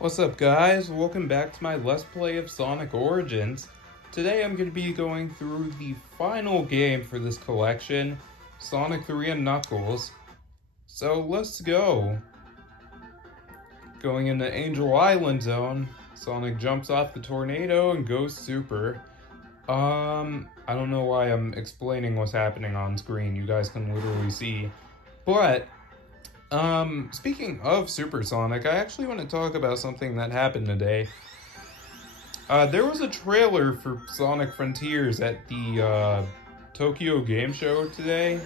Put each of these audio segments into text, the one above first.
What's up guys? Welcome back to my Let's Play of Sonic Origins. Today I'm going to be going through the final game for this collection, Sonic 3 and Knuckles. So let's go. Going into Angel Island Zone, Sonic jumps off the tornado and goes super. I don't know why I'm explaining what's happening on screen, you guys can literally see. But speaking of Supersonic, I actually want to talk about something that happened today. There was a trailer for Sonic Frontiers at the Tokyo Game Show today,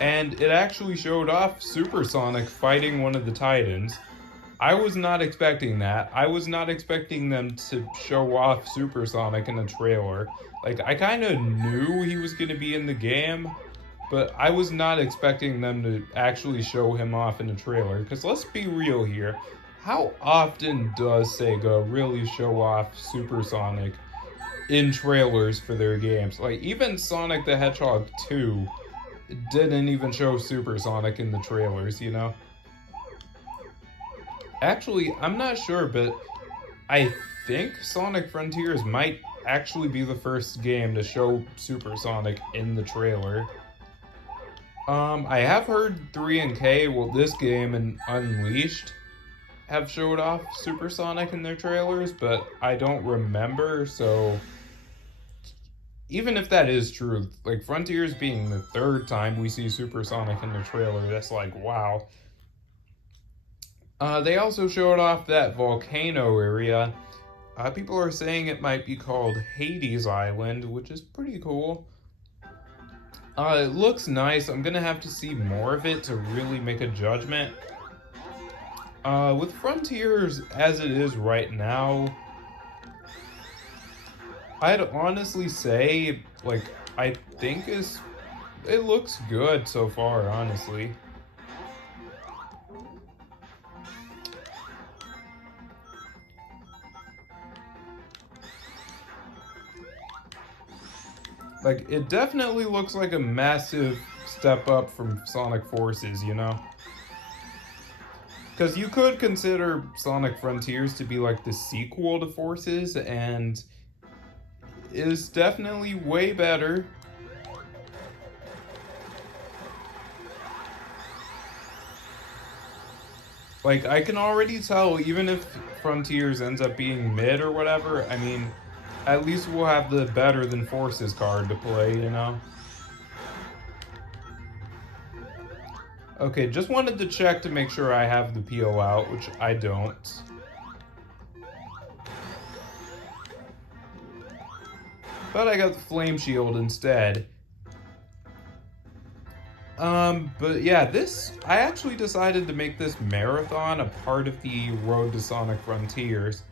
and it actually showed off Supersonic fighting one of the Titans. I was not expecting that. I was not expecting them to show off Supersonic in a trailer. Like, I kind of knew he was going to be in the game, but I was not expecting them to actually show him off in a trailer. Because let's be real here. How often does Sega really show off Supersonic in trailers for their games? Like, even Sonic the Hedgehog 2 didn't even show Supersonic in the trailers, you know? Actually, I'm not sure, but I think Sonic Frontiers might actually be the first game to show Supersonic in the trailer. I have heard 3 and K, well, this game and Unleashed have showed off Supersonic in their trailers, but I don't remember, so even if that is true, like Frontiers being the third time we see Supersonic in the trailer, that's like, wow. They also showed off that volcano area. People are saying it might be called Hades Island, which is pretty cool. It looks nice. I'm gonna have to see more of it to really make a judgment. With Frontiers as it is right now, I'd honestly say, like, I think it looks good so far, honestly. Like, it definitely looks like a massive step up from Sonic Forces, you know? Because you could consider Sonic Frontiers to be like the sequel to Forces, and is definitely way better. Like, I can already tell, even if Frontiers ends up being mid or whatever, I mean, at least we'll have the better than Forces card to play, you know? Okay, just wanted to check to make sure I have the PO out, which I don't. But I got the Flame Shield instead. But yeah, I actually decided to make this marathon a part of the Road to Sonic Frontiers.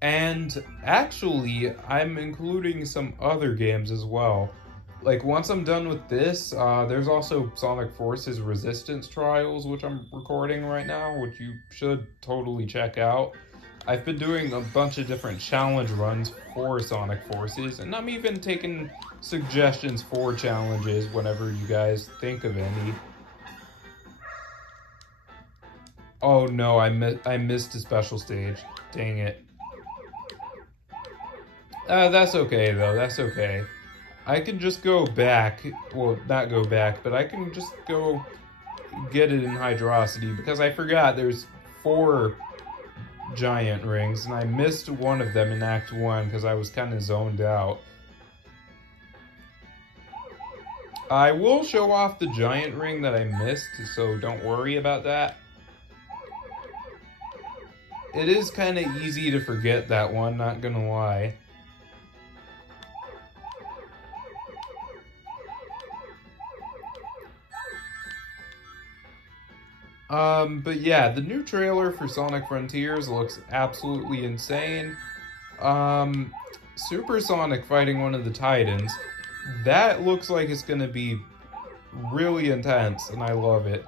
And actually, I'm including some other games as well. Like, once I'm done with this, there's also Sonic Forces Resistance Trials, which I'm recording right now, which you should totally check out. I've been doing a bunch of different challenge runs for Sonic Forces, and I'm even taking suggestions for challenges whenever you guys think of any. Oh no, I missed a special stage. Dang it. That's okay though, that's okay. I can just go back, well, not go back, but I can just go get it in Hydrocity, because I forgot there's 4 giant rings, and I missed one of them in Act 1 because I was kind of zoned out. I will show off the giant ring that I missed, so don't worry about that. It is kind of easy to forget that one, not gonna lie. But yeah, the new trailer for Sonic Frontiers looks absolutely insane. Supersonic fighting one of the Titans, that looks like it's gonna be really intense, and I love it.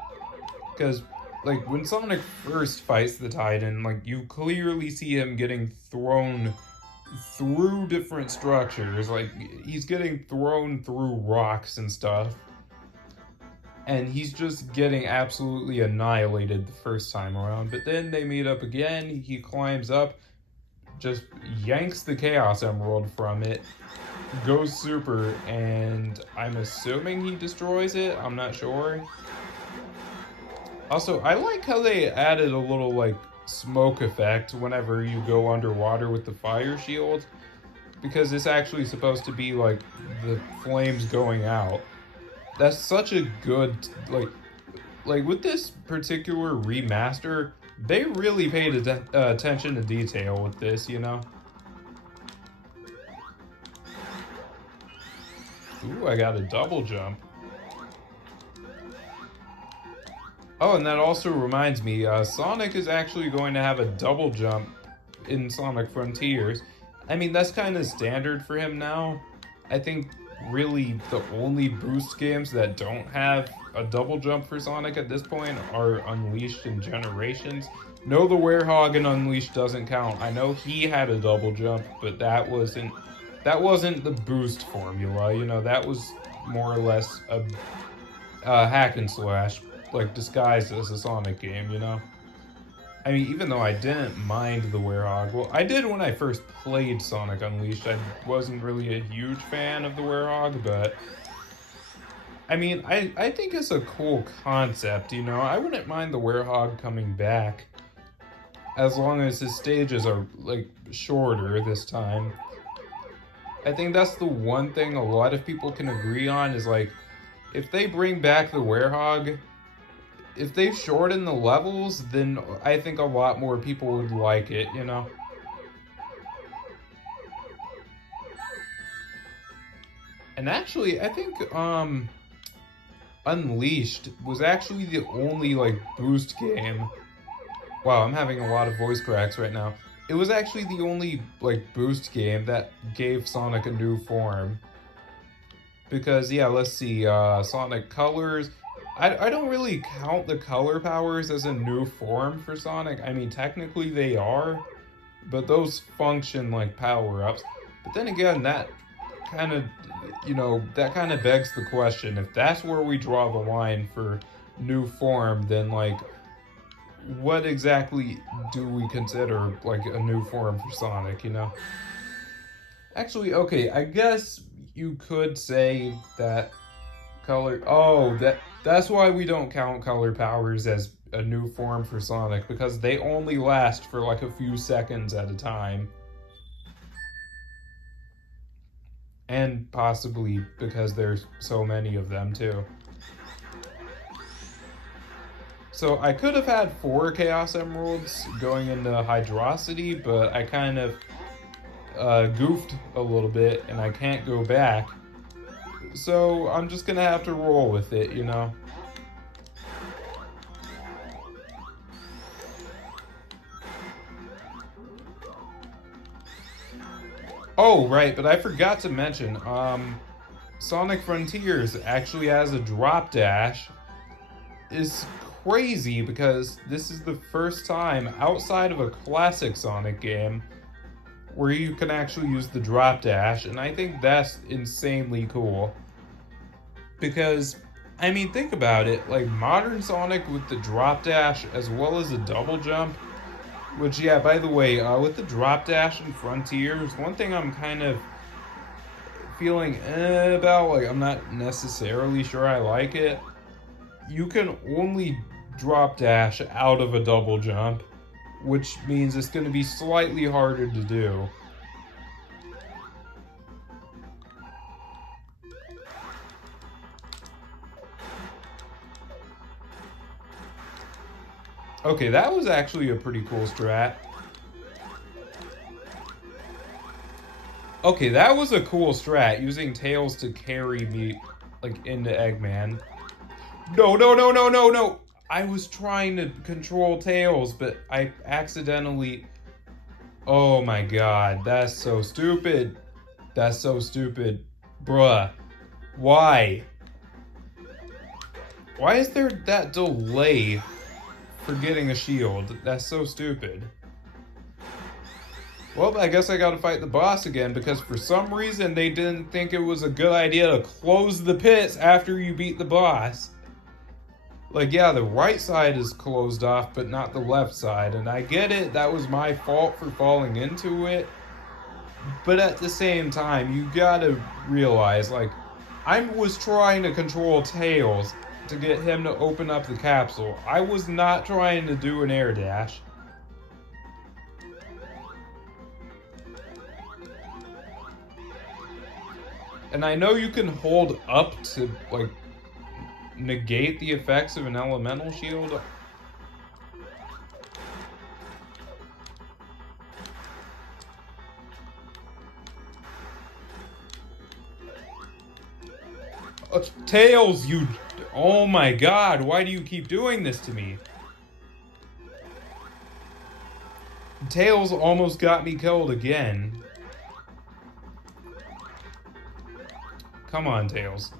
Because, like, when Sonic first fights the Titan, like, you clearly see him getting thrown through different structures. Like, he's getting thrown through rocks and stuff. and he's just getting absolutely annihilated the first time around. But then they meet up again, he climbs up, just yanks the Chaos Emerald from it, goes super, and I'm assuming he destroys it, I'm not sure. Also, I like how they added a little, like, smoke effect whenever you go underwater with the fire shield, because it's actually supposed to be, like, the flames going out. That's such a good, like with this particular remaster, they really paid attention to detail with this, you know? Ooh, I got a double jump. Oh, and that also reminds me, Sonic is actually going to have a double jump in Sonic Frontiers. I mean, that's kind of standard for him now. I think really the only boost games that don't have a double jump for Sonic at this point are Unleashed and Generations. No, the Werehog in Unleashed doesn't count. I know he had a double jump, but that wasn't the boost formula. You know, that was more or less a hack and slash, like disguised as a Sonic game. You know. I mean, even though I didn't mind the Werehog, well, I did when I first played Sonic Unleashed. I wasn't really a huge fan of the Werehog, but I mean, I think it's a cool concept, you know? I wouldn't mind the Werehog coming back as long as his stages are, like, shorter this time. I think that's the one thing a lot of people can agree on is, like, if they bring back the Werehog, if they shorten the levels, then I think a lot more people would like it, you know? And actually, I think, Unleashed was actually the only, like, boost game. Wow, I'm having a lot of voice cracks right now. It was actually the only, like, boost game that gave Sonic a new form. Because, yeah, let's see, Sonic Colors. I don't really count the color powers as a new form for Sonic. I mean, technically they are, but those function like power-ups. But then again, that kind of, you know, that kind of begs the question. If that's where we draw the line for new form, then, like, what exactly do we consider, like, a new form for Sonic, you know? Actually, okay, I guess you could say that color... Oh, that's why we don't count color powers as a new form for Sonic, because they only last for like a few seconds at a time. And possibly because there's so many of them too. So I could have had 4 Chaos Emeralds going into Hydrocity, but I kind of goofed a little bit and I can't go back. So I'm just gonna have to roll with it, you know? Oh, right, but I forgot to mention, Sonic Frontiers actually has a drop dash. It's crazy because this is the first time outside of a classic Sonic game where you can actually use the drop dash, and I think that's insanely cool. Because, I mean, think about it, like modern Sonic with the drop dash as well as a double jump, which, yeah, by the way, with the drop dash in Frontiers, one thing I'm kind of feeling about, like, I'm not necessarily sure I like it. You can only drop dash out of a double jump, which means it's going to be slightly harder to do. Okay, that was actually a pretty cool strat. Okay, that was a cool strat, using Tails to carry me, like, into Eggman. No, no, no, no, no, no! I was trying to control Tails, but I accidentally... Oh my god, that's so stupid. That's so stupid. Bruh. Why? Why is there that delay for getting a shield? That's so stupid. Well, I guess I gotta fight the boss again, because for some reason they didn't think it was a good idea to close the pits after you beat the boss. Like, yeah, the right side is closed off, but not the left side. And I get it, that was my fault for falling into it. But at the same time, you gotta realize, like, I was trying to control Tails to get him to open up the capsule. I was not trying to do an air dash. And I know you can hold up to, like, negate the effects of an elemental shield. Tails, you... Oh my god, why do you keep doing this to me? Tails almost got me killed again. Come on, Tails.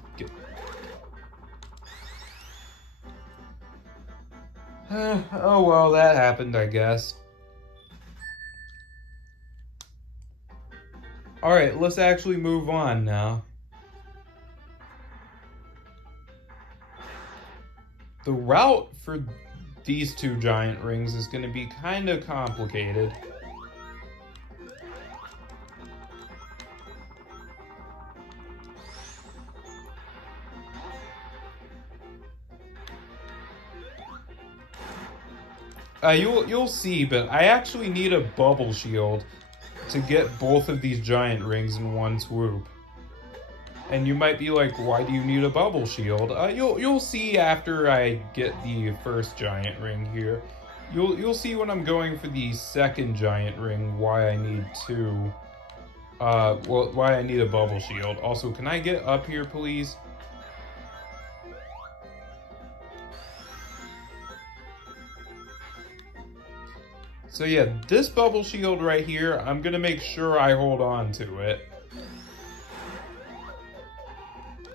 Oh well, that happened, I guess. Alright, let's actually move on now. The route for these two giant rings is going to be kind of complicated. You'll see, but I actually need a bubble shield to get both of these giant rings in one swoop. And you might be like, why do you need a bubble shield? You'll see after I get the first giant ring here. You'll see when I'm going for the second giant ring why I need two. Well, why I need a bubble shield. Also, can I get up here, please? So yeah, this bubble shield right here, I'm gonna make sure I hold on to it.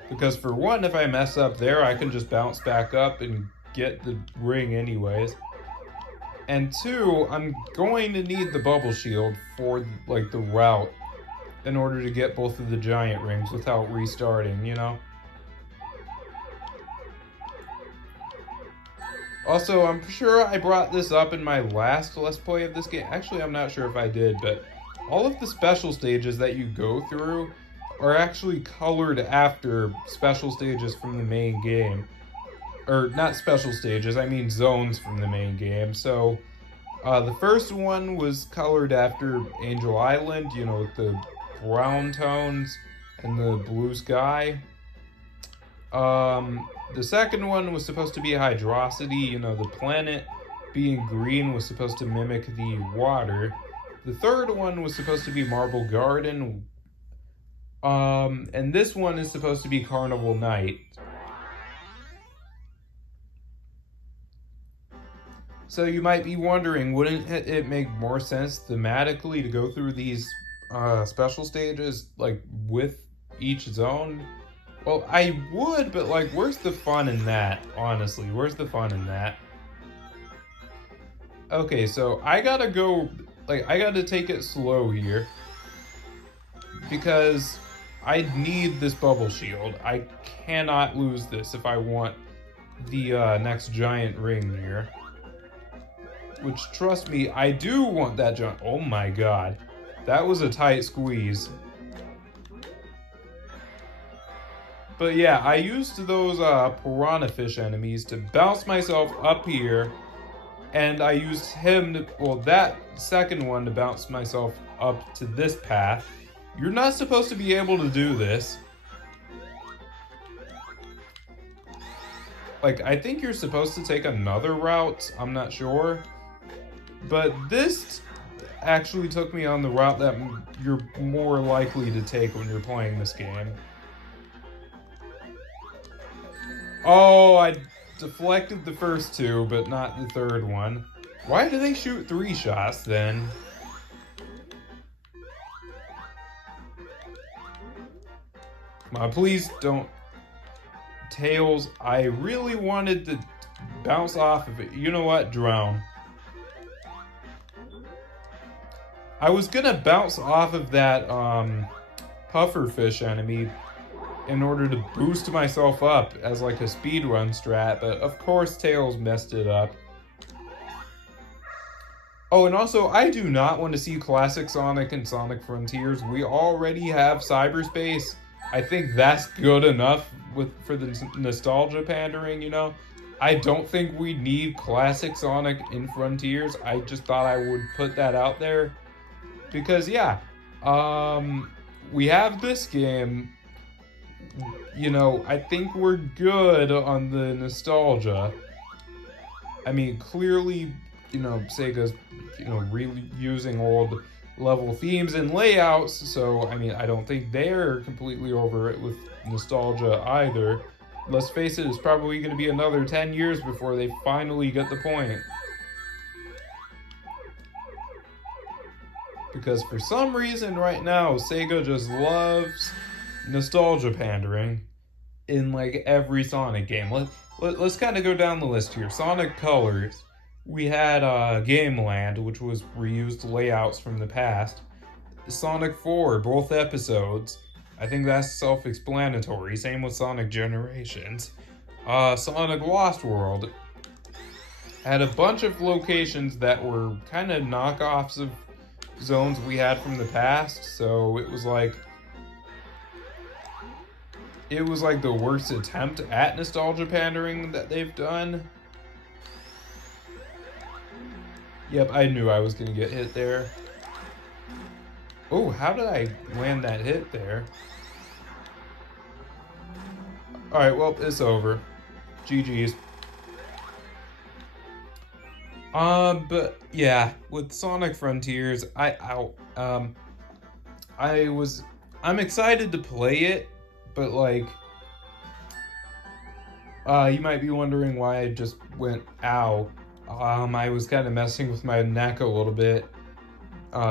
Because for one, if I mess up there, I can just bounce back up and get the ring anyways. And two, I'm going to need the bubble shield for, like, the route in order to get both of the giant rings without restarting, you know? Also, I'm sure I brought this up in my last Let's Play of this game. Actually, I'm not sure if I did, but all of the special stages that you go through are actually colored after special stages from the main game. Or, not special stages, I mean zones from the main game. So, the first one was colored after Angel Island, you know, with the brown tones and the blue sky. The second one was supposed to be Hydrocity, you know, the planet being green was supposed to mimic the water. The third one was supposed to be Marble Garden. And this one is supposed to be Carnival Night. So you might be wondering, wouldn't it make more sense thematically to go through these special stages, like, with each zone? Well, I would, but, like, where's the fun in that, honestly? Where's the fun in that? Okay, so I gotta go, like, I gotta take it slow here. Because I need this bubble shield. I cannot lose this if I want the next giant ring here. Which, trust me, I do want that giant... Oh my god. That was a tight squeeze. But yeah, I used those piranha fish enemies to bounce myself up here. And I used him to... Well, that second one to bounce myself up to this path. You're not supposed to be able to do this. Like, I think you're supposed to take another route. I'm not sure. But this actually took me on the route that you're more likely to take when you're playing this game. Oh, I deflected the first two, but not the third one. Why do they shoot 3 shots then? Come on, please don't. Tails, I really wanted to bounce off of it. You know what? Drown. I was gonna bounce off of that pufferfish enemy, in order to boost myself up as like a speedrun strat, but of course Tails messed it up. Oh, and also, I do not want to see Classic Sonic and Sonic Frontiers. We already have cyberspace. I think that's good enough for the nostalgia pandering, you know? I don't think we need Classic Sonic in Frontiers. I just thought I would put that out there. Because, yeah, we have this game. You know, I think we're good on the nostalgia. I mean, clearly, you know, Sega's, you know, reusing old level themes and layouts, so, I mean, I don't think they're completely over it with nostalgia either. Let's face it, it's probably going to be another 10 years before they finally get the point. Because for some reason right now, Sega just loves nostalgia pandering in like every Sonic game. Let's kind of go down the list here. Sonic Colors. We had Game Land, which was reused layouts from the past. Sonic 4, both episodes. I think that's self-explanatory. Same with Sonic Generations. Sonic Lost World had a bunch of locations that were kind of knockoffs of zones we had from the past, so it was like the worst attempt at nostalgia pandering that they've done. Yep, I knew I was gonna get hit there. Oh, how did I land that hit there? Alright, well, it's over. GG's. But yeah, with Sonic Frontiers, I'm excited to play it, but like, you might be wondering why I just went ow. I was kind of messing with my neck a little bit,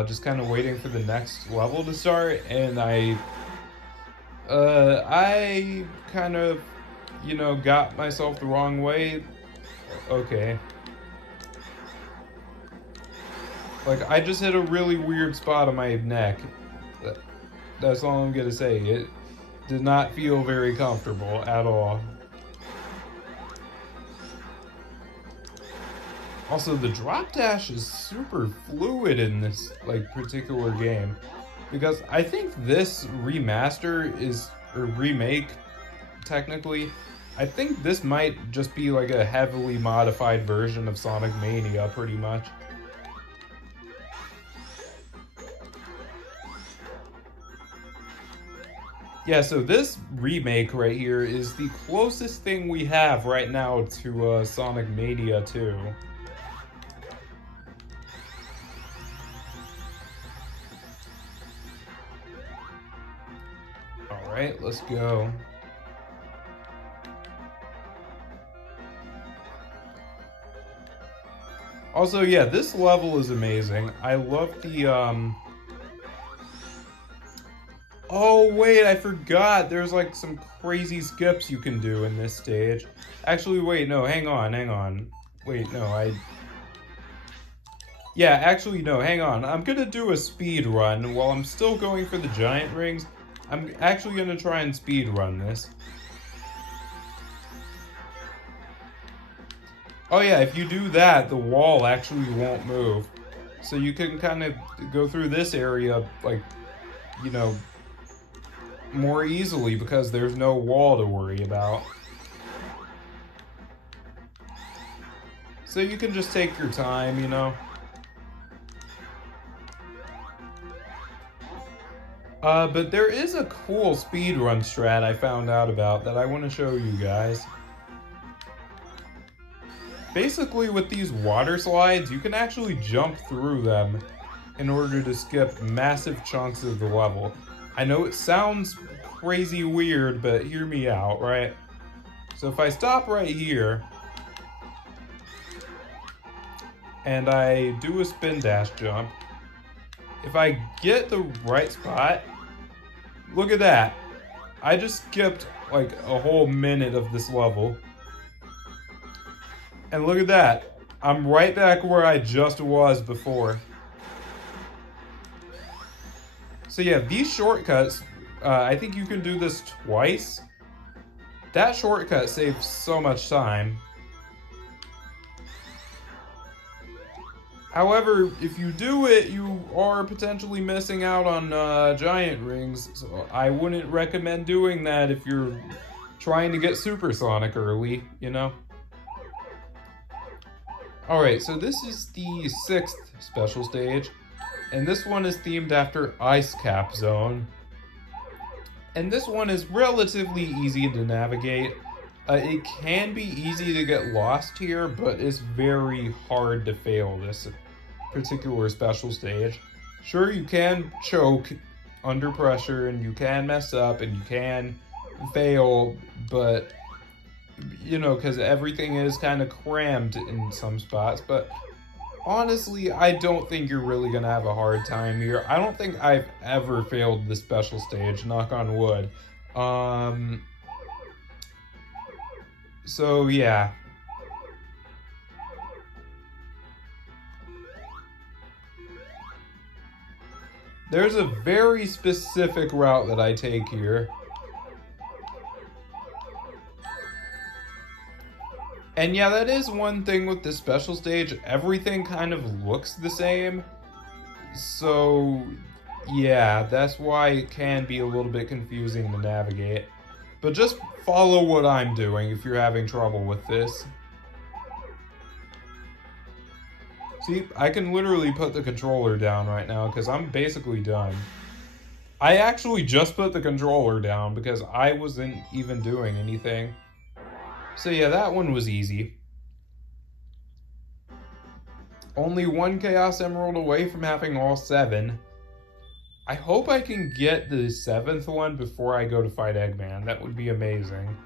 just kind of waiting for the next level to start, and I kind of, you know, got myself the wrong way. Okay. Like, I just hit a really weird spot on my neck. That's all I'm gonna say. It did not feel very comfortable at all. Also, the drop dash is super fluid in this, like, particular game. Because I think this remaster is, or remake, technically, I think this might just be like a heavily modified version of Sonic Mania, pretty much. Yeah, so this remake right here is the closest thing we have right now to Sonic Mania 2. Alright, let's go. Also, yeah, this level is amazing. I love the, Oh, wait, I forgot. There's, like, some crazy skips you can do in this stage. Actually, wait, no, hang on. Wait, no, Yeah, actually, no, hang on. I'm gonna do a speed run while I'm still going for the giant rings. I'm actually gonna try and speed run this. Oh yeah, if you do that, the wall actually won't move. So you can kind of go through this area, like, you know, more easily because there's no wall to worry about. So you can just take your time, you know. But there is a cool speedrun strat I found out about that I want to show you guys. Basically, with these water slides, you can actually jump through them in order to skip massive chunks of the level. I know it sounds crazy weird, but hear me out, right? So if I stop right here, and I do a spin dash jump, if I get the right spot, look at that. I just skipped like a whole minute of this level. And look at that. I'm right back where I just was before. So yeah, these shortcuts I think you can do this twice. That shortcut saves so much time. However, if you do it, you are potentially missing out on giant rings, so I wouldn't recommend doing that if you're trying to get Supersonic early, you know? Alright, so this is the 6th special stage, and this one is themed after Ice Cap Zone. And this one is relatively easy to navigate. It can be easy to get lost here, but it's very hard to fail this particular special stage. Sure, you can choke under pressure, and you can mess up, and you can fail, but you know, because everything is kind of crammed in some spots. But honestly, I don't think you're really gonna have a hard time here. I don't think I've ever failed this special stage, knock on wood. So yeah. There's a very specific route that I take here. And yeah, that is one thing with this special stage. Everything kind of looks the same. So yeah, that's why it can be a little bit confusing to navigate. But just follow what I'm doing if you're having trouble with this. See, I can literally put the controller down right now because I'm basically done. I actually just put the controller down because I wasn't even doing anything. So yeah, that one was easy. Only one Chaos Emerald away from having all 7. I hope I can get the 7th one before I go to fight Eggman. That would be amazing.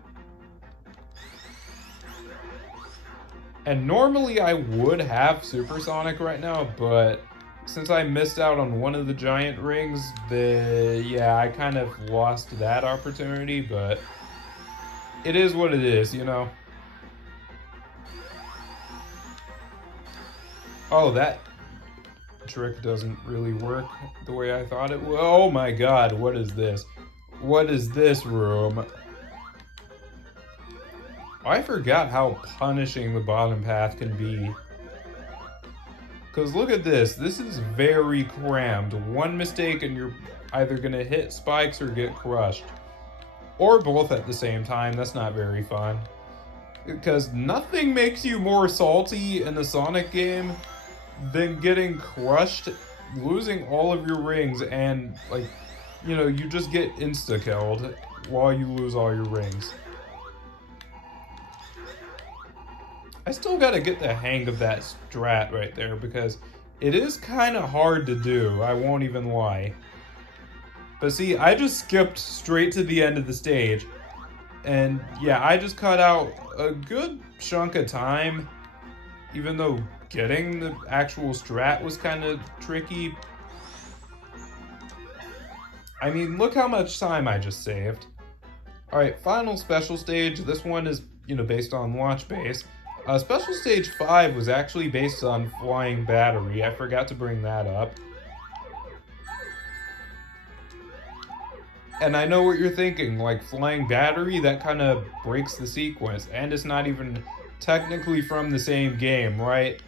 And normally I would have Supersonic right now, but since I missed out on one of the giant rings, yeah, I kind of lost that opportunity, but it is what it is, you know? Oh, that trick doesn't really work the way I thought it would. Oh my god, what is this? What is this room? I forgot how punishing the bottom path can be. Because look at this. This is very crammed. One mistake and you're either going to hit spikes or get crushed. Or both at the same time. That's not very fun. Because nothing makes you more salty in a Sonic game than getting crushed, losing all of your rings, and, like, you know, you just get insta-killed while you lose all your rings. I still gotta get the hang of that strat right there because it is kind of hard to do, I won't even lie. But see, I just skipped straight to the end of the stage, and yeah, I just cut out a good chunk of time, even though getting the actual strat was kind of tricky. I mean, look how much time I just saved. Alright, final special stage. This one is, you know, based on Launch Base. Special Stage 5 was actually based on Flying Battery. I forgot to bring that up. And I know what you're thinking, like, Flying Battery, that kind of breaks the sequence. And it's not even technically from the same game, right?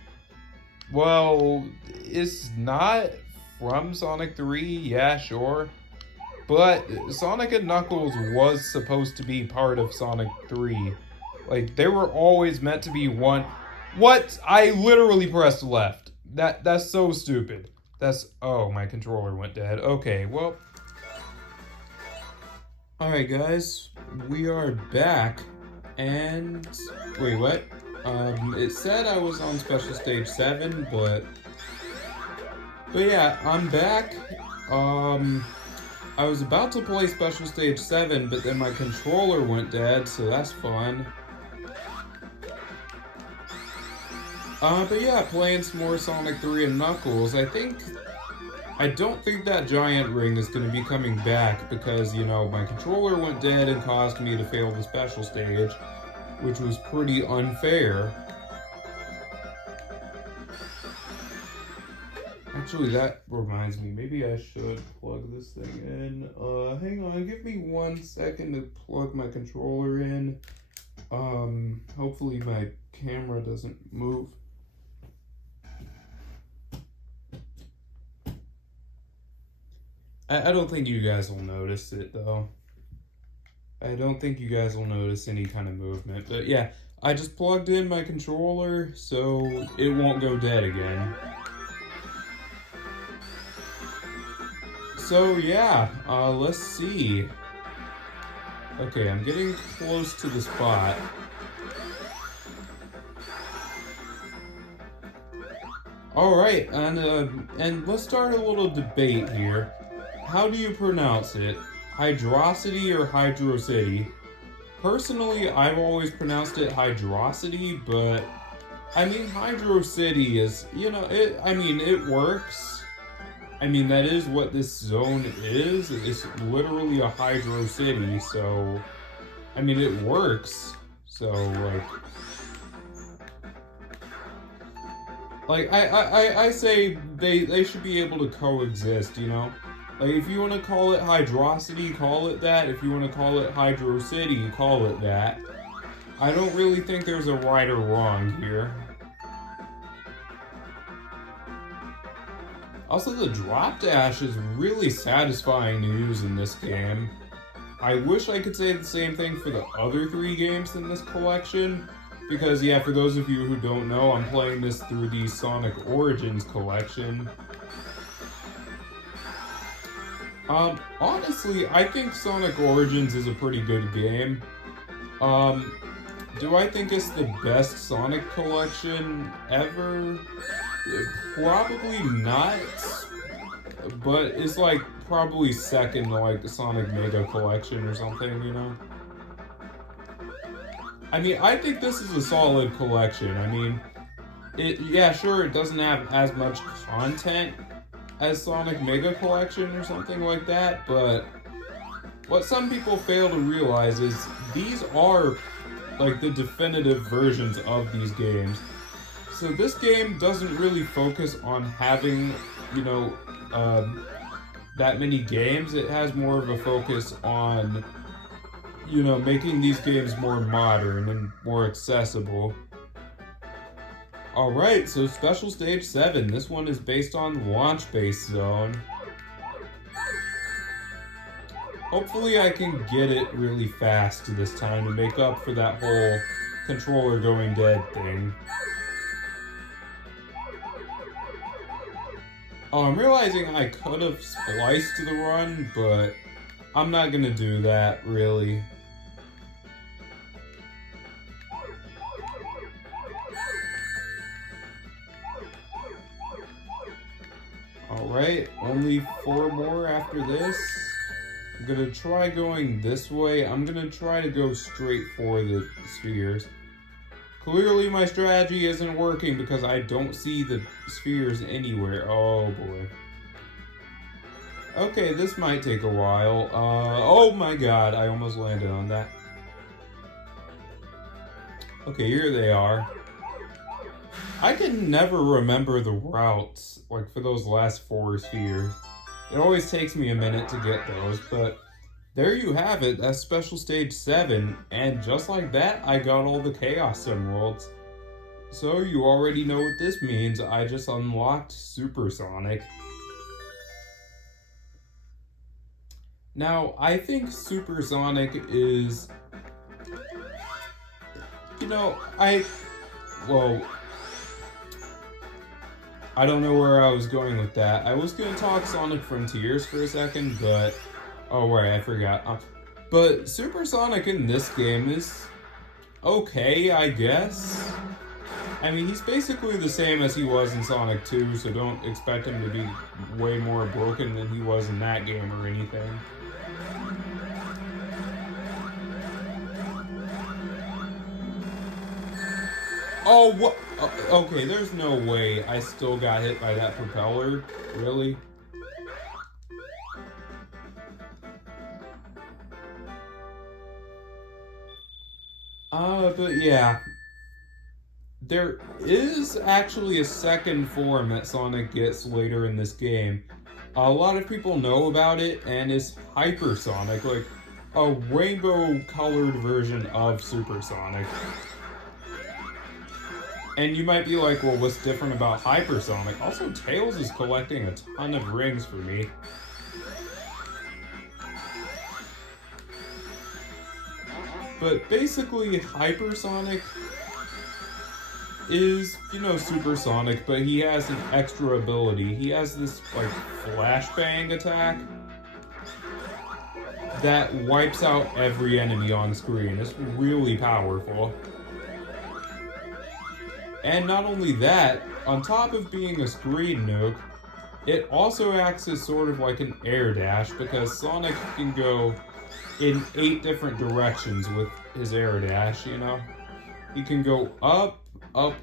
Well, it's not from Sonic 3, yeah, sure. But Sonic and Knuckles was supposed to be part of Sonic 3. Like, they were always meant to be one. What? I literally pressed left. That's so stupid. Oh, my controller went dead. Okay, well. Alright, guys. We are back. And wait, what? It said I was on Special Stage 7, but yeah, I'm back. I was about to play Special Stage 7, but then my controller went dead, so that's fun. But yeah, playing some more Sonic 3 and Knuckles. I don't think that giant ring is going to be coming back because, you know, my controller went dead and caused me to fail the special stage, which was pretty unfair. Actually, that reminds me, maybe I should plug this thing in. Hang on, give me 1 second to plug my controller in. Hopefully my camera doesn't move. I don't think you guys will notice it though. I don't think you guys will notice any kind of movement. But yeah, I just plugged in my controller so it won't go dead again. So yeah, let's see. Okay, I'm getting close to the spot. All right, and let's start a little debate here. How do you pronounce it? Hydrocity or Hydrocity? Personally, I've always pronounced it Hydrocity, but I mean Hydrocity is, it works. I mean, that is what this zone is. It's literally a Hydro City, so I mean it works. So I say they should be able to coexist, you know? Like if you want to call it Hydrocity, call it that. If you want to call it Hydro City, call it that. I don't really think there's a right or wrong here. Also, the drop dash is really satisfying to use in this game. I wish I could say the same thing for the other 3 games in this collection, because yeah, for those of you who don't know, I'm playing this through the Sonic Origins collection. Honestly, I think Sonic Origins is a pretty good game. Do I think it's the best Sonic collection ever? Probably not, but it's like probably second to like the Sonic Mega Collection or something, you know? I mean, I think this is a solid collection. I mean, yeah, sure, it doesn't have as much content as Sonic Mega Collection or something like that, but what some people fail to realize is these are like the definitive versions of these games. So this game doesn't really focus on having, you know, that many games. It has more of a focus on, you know, making these games more modern and more accessible. Alright, so Special Stage 7. This one is based on Launch Base Zone. Hopefully I can get it really fast this time to make up for that whole controller going dead thing. Oh, I'm realizing I could have spliced the run, but I'm not gonna do that, really. Alright, only 4 more after this. I'm gonna try going this way. I'm gonna try to go straight for the spheres. Clearly my strategy isn't working because I don't see the spheres anywhere. Oh boy. Okay, this might take a while. Oh my god, I almost landed on that. Okay, here they are. I can never remember the routes, like for those last 4 spheres. It always takes me a minute to get those, but there you have it, that's Special Stage 7, and just like that, I got all the Chaos Emeralds. So you already know what this means, I just unlocked Super Sonic. Now, I think Super Sonic is... You know, I don't know where I was going with that. I was gonna talk Sonic Frontiers for a second, but... Oh, right, I forgot. But Super Sonic in this game is okay, I guess. I mean, he's basically the same as he was in Sonic 2, so don't expect him to be way more broken than he was in that game or anything. Oh, what? Okay, there's no way I still got hit by that propeller. Really? But yeah. There is actually a second form that Sonic gets later in this game. A lot of people know about it, and it's Hypersonic, like a rainbow-colored version of Supersonic. And you might be like, well, what's different about Hypersonic? Also, Tails is collecting a ton of rings for me. But basically, Hypersonic is, Supersonic, but he has an extra ability. He has this, like, flashbang attack that wipes out every enemy on screen. It's really powerful. And not only that, on top of being a screen nuke, it also acts as sort of like an air dash, because Sonic can go in 8 different directions with his air dash, He can go up,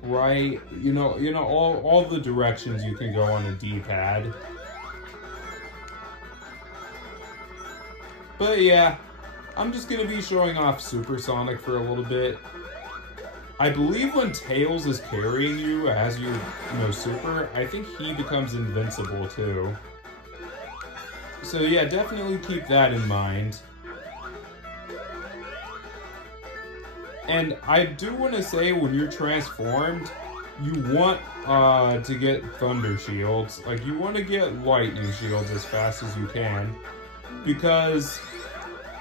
right, all the directions you can go on a D-pad. But yeah, I'm just gonna be showing off Supersonic for a little bit. I believe when Tails is carrying you as you super, I think he becomes invincible too. So yeah, definitely keep that in mind. And I do want to say, when you're transformed, you want to get Thunder Shields. Like, you want to get Lightning Shields as fast as you can, because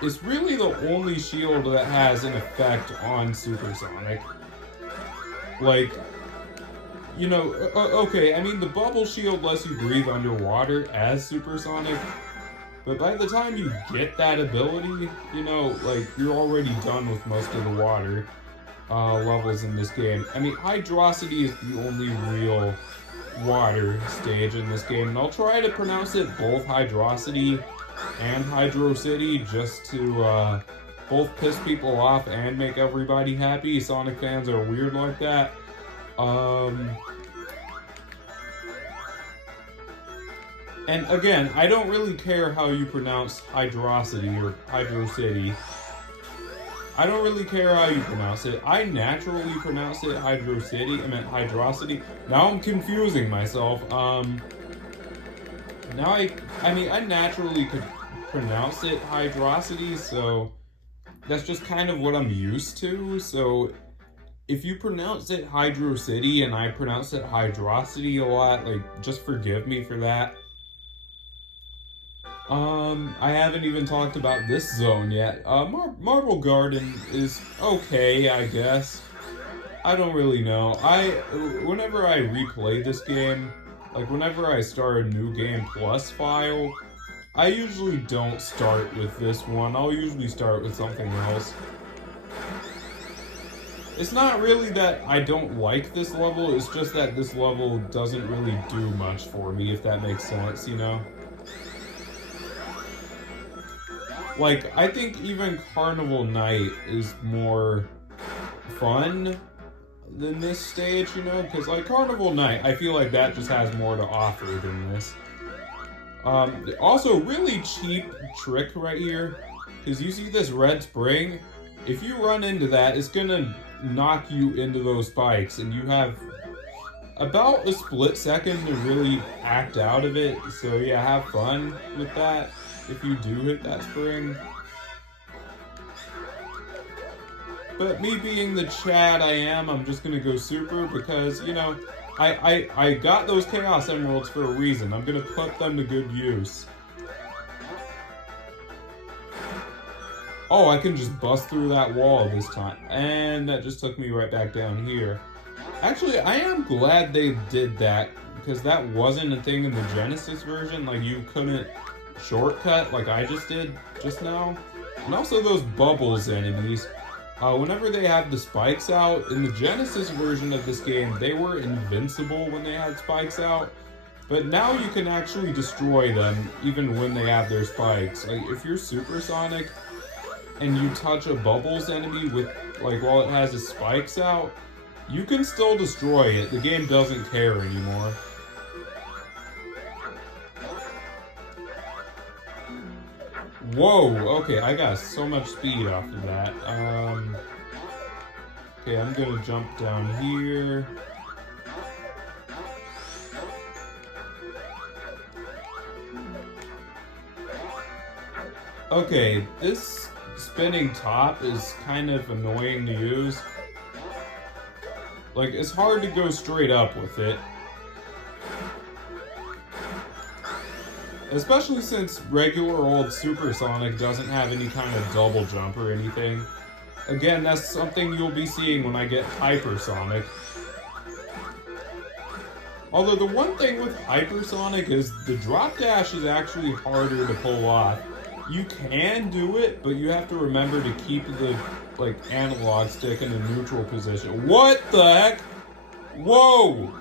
it's really the only shield that has an effect on Supersonic. Like, okay, I mean, the Bubble Shield lets you breathe underwater as Supersonic, but by the time you get that ability, like, you're already done with most of the water levels in this game. I mean, Hydrocity is the only real water stage in this game, and I'll try to pronounce it both Hydrocity and Hydro City, just to both piss people off and make everybody happy. Sonic fans are weird like that. And again, I don't really care how you pronounce Hydrocity or Hydro City. I don't really care how you pronounce it. I naturally pronounce it Hydro City. I meant Hydrocity. Now I'm confusing myself. Now I naturally could pronounce it Hydrocity, so that's just kind of what I'm used to. So if you pronounce it Hydro City and I pronounce it Hydrocity a lot, like, just forgive me for that. I haven't even talked about this zone yet. Marble Garden is okay, I guess. I don't really know. Whenever I replay this game, like, whenever I start a new game plus file, I usually don't start with this one. I'll usually start with something else. It's not really that I don't like this level, it's just that this level doesn't really do much for me, if that makes sense, Like, I think even Carnival Night is more fun than this stage, Because, like, Carnival Night, I feel like that just has more to offer than this. Also, really cheap trick right here, because you see this red spring? If you run into that, it's gonna knock you into those spikes, and you have about a split second to really act out of it. So yeah, have fun with that if you do hit that spring. But me being the Chad I am, I'm just gonna go super, because, I got those Chaos Emeralds for a reason. I'm gonna put them to good use. Oh, I can just bust through that wall this time. And that just took me right back down here. Actually, I am glad they did that, because that wasn't a thing in the Genesis version. Like, you couldn't shortcut like I just did just now. And also those bubbles enemies. Whenever they have the spikes out, in the Genesis version of this game, they were invincible when they had spikes out. But now you can actually destroy them, even when they have their spikes. Like, if you're Supersonic and you touch a bubbles enemy with, like, while it has its spikes out, you can still destroy it. The game doesn't care anymore. Whoa, okay, I got so much speed off of that. Okay, I'm gonna jump down here. Okay, this spinning top is kind of annoying to use. Like, it's hard to go straight up with it. Especially since regular old Supersonic doesn't have any kind of double jump or anything. Again, that's something you'll be seeing when I get Hypersonic. Although the one thing with Hypersonic is the drop dash is actually harder to pull off. You can do it, but you have to remember to keep the, like, analog stick in a neutral position. What the heck? Whoa!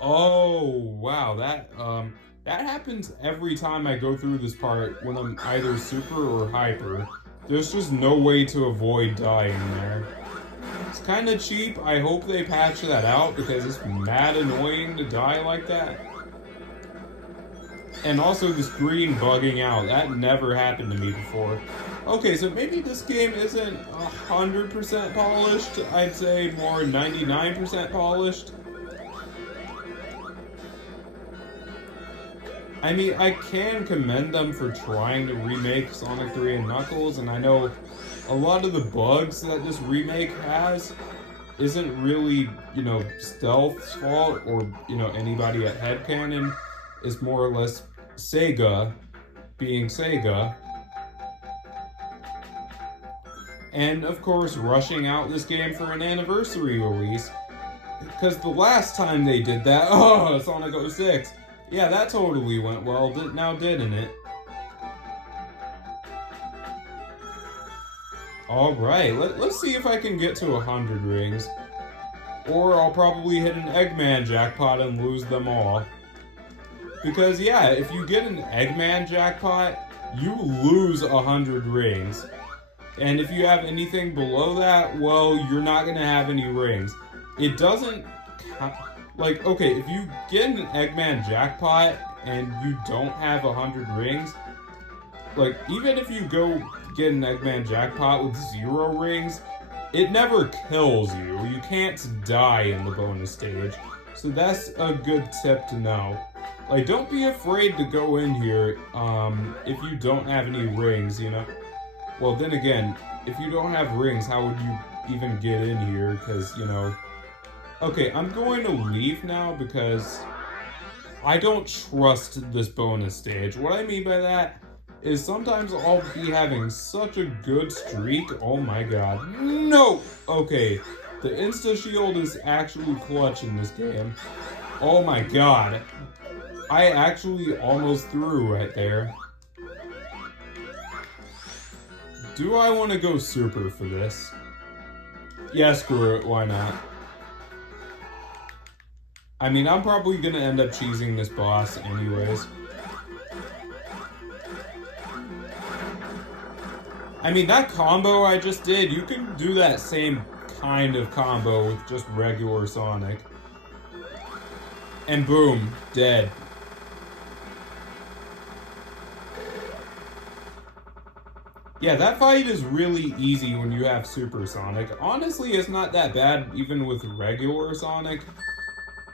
Oh, wow, that happens every time I go through this part when I'm either super or hyper. There's just no way to avoid dying there. It's kind of cheap. I hope they patch that out because it's mad annoying to die like that. And also the screen bugging out. That never happened to me before. Okay, so maybe this game isn't 100% polished. I'd say more 99% polished. I mean, I can commend them for trying to remake Sonic 3 and Knuckles, and I know a lot of the bugs that this remake has isn't really, you know, Stealth's fault or, you know, anybody at Headcanon. It's more or less Sega being Sega. And, of course, rushing out this game for an anniversary release. Because the last time they did that, Sonic 06, yeah, that totally went well, now didn't it? Alright, let's see if I can get to 100 rings. Or I'll probably hit an Eggman jackpot and lose them all. Because, yeah, if you get an Eggman jackpot, you lose 100 rings. And if you have anything below that, well, you're not going to have any rings. It doesn't... Like, okay, if you get an Eggman jackpot and you don't have 100 rings, like, even if you go get an Eggman jackpot with 0 rings, it never kills you. You can't die in the bonus stage. So that's a good tip to know. Like, don't be afraid to go in here, if you don't have any rings, you know? Well, then again, if you don't have rings, how would you even get in here? Because, you know... Okay, I'm going to leave now because I don't trust this bonus stage. What I mean by that is sometimes I'll be having such a good streak. Oh my god. No! Okay, the Insta-Shield is actually clutch in this game. Oh my god. I actually almost threw right there. Do I want to go super for this? Yeah, screw it, why not? I mean, I'm probably gonna end up cheesing this boss anyways. I mean, that combo I just did, you can do that same kind of combo with just regular Sonic. And boom, dead. Yeah, that fight is really easy when you have Super Sonic. Honestly, it's not that bad even with regular Sonic.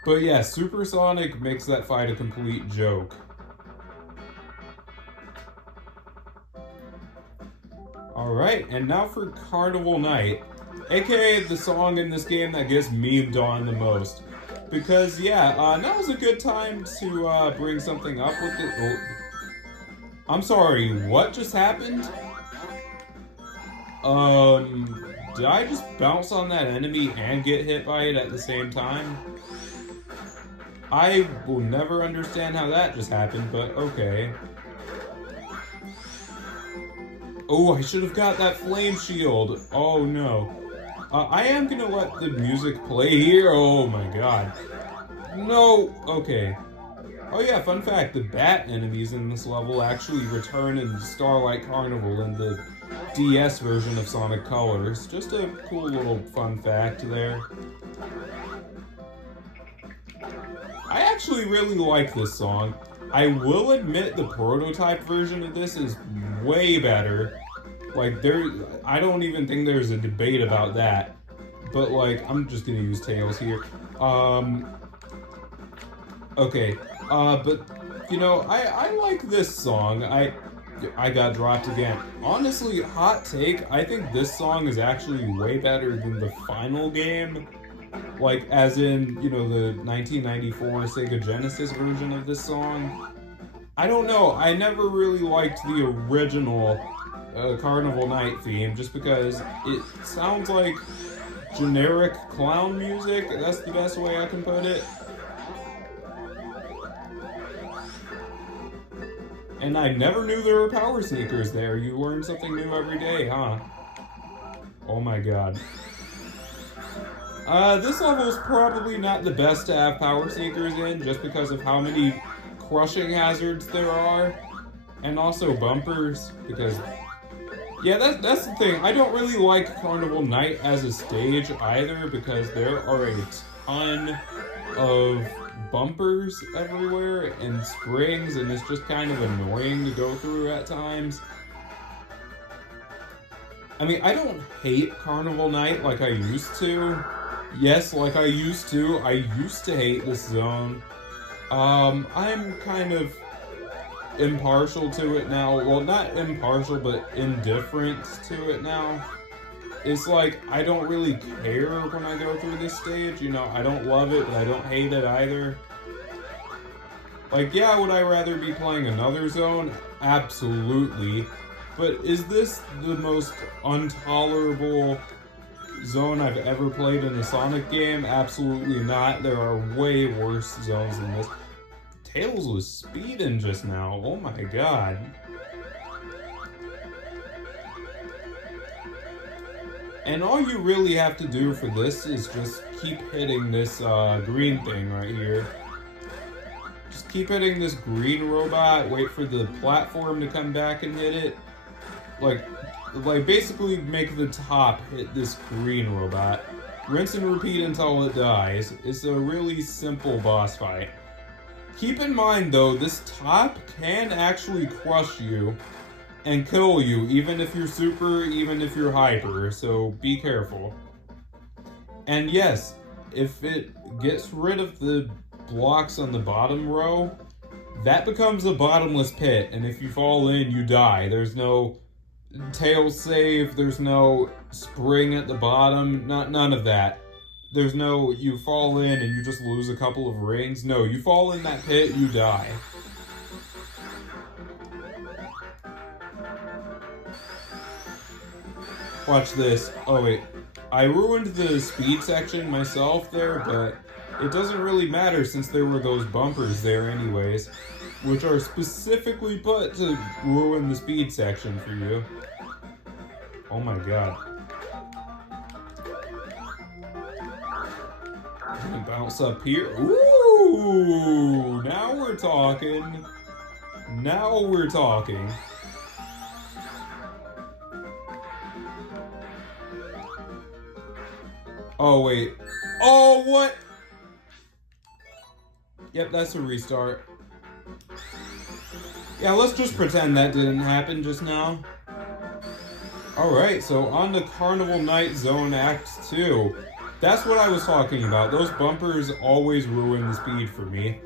But yeah, Super Sonic makes that fight a complete joke. Alright, and now for Carnival Night, aka the song in this game that gets memed on the most. Because, yeah, now is a good time to bring something up with it. Oh. I'm sorry, what just happened? Did I just bounce on that enemy and get hit by it at the same time? I will never understand how that just happened, but okay. Oh, I should have got that flame shield. Oh no. I am gonna let the music play here. Oh my god. No. Okay. Oh yeah, fun fact, the bat enemies in this level actually return in Starlight Carnival in the DS version of Sonic Colors. Just a cool little fun fact there. I actually really like this song. I will admit the prototype version of this is way better. Like, I don't even think there's a debate about that. but like, I'm just gonna use Tails here. Okay, but, you know, I like this song. I got dropped again. Honestly, hot take, I think this song is actually way better than the final game. Like, as in, you know, the 1994 Sega Genesis version of this song. I don't know, I never really liked the original Carnival Night theme, just because it sounds like generic clown music. That's the best way I can put it. And I never knew there were power sneakers there. You learn something new every day, huh? Oh my god. This level is probably not the best to have power sneakers in, just because of how many crushing hazards there are. And also bumpers, because... Yeah, that's the thing. I don't really like Carnival Night as a stage either, because there are a ton of bumpers everywhere and springs, and it's just kind of annoying to go through at times. I mean, I don't hate Carnival Night like I used to. Yes, like I used to. I used to hate this zone. I'm kind of impartial to it now. Well, not impartial, but indifferent to it now. It's like, I don't really care when I go through this stage, you know, I don't love it, but I don't hate it either. Like, yeah, would I rather be playing another zone? Absolutely. But is this the most intolerable zone I've ever played in a Sonic game? Absolutely not. There are way worse zones than this. Tails was speeding just now, oh my god. And all you really have to do for this is just keep hitting this green thing right here. Just keep hitting this green robot, wait for the platform to come back and hit it. Like basically make the top hit this green robot. Rinse and repeat until it dies. It's a really simple boss fight. Keep in mind though, this top can actually crush you and kill you, even if you're super, even if you're hyper, so be careful. And yes, if it gets rid of the blocks on the bottom row, that becomes a bottomless pit, and if you fall in, you die. There's no Tails save, there's no spring at the bottom, none of that. There's no, you fall in and you just lose a couple of rings. No, you fall in that pit, you die. Watch this. Oh wait, I ruined the speed section myself there, but it doesn't really matter since there were those bumpers there anyways, which are specifically put to ruin the speed section for you. Oh my god. Gonna bounce up here. Ooh, now we're talking. Now we're talking. Oh, wait. Oh, what? Yep, that's a restart. Yeah, let's just pretend that didn't happen just now. Alright, so on to Carnival Night Zone Act 2. That's what I was talking about. Those bumpers always ruin the speed for me.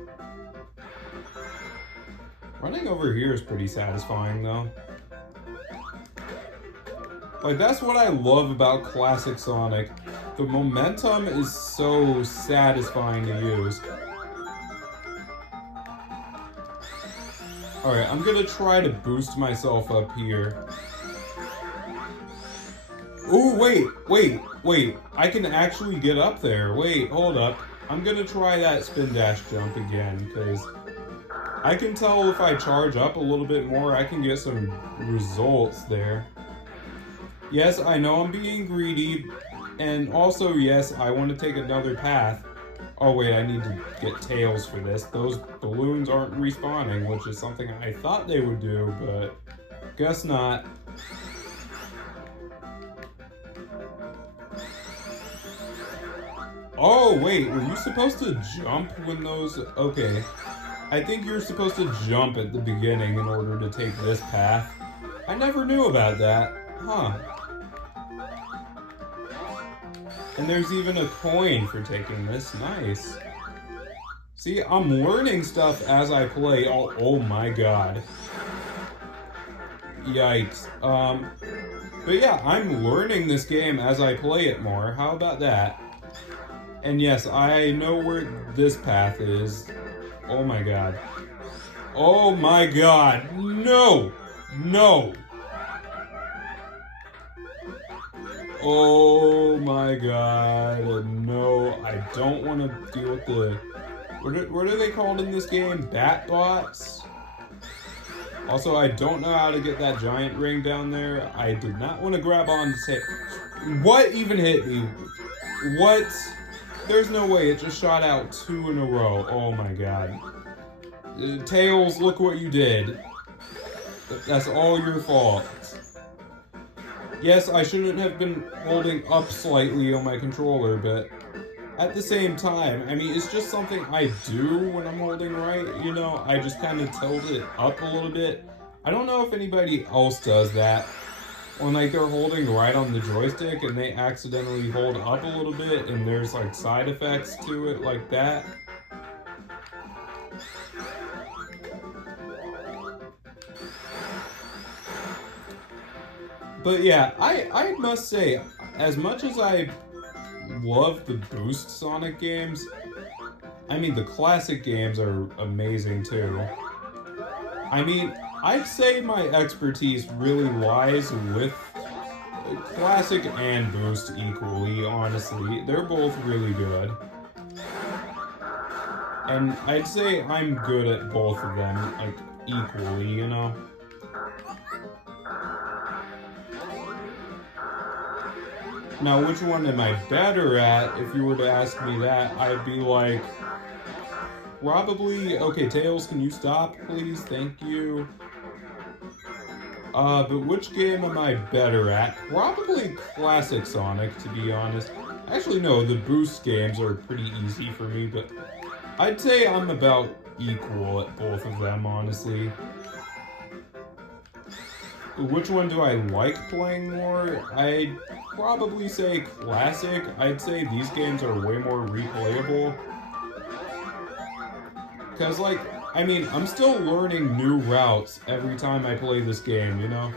Running over here is pretty satisfying, though. Like, that's what I love about classic Sonic. The momentum is so satisfying to use. Alright, I'm gonna try to boost myself up here. Ooh, wait. I can actually get up there. Wait, hold up. I'm gonna try that spin dash jump again, because I can tell if I charge up a little bit more, I can get some results there. Yes, I know I'm being greedy, and also, yes, I want to take another path. Oh wait, I need to get Tails for this. Those balloons aren't respawning, which is something I thought they would do, but guess not. Oh wait, were you supposed to jump when those... Okay. I think you're supposed to jump at the beginning in order to take this path. I never knew about that. Huh. And there's even a coin for taking this. Nice. See, I'm learning stuff as I play. Oh my god. Yikes. But yeah, I'm learning this game as I play it more. How about that? And yes, I know where this path is. Oh my god. Oh my god. No! No! Oh my god. No, I don't want to deal with the... What are they called in this game? Bat bots? Also, I don't know how to get that giant ring down there. I did not want to grab on to say... What even hit me? What? There's no way. It just shot out 2 in a row. Oh my god. Tails, look what you did. That's all your fault. Yes, I shouldn't have been holding up slightly on my controller, but at the same time, I mean, it's just something I do when I'm holding right, you know? I just kind of tilt it up a little bit. I don't know if anybody else does that. When, like, they're holding right on the joystick and they accidentally hold up a little bit and there's, like, side effects to it like that. But yeah, I must say, as much as I love the Boost Sonic games, I mean, the classic games are amazing too. I mean, I'd say my expertise really lies with classic and Boost equally, honestly. They're both really good. And I'd say I'm good at both of them, like, equally, you know? Now, which one am I better at? If you were to ask me that, I'd be like, probably, okay, Tails, can you stop, please? Thank you. But which game am I better at? Probably Classic Sonic, to be honest. Actually, no, the Boost games are pretty easy for me, but I'd say I'm about equal at both of them, honestly. Which one do I like playing more? I'd probably say Classic. I'd say these games are way more replayable. Because, like, I mean, I'm still learning new routes every time I play this game, you know?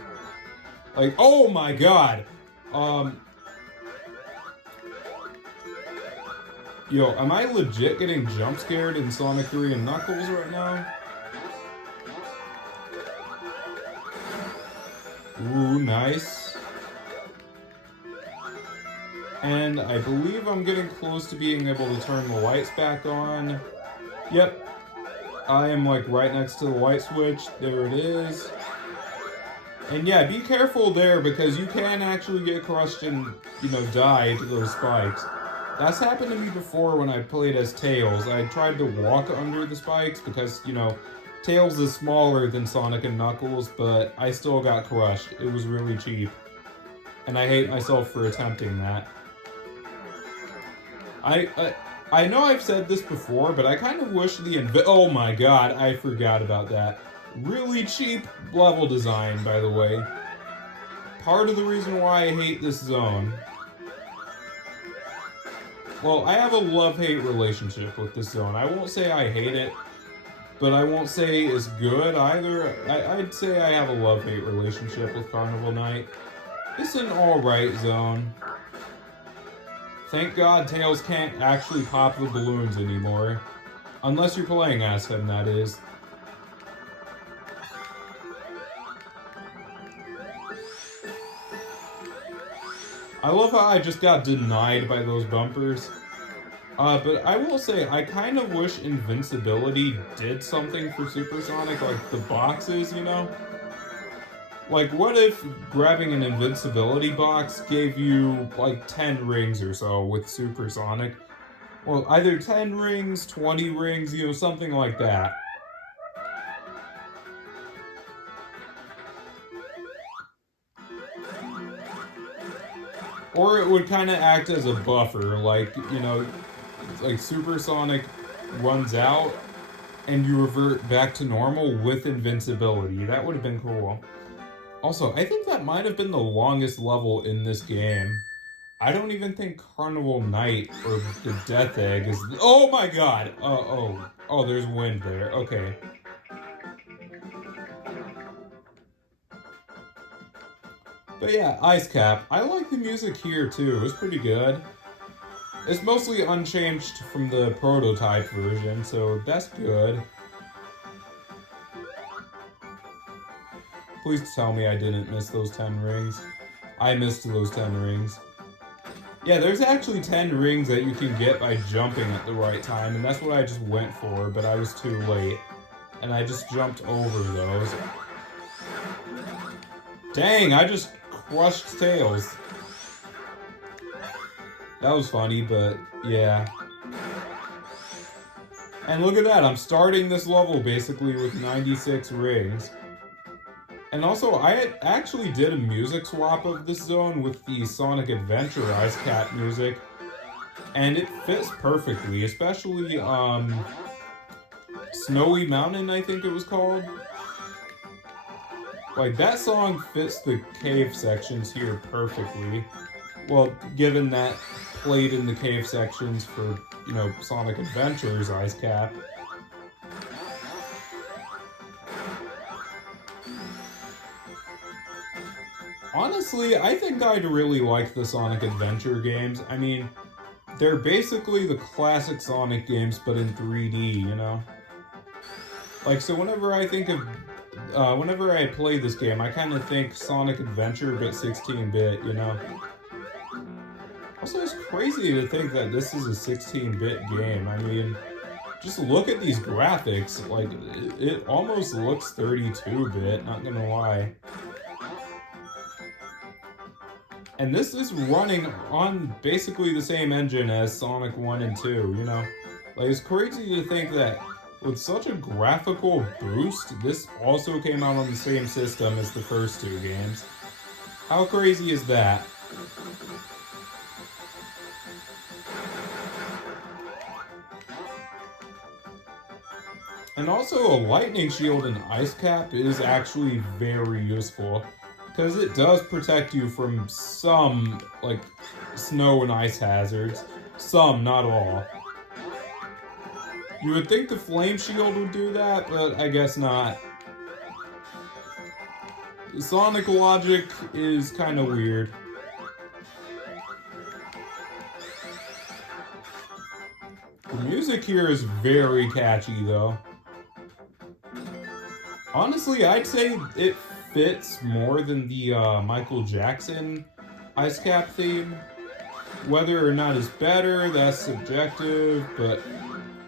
Like, oh my god! Yo, am I legit getting jump scared in Sonic 3 and Knuckles right now? Ooh, nice. And I believe I'm getting close to being able to turn the lights back on. Yep. I am, like, right next to the light switch. There it is. And yeah, be careful there because you can actually get crushed and, you know, die to those spikes. That's happened to me before when I played as Tails. I tried to walk under the spikes because, you know, Tails is smaller than Sonic and Knuckles, but I still got crushed. It was really cheap. And I hate myself for attempting that. I know I've said this before, but I kind of wish oh my god, I forgot about that. Really cheap level design, by the way. Part of the reason why I hate this zone. Well, I have a love-hate relationship with this zone. I won't say I hate it, but I won't say it's good either. I'd say I have a love-hate relationship with Carnival Night. It's an alright zone. Thank God Tails can't actually pop the balloons anymore. Unless you're playing as him, that is. I love how I just got denied by those bumpers. But I will say, I kind of wish invincibility did something for Super Sonic, like the boxes, you know? Like, what if grabbing an invincibility box gave you, like, 10 rings or so with Super Sonic? Well, either 10 rings, 20 rings, you know, something like that. Or it would kind of act as a buffer, like, you know, like Super Sonic runs out and you revert back to normal with invincibility. That would have been cool. Also, I think that might have been the longest level in this game. I don't even think Carnival Night or the Death Egg is. Oh my god! Oh, there's wind there. Okay. But yeah, Ice Cap. I like the music here too. It's pretty good. It's mostly unchanged from the prototype version, so that's good. Please tell me I didn't miss those 10 rings. I missed those 10 rings. Yeah, there's actually 10 rings that you can get by jumping at the right time, and that's what I just went for, but I was too late. And I just jumped over those. Dang, I just crushed Tails. That was funny, but yeah. And look at that, I'm starting this level basically with 96 rings. And also, I actually did a music swap of this zone with the Sonic Adventure Ice Cap music. And it fits perfectly, especially, Snowy Mountain, I think it was called. Like, that song fits the cave sections here perfectly. Well, given that played in the cave sections for, you know, Sonic Adventures Ice Cap. Honestly, I think I'd really like the Sonic Adventure games. I mean, they're basically the classic Sonic games, but in 3D, you know? Like, so whenever I think of, whenever I play this game, I kind of think Sonic Adventure, but 16-bit, you know? Also, it's crazy to think that this is a 16-bit game. I mean, just look at these graphics. Like, it almost looks 32-bit, not gonna lie. And this is running on basically the same engine as Sonic 1 and 2, you know? Like, it's crazy to think that with such a graphical boost, this also came out on the same system as the first two games. How crazy is that? And also, a lightning shield and ice cap is actually very useful. Because it does protect you from some, like, snow and ice hazards. Some, not all. You would think the flame shield would do that, but I guess not. The Sonic logic is kind of weird. The music here is very catchy, though. Honestly, I'd say it fits more than the Michael Jackson Ice Cap theme. Whether or not it's better, that's subjective, but...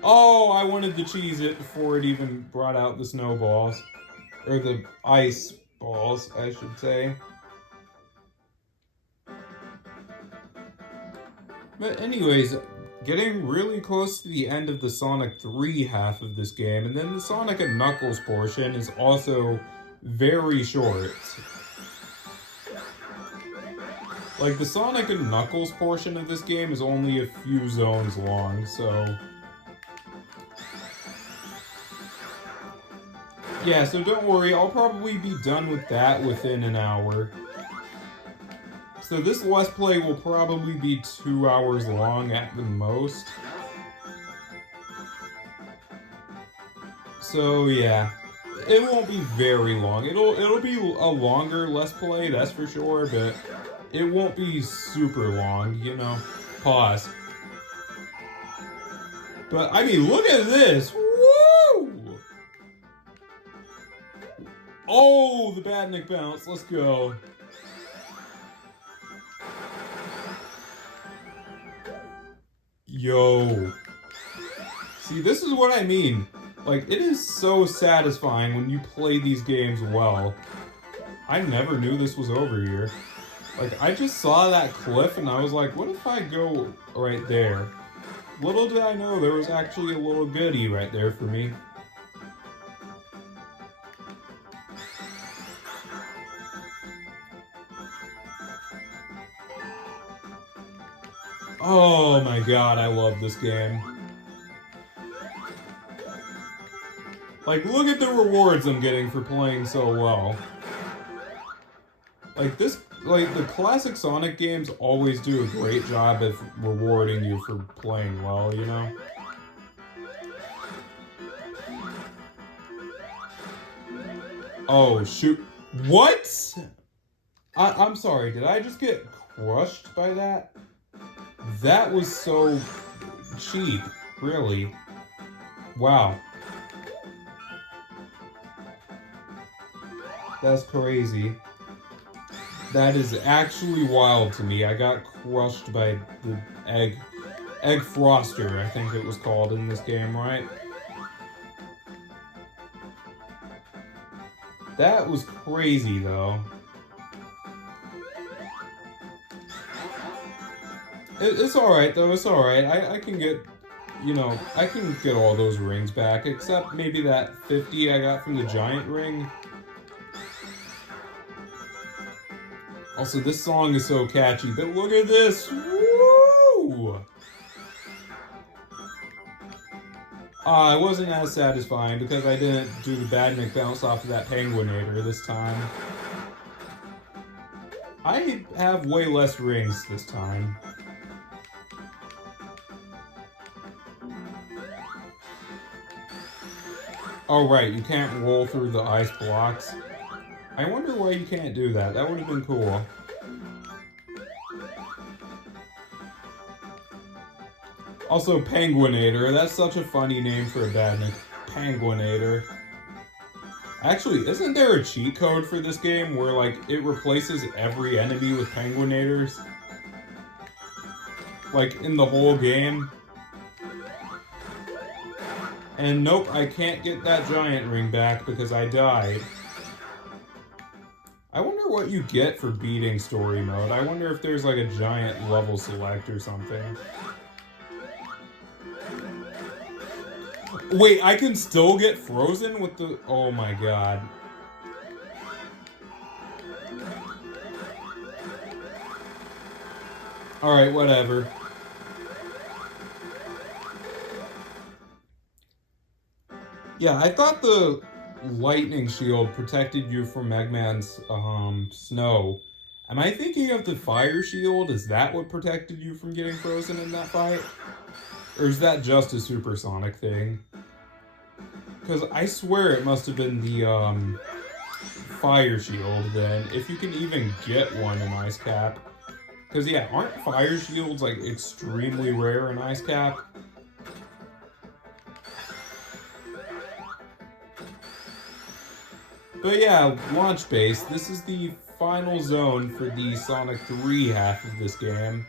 Oh, I wanted to cheese it before it even brought out the snowballs. Or the ice balls, I should say. But anyways, getting really close to the end of the Sonic 3 half of this game, and then the Sonic and Knuckles portion is also very short. Like, the Sonic and Knuckles portion of this game is only a few zones long, so... Yeah, so don't worry, I'll probably be done with that within an hour. So this Let's Play will probably be 2 hours long at the most. So yeah, it won't be very long. It'll be a longer Let's Play, that's for sure, but it won't be super long, you know. Pause. But I mean, look at this! Woo! Oh, the Badnik bounce, let's go. Yo. See, this is what I mean. Like, it is so satisfying when you play these games well. I never knew this was over here. Like, I just saw that cliff and I was like, what if I go right there? Little did I know there was actually a little goodie right there for me. Oh my god, I love this game. Like, look at the rewards I'm getting for playing so well. Like, this like, the classic Sonic games always do a great job of rewarding you for playing well, you know? Oh, shoot. What? I'm sorry, did I just get crushed by that? That was so cheap, really. Wow. That's crazy. That is actually wild to me. I got crushed by the egg froster, I think it was called in this game, right? That was crazy, though. It's alright, though. It's alright. I can get, you know, I can get all those rings back, except maybe that 50 I got from the giant ring. Also, this song is so catchy, but look at this! Woo! It wasn't as satisfying because I didn't do the Badnik bounce off of that Penguinator this time. I have way less rings this time. Oh right, you can't roll through the ice blocks. I wonder why you can't do that. That would have been cool. Also, Penguinator. That's such a funny name for a Badnik. Penguinator. Actually, isn't there a cheat code for this game where, like, it replaces every enemy with Penguinators? Like, in the whole game? And nope, I can't get that giant ring back because I died. I wonder what you get for beating story mode. I wonder if there's like a giant level select or something. Wait, I can still get frozen with the... Oh my god. Alright, whatever. Yeah, I thought the lightning shield protected you from Eggman's snow. Am I thinking of the fire shield? Is that what protected you from getting frozen in that fight? Or is that just a supersonic thing? Because I swear it must have been the fire shield then, if you can even get one in Ice Cap. Because yeah, aren't fire shields like extremely rare in Ice Cap? But yeah, launch base. This is the final zone for the Sonic 3 half of this game.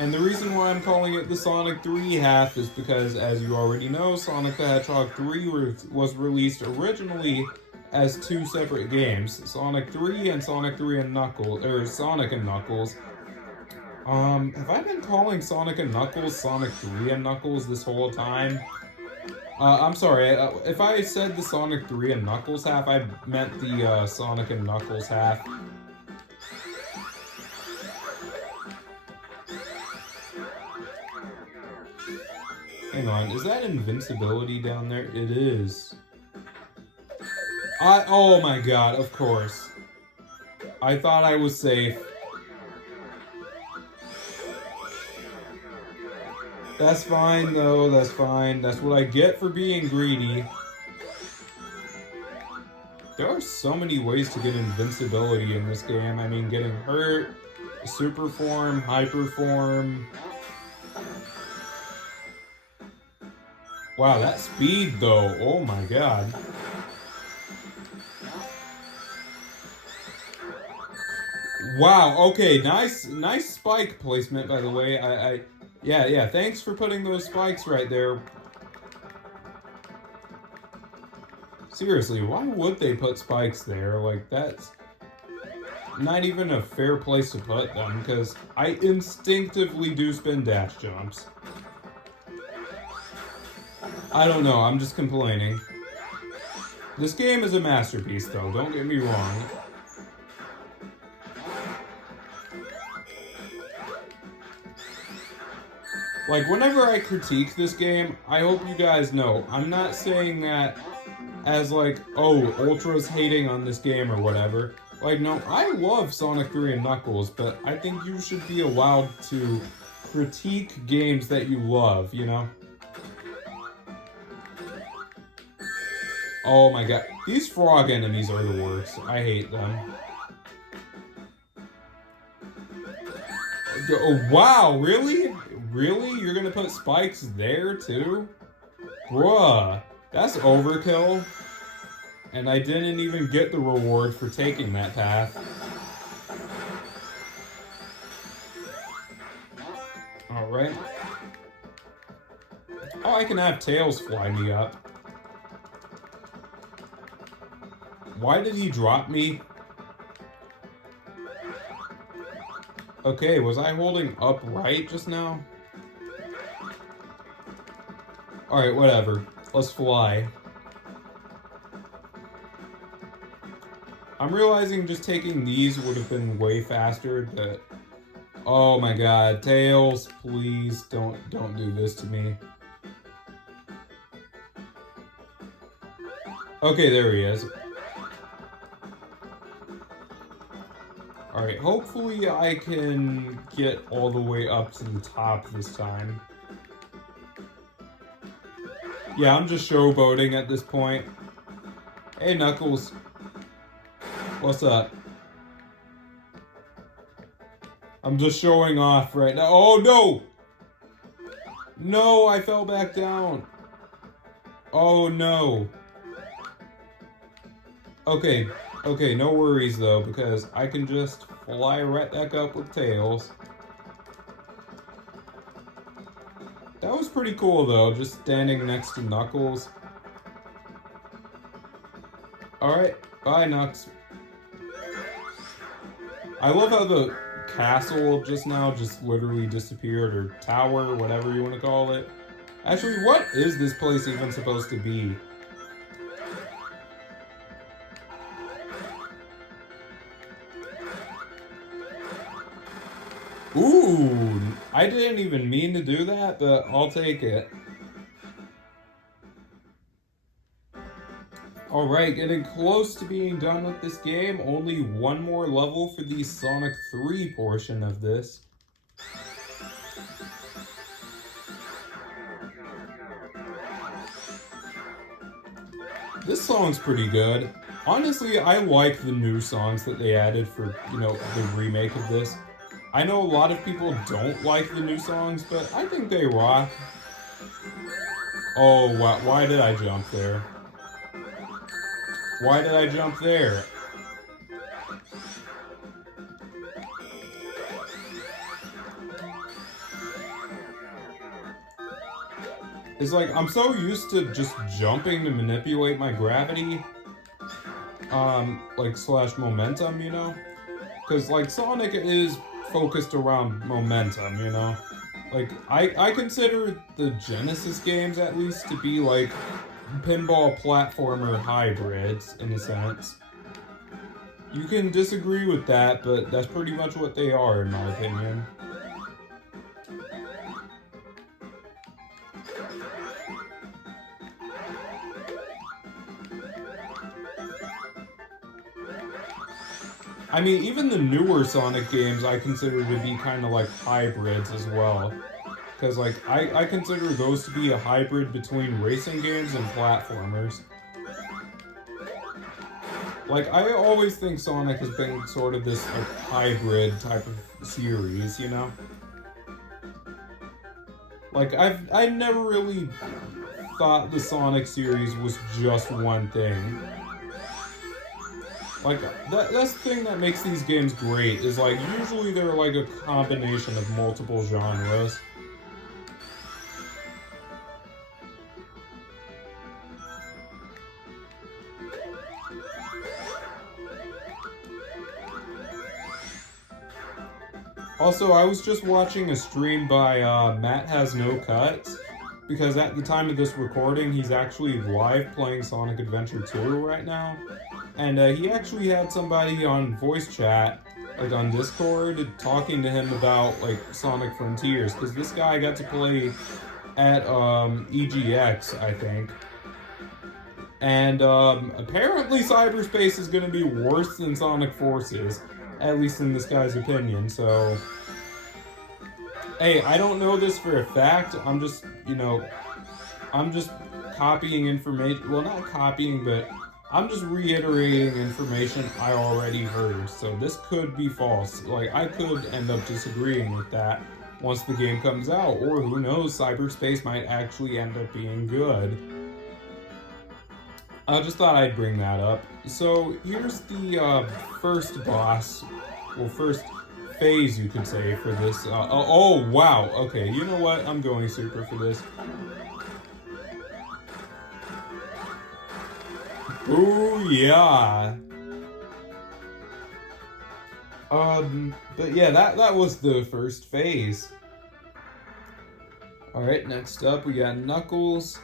And the reason why I'm calling it the Sonic 3 half is because, as you already know, Sonic the Hedgehog 3 was released originally as two separate games. Sonic 3 and Sonic 3 and Knuckles, or Sonic and Knuckles. Have I been calling Sonic and Knuckles Sonic 3 and Knuckles this whole time? I'm sorry, if I said the Sonic 3 and Knuckles half, I meant the Sonic and Knuckles half. Hang on, is that invincibility down there? It is. Oh my god, of course. I thought I was safe. That's fine, though. That's fine. That's what I get for being greedy. There are so many ways to get invincibility in this game. I mean, getting hurt, super form, hyper form. Wow, that speed, though. Oh my god. Wow, okay, nice spike placement, by the way. Yeah, thanks for putting those spikes right there. Seriously, why would they put spikes there? Like, that's not even a fair place to put them, because I instinctively do spin dash jumps. I don't know, I'm just complaining. This game is a masterpiece, though, don't get me wrong. Like, whenever I critique this game, I hope you guys know, I'm not saying that as like, oh, Ultra's hating on this game or whatever. Like, no, I love Sonic 3 and Knuckles, but I think you should be allowed to critique games that you love, you know? Oh my god. These frog enemies are the worst. I hate them. Oh, wow, really? Really? You're gonna put spikes there, too? Bruh, that's overkill. And I didn't even get the reward for taking that path. Alright. Oh, I can have Tails fly me up. Why did he drop me? Okay, was I holding up right just now? Alright, whatever. Let's fly. I'm realizing just taking these would have been way faster, but... Oh my god, Tails, please don't do this to me. Okay, there he is. Alright, hopefully I can get all the way up to the top this time. Yeah, I'm just showboating at this point. Hey, Knuckles. What's up? I'm just showing off right now. Oh, no! No, I fell back down. Oh, no. Okay, no worries, though, because I can just fly right back up with Tails. That was pretty cool, though, just standing next to Knuckles. Alright, bye, Knux. I love how the castle just now just literally disappeared, or tower, whatever you want to call it. Actually, what is this place even supposed to be? Ooh, I didn't even mean to do that, but I'll take it. Alright, getting close to being done with this game. Only one more level for the Sonic 3 portion of this. This song's pretty good. Honestly, I like the new songs that they added for, you know, the remake of this. I know a lot of people don't like the new songs, but I think they rock. Oh, wow, why did I jump there? Why did I jump there? It's like, I'm so used to just jumping to manipulate my gravity, like, slash momentum, you know? Because, like, Sonic is focused around momentum, you know? Like, I consider the Genesis games, at least, to be, like, pinball platformer hybrids, in a sense. You can disagree with that, but that's pretty much what they are, in my opinion. I mean, even the newer Sonic games I consider to be kind of like hybrids as well. Because, like, I consider those to be a hybrid between racing games and platformers. Like, I always think Sonic has been sort of this, like, hybrid type of series, you know? Like, I never really thought the Sonic series was just one thing. Like, that's the thing that makes these games great, is, like, usually they're, like, a combination of multiple genres. Also, I was just watching a stream by Matt Has No Cuts, because at the time of this recording, he's actually live playing Sonic Adventure 2 right now. And he actually had somebody on voice chat, like on Discord, talking to him about, like, Sonic Frontiers, because this guy got to play at EGX, I think. And apparently cyberspace is going to be worse than Sonic Forces, at least in this guy's opinion, so... Hey, I don't know this for a fact, I'm just, I'm just copying information, well, not copying, but I'm just reiterating information I already heard, so this could be false. Like, I could end up disagreeing with that once the game comes out, or who knows, cyberspace might actually end up being good. I just thought I'd bring that up. So here's the first boss, well, first phase you could say for this. Oh wow, okay, you know what? I'm going super for this. Ooh yeah. But yeah, that was the first phase. All right, next up we got Knuckles.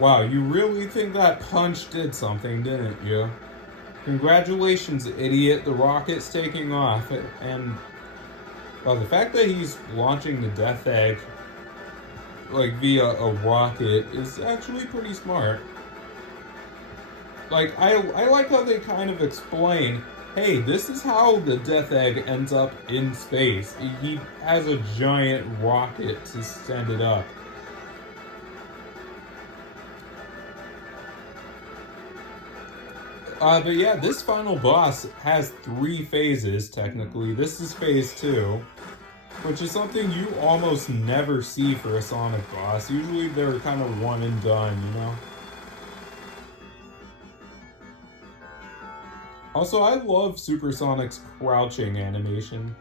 Wow, you really think that punch did something, didn't you? Congratulations, idiot. The rocket's taking off. And well, the fact that he's launching the Death Egg like via a rocket is actually pretty smart. Like, I like how they kind of explain, hey, this is how the Death Egg ends up in space. He has a giant rocket to send it up. But yeah, this final boss has 3 phases, technically. This is phase 2, which is something you almost never see for a Sonic boss. Usually they're kind of one and done, you know? Also, I love Super Sonic's crouching animation.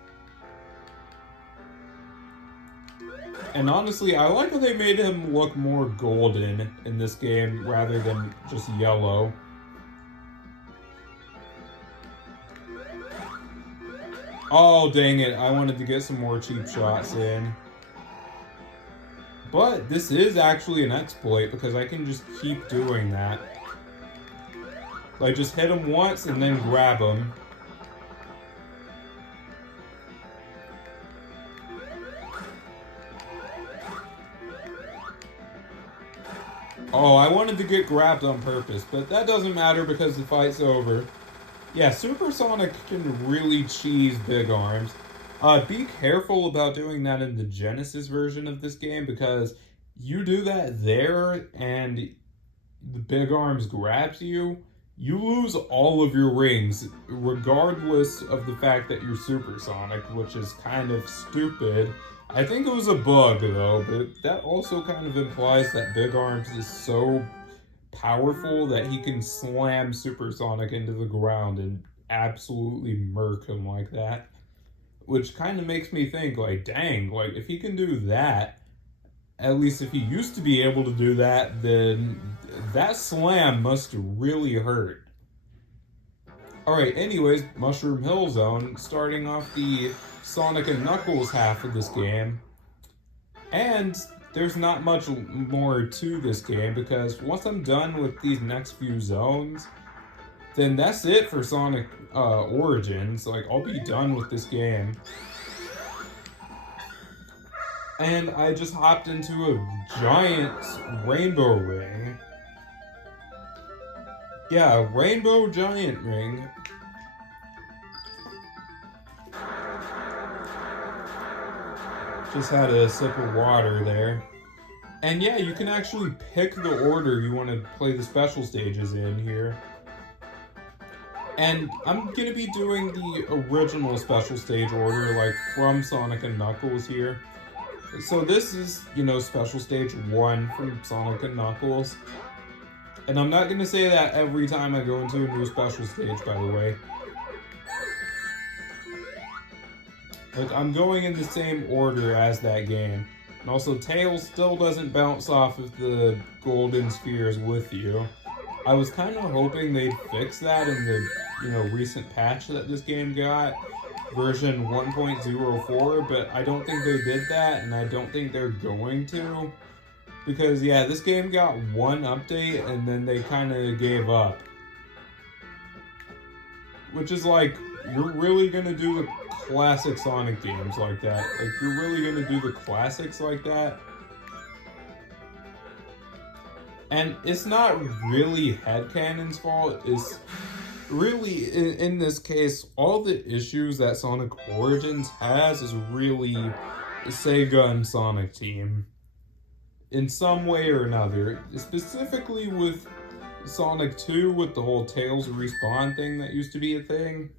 And honestly, I like how they made him look more golden in this game rather than just yellow. Oh, dang it. I wanted to get some more cheap shots in. But this is actually an exploit because I can just keep doing that. Like, just hit him once and then grab him. Oh, I wanted to get grabbed on purpose, but that doesn't matter because the fight's over. Yeah, Super Sonic can really cheese big arms. Be careful about doing that in the Genesis version of this game because you do that there and the big arms grabs you, you lose all of your rings, regardless of the fact that you're Super Sonic, which is kind of stupid. I think it was a bug though, but that also kind of implies that Big Arms is so powerful that he can slam Super Sonic into the ground and absolutely murk him like that. Which kind of makes me think, like, dang, like, if he can do that, at least if he used to be able to do that, then that slam must really hurt. Alright, anyways, Mushroom Hill Zone, starting off the Sonic and Knuckles half of this game. And there's not much more to this game because once I'm done with these next few zones, then that's it for Sonic Origins. Like, I'll be done with this game. And I just hopped into a giant rainbow ring. Yeah, a rainbow giant ring. Just had a sip of water there. And yeah, you can actually pick the order you want to play the special stages in here. And I'm going to be doing the original special stage order, like from Sonic and Knuckles here. So this is, you know, special stage 1 from Sonic and Knuckles. And I'm not going to say that every time I go into a new special stage, by the way. Like, I'm going in the same order as that game. And also, Tails still doesn't bounce off of the golden spheres with you. I was kind of hoping they'd fix that in the, you know, recent patch that this game got, version 1.04, but I don't think they did that, and I don't think they're going to. Because, yeah, this game got one update, and then they kind of gave up. Which is like, you're really gonna do the classic Sonic games like that? Like, you're really gonna do the classics like that? And it's not really headcanon's fault. It's really, in this case, all the issues that Sonic Origins has is really Sega and Sonic Team. In some way or another. Specifically with Sonic 2, with the whole Tails Respawn thing that used to be a thing.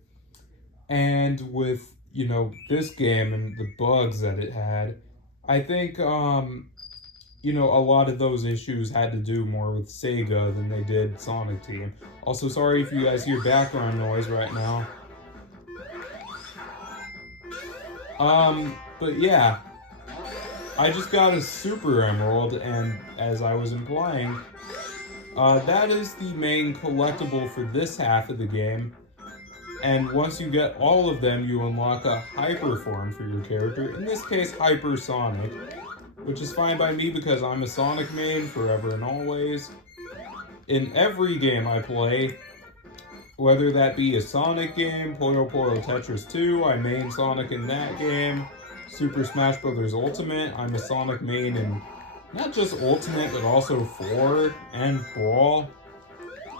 And with, you know, this game and the bugs that it had. I think, you know, a lot of those issues had to do more with Sega than they did Sonic Team. Also, sorry if you guys hear background noise right now. But yeah, I just got a Super Emerald, and as I was implying, that is the main collectible for this half of the game. And once you get all of them, you unlock a Hyper form for your character, in this case, Hyper Sonic, which is fine by me because I'm a Sonic main forever and always. In every game I play, whether that be a Sonic game, Puyo Puyo Tetris 2, I main Sonic in that game, Super Smash Bros. Ultimate, I'm a Sonic main in not just Ultimate, but also 4 and Brawl,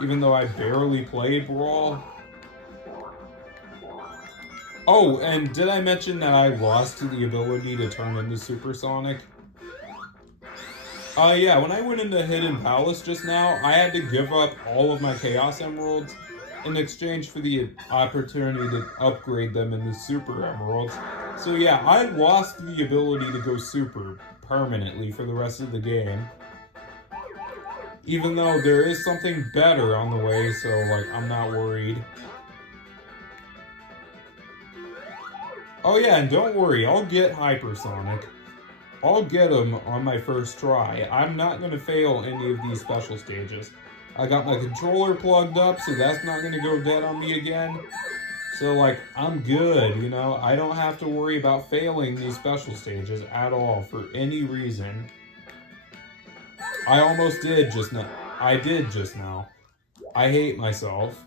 even though I barely played Brawl. Oh, and did I mention that I lost the ability to turn into Super Sonic? Yeah, when I went into Hidden Palace just now, I had to give up all of my Chaos Emeralds in exchange for the opportunity to upgrade them into Super Emeralds. So yeah, I lost the ability to go Super permanently for the rest of the game. Even though there is something better on the way, so like, I'm not worried. Oh yeah, and don't worry, I'll get Hypersonic. I'll get him on my first try. I'm not going to fail any of these special stages. I got my controller plugged up, so that's not going to go dead on me again. So, like, I'm good, you know? I don't have to worry about failing these special stages at all for any reason. I almost did just now. I did just now. I hate myself.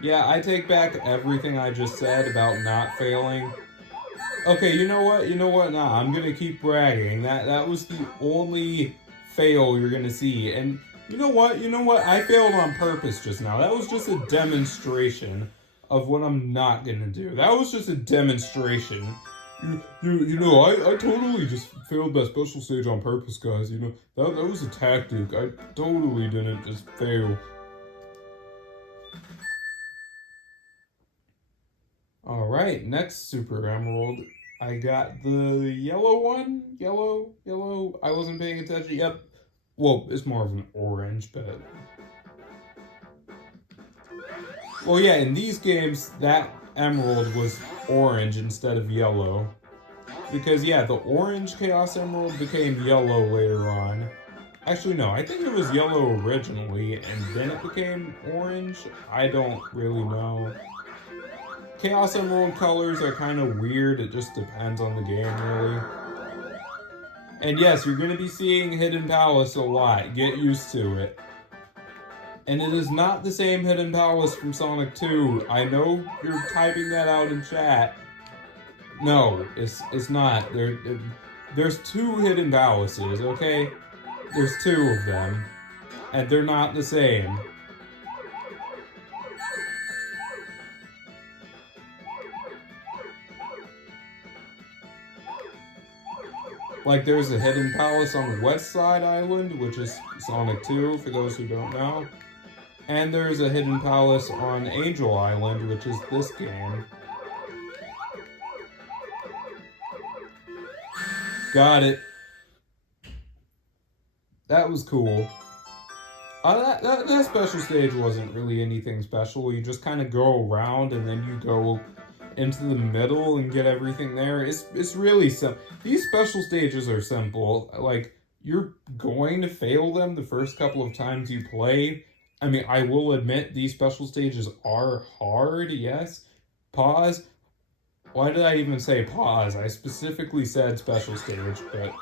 Yeah, I take back everything I just said about not failing. Okay, you know what? You know what? Nah, I'm gonna keep bragging. That was the only fail you're gonna see. And you know what? You know what? I failed on purpose just now. That was just a demonstration of what I'm not gonna do. That was just a demonstration. You know, I totally just failed that special stage on purpose, guys. You know, that was a tactic. I totally didn't just fail. Alright, next Super Emerald. I got the yellow one? Yellow? I wasn't paying attention. Yep. Well, it's more of an orange, but... Well, yeah, in these games, that emerald was orange instead of yellow. Because, yeah, the orange Chaos Emerald became yellow later on. Actually, no, I think it was yellow originally, and then it became orange. I don't really know. Chaos Emerald colors are kind of weird. It just depends on the game, really. And yes, you're going to be seeing Hidden Palace a lot. Get used to it. And it is not the same Hidden Palace from Sonic 2. I know you're typing that out in chat. No, it's not. There's two Hidden Palaces, okay? There's two of them. And they're not the same. Like, there's a Hidden Palace on West Side Island, which is Sonic 2, for those who don't know. And there's a Hidden Palace on Angel Island, which is this game. Got it. That was cool. That special stage wasn't really anything special. You just kind of go around and then you go into the middle and get everything there. It's really simple. These special stages are simple. Like, you're going to fail them the first couple of times you play. I mean, I will admit these special stages are hard, yes. Pause. Why did I even say pause? I specifically said special stage, but...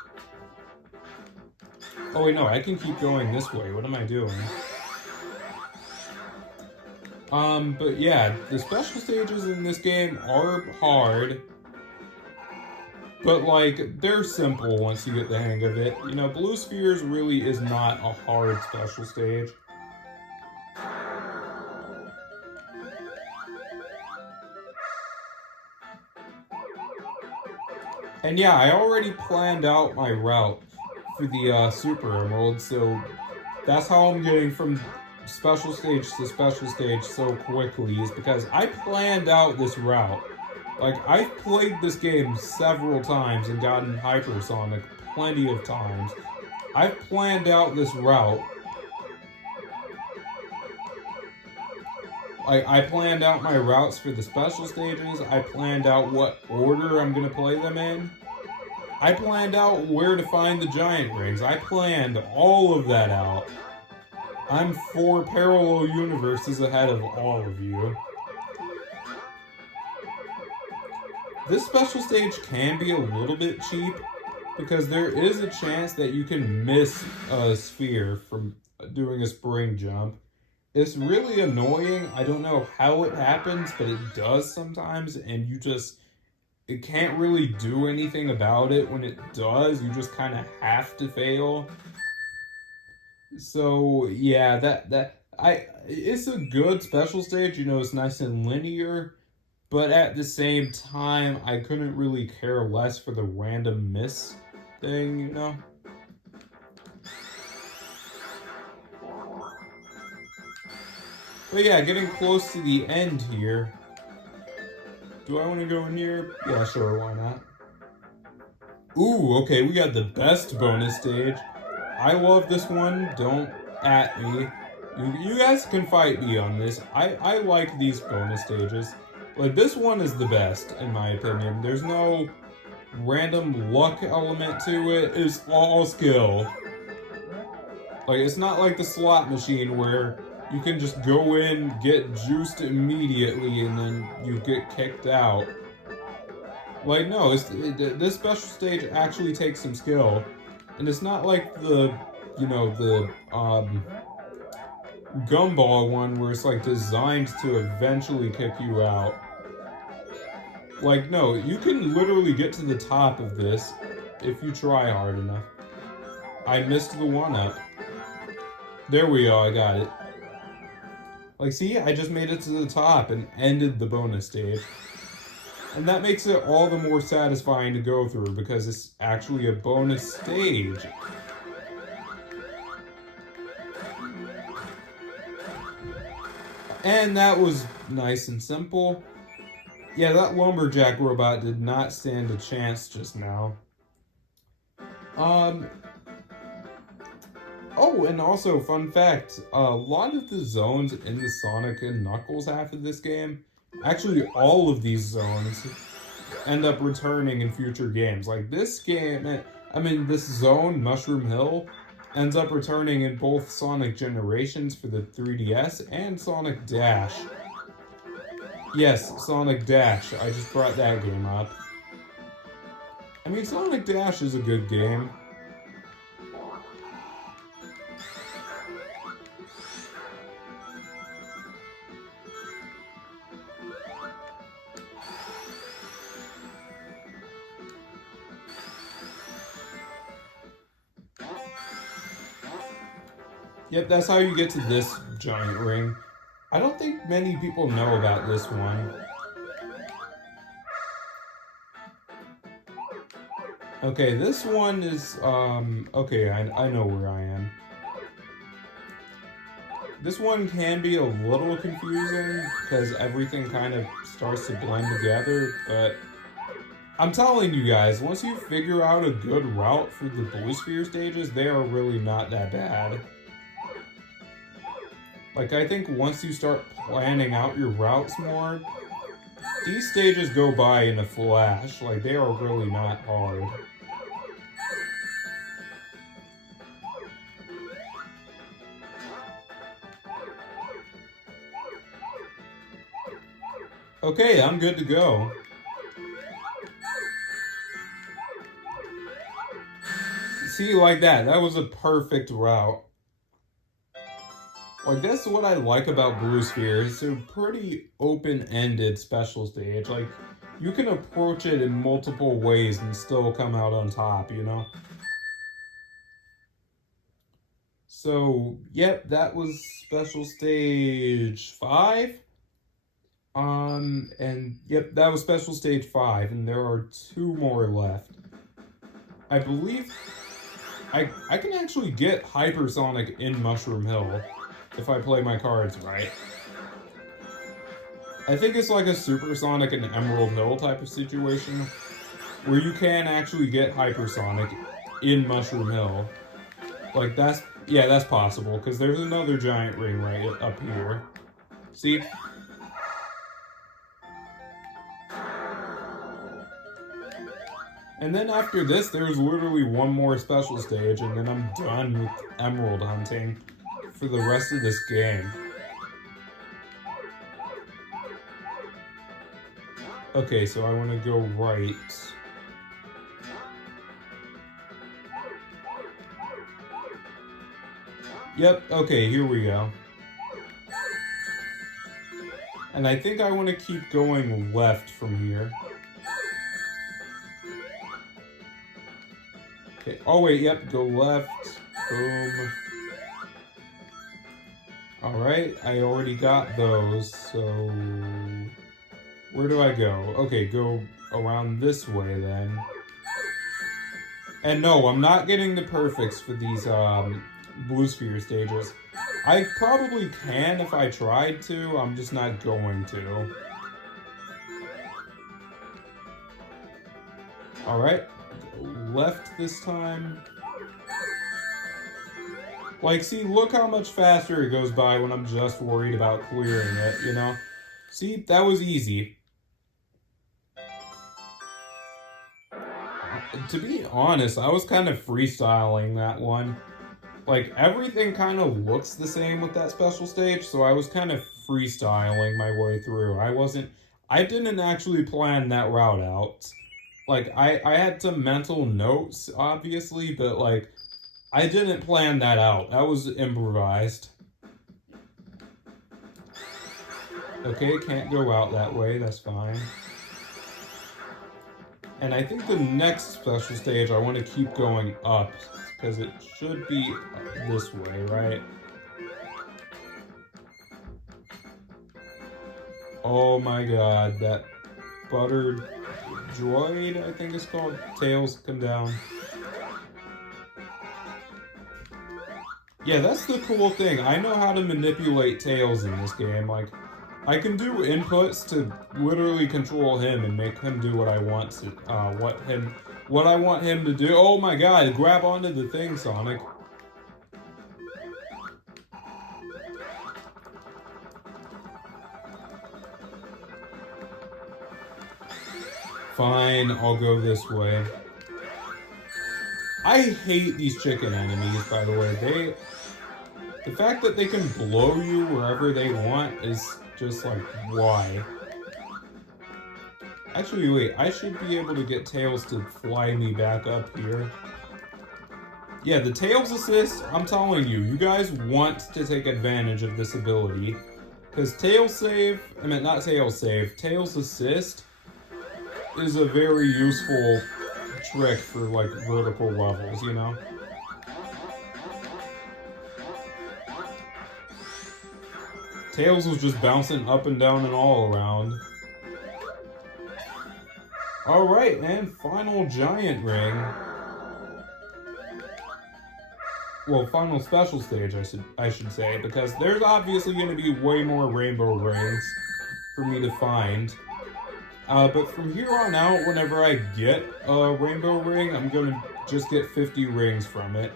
Oh wait, no, I can keep going this way. What am I doing? But yeah, the special stages in this game are hard. But, like, they're simple once you get the hang of it. You know, Blue Spheres really is not a hard special stage. And yeah, I already planned out my route for the Super Emerald, so that's how I'm getting from special stage to special stage so quickly, is because I planned out this route. Like, I've played this game several times and gotten hypersonic plenty of times. I've planned out this route. I planned out my routes for the special stages. I planned out what order I'm going to play them in. I planned out where to find the giant rings. I planned all of that out. I'm 4 parallel universes ahead of all of you. This special stage can be a little bit cheap because there is a chance that you can miss a sphere from doing a spring jump. It's really annoying. I don't know how it happens, but it does sometimes, and it can't really do anything about it. When it does, you just kind of have to fail. So yeah, it's a good special stage. You know, it's nice and linear, but at the same time, I couldn't really care less for the random miss thing. You know. But yeah, getting close to the end here. Do I want to go in here? Yeah, sure, why not? Ooh, okay, we got the best bonus stage. I love this one. Don't at me. You guys can fight me on this. I like these bonus stages. Like, this one is the best, in my opinion. There's no random luck element to it. It's all skill. Like, it's not like the slot machine where you can just go in, get juiced immediately, and then you get kicked out. Like, no, this special stage actually takes some skill. And it's not like the Gumball one where it's like designed to eventually kick you out. Like, no, you can literally get to the top of this if you try hard enough. I missed the 1-up. There we go, I got it. Like, see, I just made it to the top and ended the bonus stage. And that makes it all the more satisfying to go through because it's actually a bonus stage. And that was nice and simple. Yeah, that lumberjack robot did not stand a chance just now. Oh, and also, fun fact, a lot of the zones in the Sonic and Knuckles half of this game, actually all of these zones, end up returning in future games. Like this game, this zone, Mushroom Hill, ends up returning in both Sonic Generations for the 3DS and Sonic Dash. Yes, Sonic Dash, I just brought that game up. I mean, Sonic Dash is a good game. Yep, that's how you get to this giant ring. I don't think many people know about this one. Okay, this one is, okay, I know where I am. This one can be a little confusing, because everything kind of starts to blend together, but I'm telling you guys, once you figure out a good route for the Blue Sphere stages, they are really not that bad. Like, I think once you start planning out your routes more, these stages go by in a flash. Like, they are really not hard. Okay, I'm good to go. See, like that. That was a perfect route. Like, that's what I like about Blue Sphere. It's a pretty open-ended special stage. Like, you can approach it in multiple ways and still come out on top, you know? So, yep, that was special stage 5. And yep, that was special stage 5, and there are 2 more left. I believe I can actually get Hypersonic in Mushroom Hill if I play my cards right. I think it's like a Supersonic and Emerald Hill type of situation where you can actually get Hypersonic in Mushroom Hill. Like that's possible because there's another giant ring right up here. See? And then after this, there's literally one more special stage, and then I'm done with emerald hunting for the rest of this game. Okay, so I want to go right. Yep, okay, here we go. And I think I want to keep going left from here. Okay. Oh wait, yep, go left. Boom. Alright, I already got those, so... Where do I go? Okay, go around this way then. And no, I'm not getting the perfects for these Blue Sphere stages. I probably can if I tried to, I'm just not going to. Alright. Left this time. Like, see, look how much faster it goes by when I'm just worried about clearing it, you know? See, that was easy. To be honest, I was kind of freestyling that one. Like, everything kind of looks the same with that special stage, so I was kind of freestyling my way through. I didn't actually plan that route out. Like, I had some mental notes, obviously, but, like, I didn't plan that out. That was improvised. Okay, can't go out that way, that's fine. And I think the next special stage, I want to keep going up, because it should be this way, right? Oh my god, that buttered droid, I think it's called. Tails, come down. Yeah, that's the cool thing. I know how to manipulate Tails in this game. Like, I can do inputs to literally control him and make him do what I want to, what I want him to do. Oh my god, grab onto the thing, Sonic. Fine, I'll go this way. I hate these chicken enemies, by the way. The fact that they can blow you wherever they want is just like, why? Actually, wait, I should be able to get Tails to fly me back up here. Yeah, the Tails assist, I'm telling you, you guys want to take advantage of this ability. Because Tails assist is a very useful trick for, like, vertical levels, you know? Tails was just bouncing up and down and all around. Alright, and final giant ring. Well, final special stage, I should say, because there's obviously going to be way more rainbow rings for me to find. But from here on out, whenever I get a rainbow ring, I'm going to just get 50 rings from it.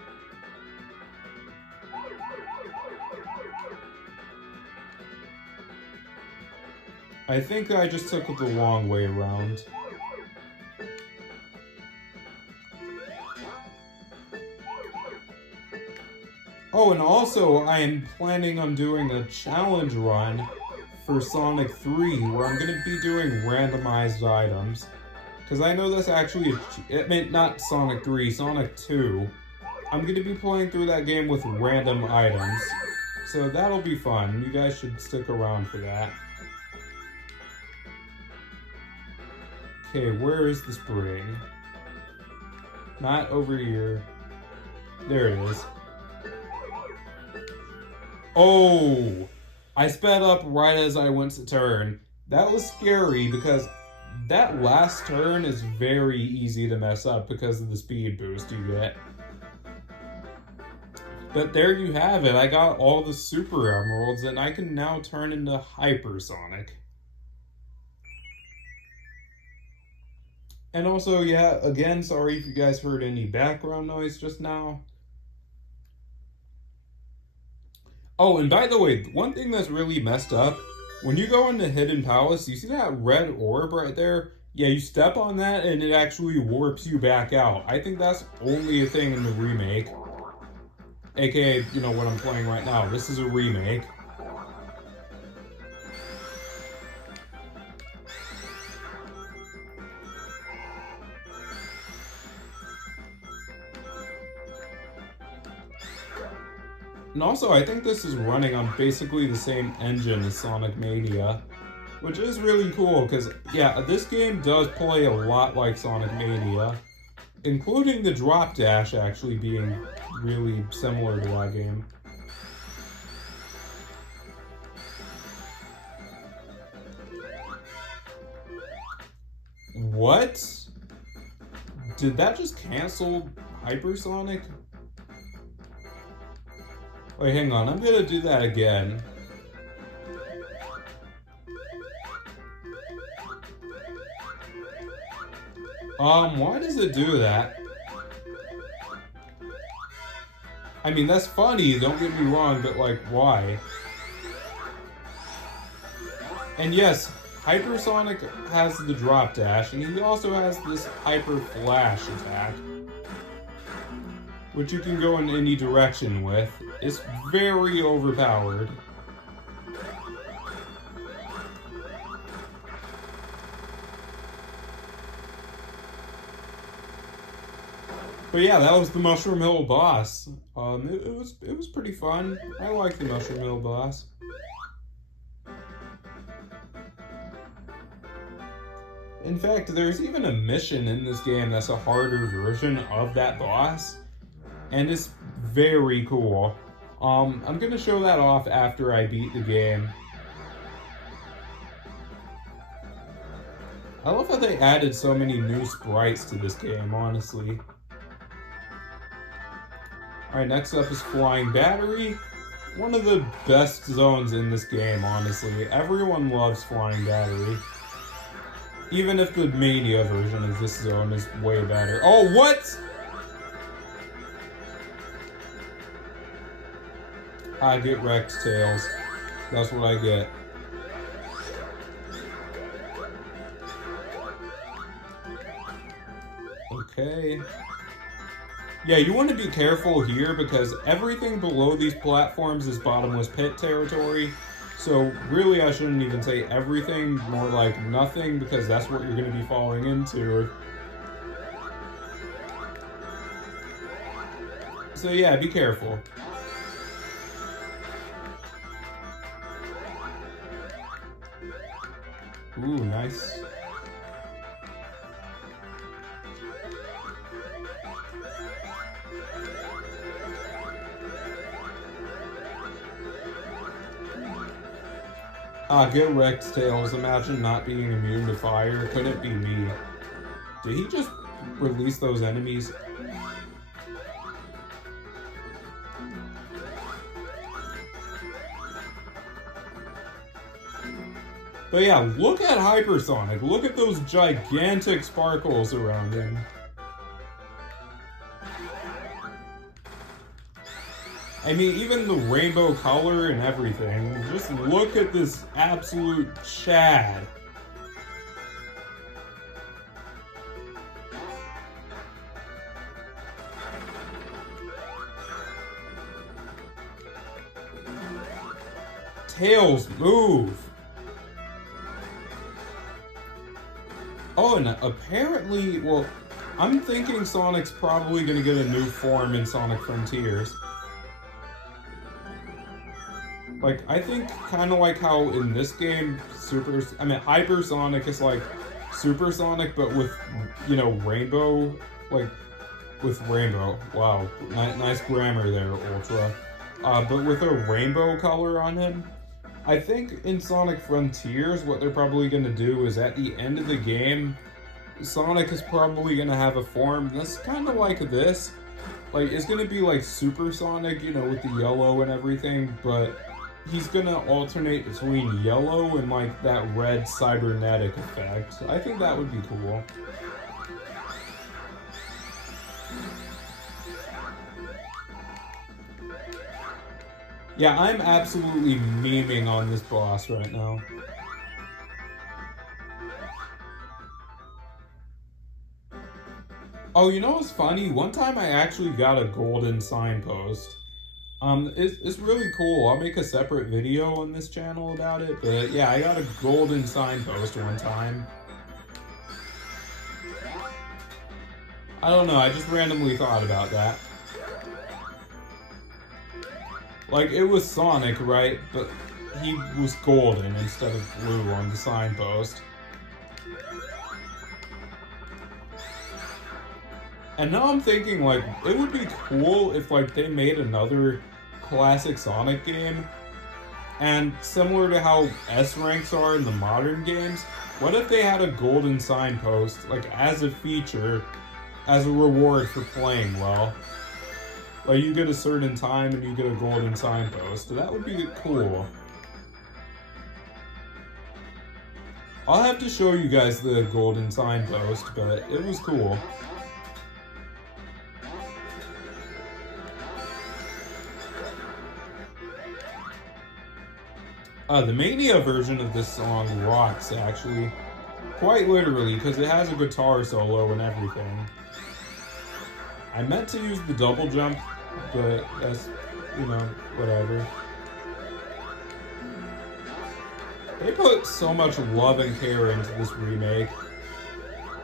I think I just took it the long way around. Oh, and also, I am planning on doing a challenge run for Sonic 3, where I'm going to be doing randomized items. Because I know that's actually, not Sonic 3, Sonic 2. I'm going to be playing through that game with random items. So that'll be fun. You guys should stick around for that. Okay, where is the spring? Not over here. There it is. Oh! I sped up right as I went to turn. That was scary because that last turn is very easy to mess up because of the speed boost you get. But there you have it. I got all the Super Emeralds and I can now turn into Hypersonic. And also, yeah, again, sorry if you guys heard any background noise just now. Oh, and by the way, one thing that's really messed up, when you go into Hidden Palace, you see that red orb right there? Yeah, you step on that and it actually warps you back out. I think that's only a thing in the remake. AKA, you know, what I'm playing right now. This is a remake. And also, I think this is running on basically the same engine as Sonic Mania, which is really cool, because, yeah, this game does play a lot like Sonic Mania, including the drop dash actually being really similar to that game. What? Did that just cancel Hypersonic? Wait, hang on, I'm gonna do that again. Why does it do that? I mean, that's funny, don't get me wrong, but like, why? And yes, Hypersonic has the drop dash, and he also has this Hyper Flash attack, which you can go in any direction with. It's very overpowered. But yeah, that was the Mushroom Hill boss. It was pretty fun. I like the Mushroom Hill boss. In fact, there's even a mission in this game that's a harder version of that boss, and it's very cool. I'm gonna show that off after I beat the game. I love how they added so many new sprites to this game, honestly. Alright, next up is Flying Battery. One of the best zones in this game, honestly. Everyone loves Flying Battery. Even if the Mania version of this zone is way better. Oh, what?! I get wrecked, Tails. That's what I get. Okay. Yeah, you want to be careful here because everything below these platforms is bottomless pit territory. So really, I shouldn't even say everything, more like nothing, because that's what you're going to be falling into. So yeah, be careful. Ooh, nice. Get wrecked, Tails. Imagine not being immune to fire. Couldn't be me. Did he just release those enemies? But yeah, look at Hypersonic. Look at those gigantic sparkles around him. I mean, even the rainbow color and everything. Just look at this absolute Chad. Tails, move! Oh, and apparently, well, I'm thinking Sonic's probably gonna get a new form in Sonic Frontiers. Like, I think kind of like how in this game, Hyper Sonic is like Super Sonic, but with, you know, rainbow, like, with rainbow. Wow, nice grammar there, Ultra. But with a rainbow color on him. I think in Sonic Frontiers, what they're probably going to do is at the end of the game, Sonic is probably going to have a form that's kind of like this. Like, it's going to be like Super Sonic, you know, with the yellow and everything, but he's going to alternate between yellow and like that red cybernetic effect. I think that would be cool. Yeah, I'm absolutely memeing on this boss right now. Oh, you know what's funny? One time I actually got a golden signpost. It's really cool. I'll make a separate video on this channel about it, but yeah, I got a golden signpost one time. I don't know, I just randomly thought about that. Like, it was Sonic, right? But he was golden instead of blue on the signpost. And now I'm thinking, like, it would be cool if, like, they made another classic Sonic game. And similar to how S ranks are in the modern games, what if they had a golden signpost, like, as a feature, as a reward for playing well? Like, you get a certain time and you get a golden signpost. That would be cool. I'll have to show you guys the golden signpost, but it was cool. The Mania version of this song rocks, actually. Quite literally, because it has a guitar solo and everything. I meant to use the double jump, but that's, you know, whatever. They put so much love and care into this remake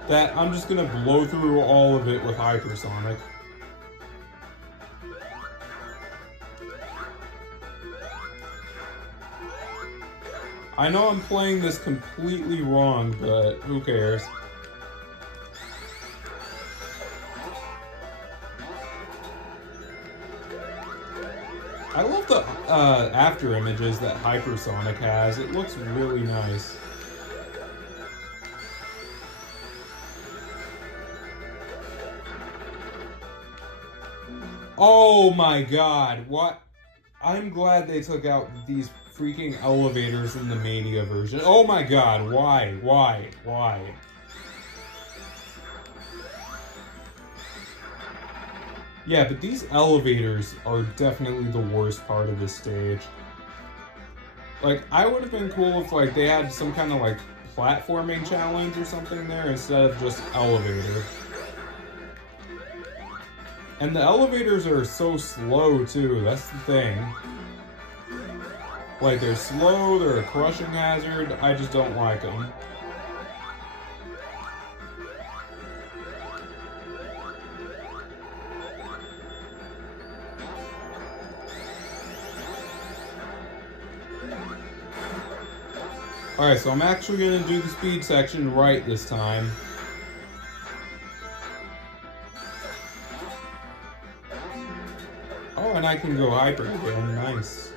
that I'm just gonna blow through all of it with Hypersonic. I know I'm playing this completely wrong, but who cares? I love the after images that Hypersonic has. It looks really nice. Oh my god, what? I'm glad they took out these freaking elevators in the Mania version. Oh my god, why? Yeah, but these elevators are definitely the worst part of this stage. Like, I would have been cool if, like, they had some kind of, like, platforming challenge or something there instead of just elevator. And the elevators are so slow, too. That's the thing. Like, they're slow, they're a crushing hazard. I just don't like them. Alright, so I'm actually going to do the speed section right this time. Oh, and I can go hyper again. Nice.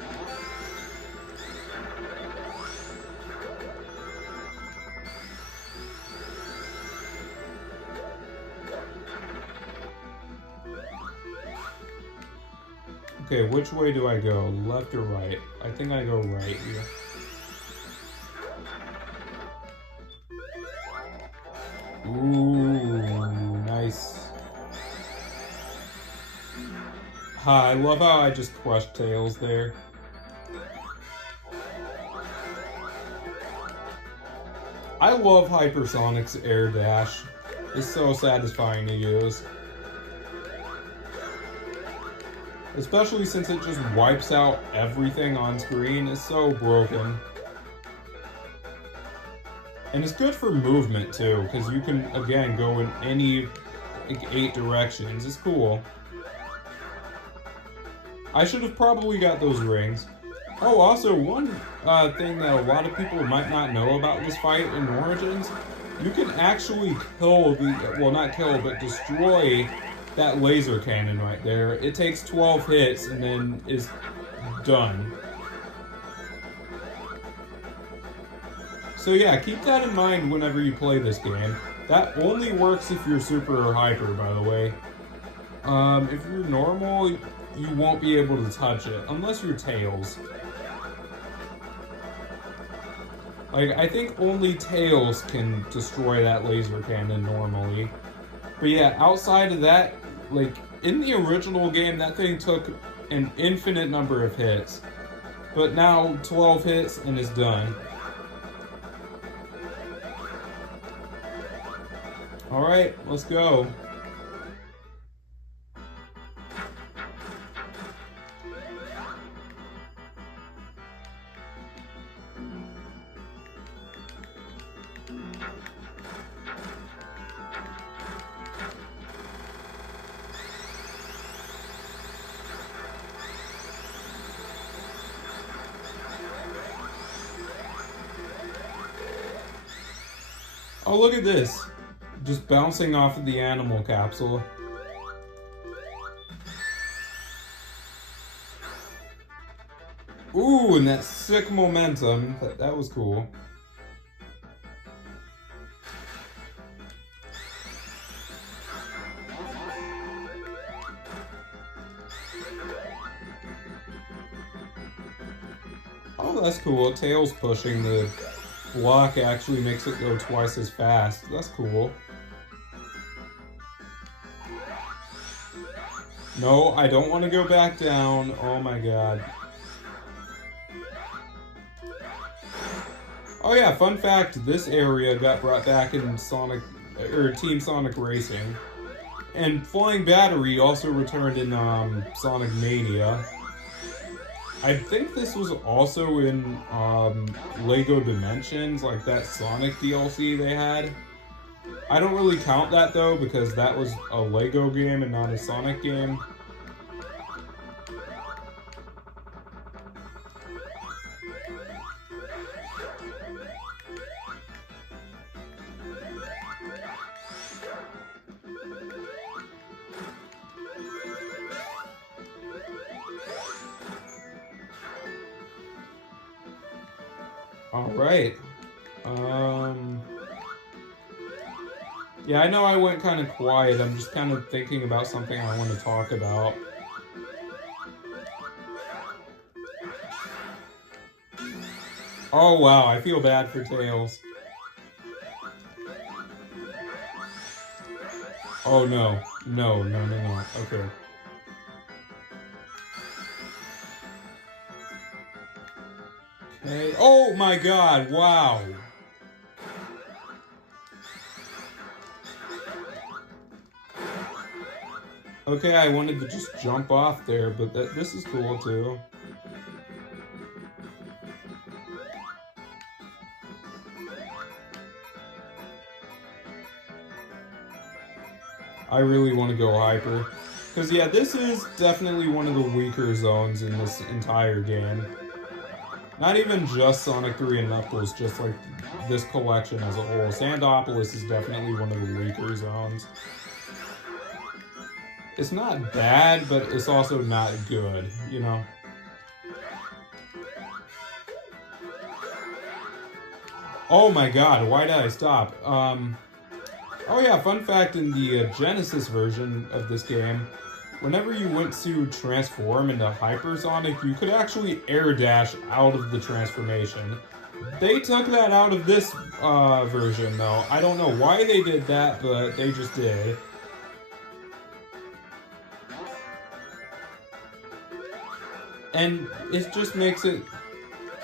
Okay, which way do I go? Left or right? I think I go right here. Ooh, nice. I love how I just crushed Tails there. I love Hypersonic's air dash. It's so satisfying to use. Especially since it just wipes out everything on screen. It's so broken. And it's good for movement too, because you can, again, go in any like 8 directions. It's cool. I should have probably got those rings. Oh, also, one thing that a lot of people might not know about this fight in Origins, you can actually kill well, not kill, but destroy that laser cannon right there. It takes 12 hits and then is done. So yeah, keep that in mind whenever you play this game. That only works if you're super or hyper, by the way. If you're normal, you won't be able to touch it, unless you're Tails. Like, I think only Tails can destroy that laser cannon normally. But yeah, outside of that, like, in the original game, that thing took an infinite number of hits. But now, 12 hits and it's done. Alright, let's go. Oh, look at this. Just bouncing off of the animal capsule. Ooh, and that sick momentum. That was cool. Oh, that's cool. Tails pushing the block actually makes it go twice as fast. That's cool. No, I don't want to go back down. Oh my god. Oh yeah, fun fact, this area got brought back in Sonic, or Team Sonic Racing. And Flying Battery also returned in Sonic Mania. I think this was also in Lego Dimensions, like that Sonic DLC they had. I don't really count that though, because that was a Lego game and not a Sonic game. Alright. Yeah, I know I went kind of quiet. I'm just kind of thinking about something I want to talk about. Oh wow, I feel bad for Tails. Oh no. No. Okay. Okay. Oh my god, wow. Okay, I wanted to just jump off there, but this is cool too. I really want to go hyper. Because yeah, this is definitely one of the weaker zones in this entire game. Not even just Sonic 3 and Knuckles, just like this collection as a whole. Sandopolis is definitely one of the weaker zones. It's not bad, but it's also not good, you know? Oh my god, why did I stop? Oh yeah, fun fact, in the Genesis version of this game, whenever you went to transform into Hypersonic, you could actually air dash out of the transformation. They took that out of this version, though. I don't know why they did that, but they just did. And it just makes it,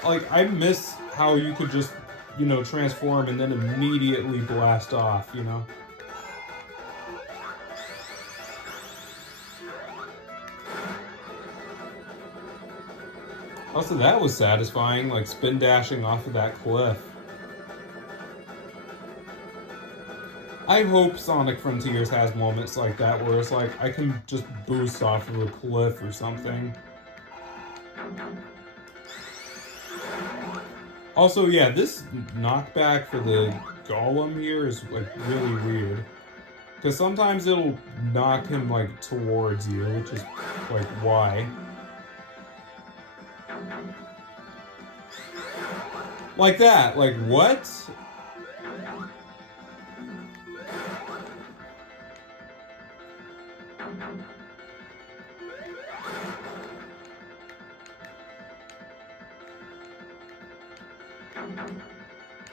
like, I miss how you could just, you know, transform and then immediately blast off, you know? Also, that was satisfying, like spin dashing off of that cliff. I hope Sonic Frontiers has moments like that where it's like I can just boost off of a cliff or something. Also, yeah, this knockback for the Golem here is like really weird. Because sometimes it'll knock him like towards you, which is like why. Like that, like what?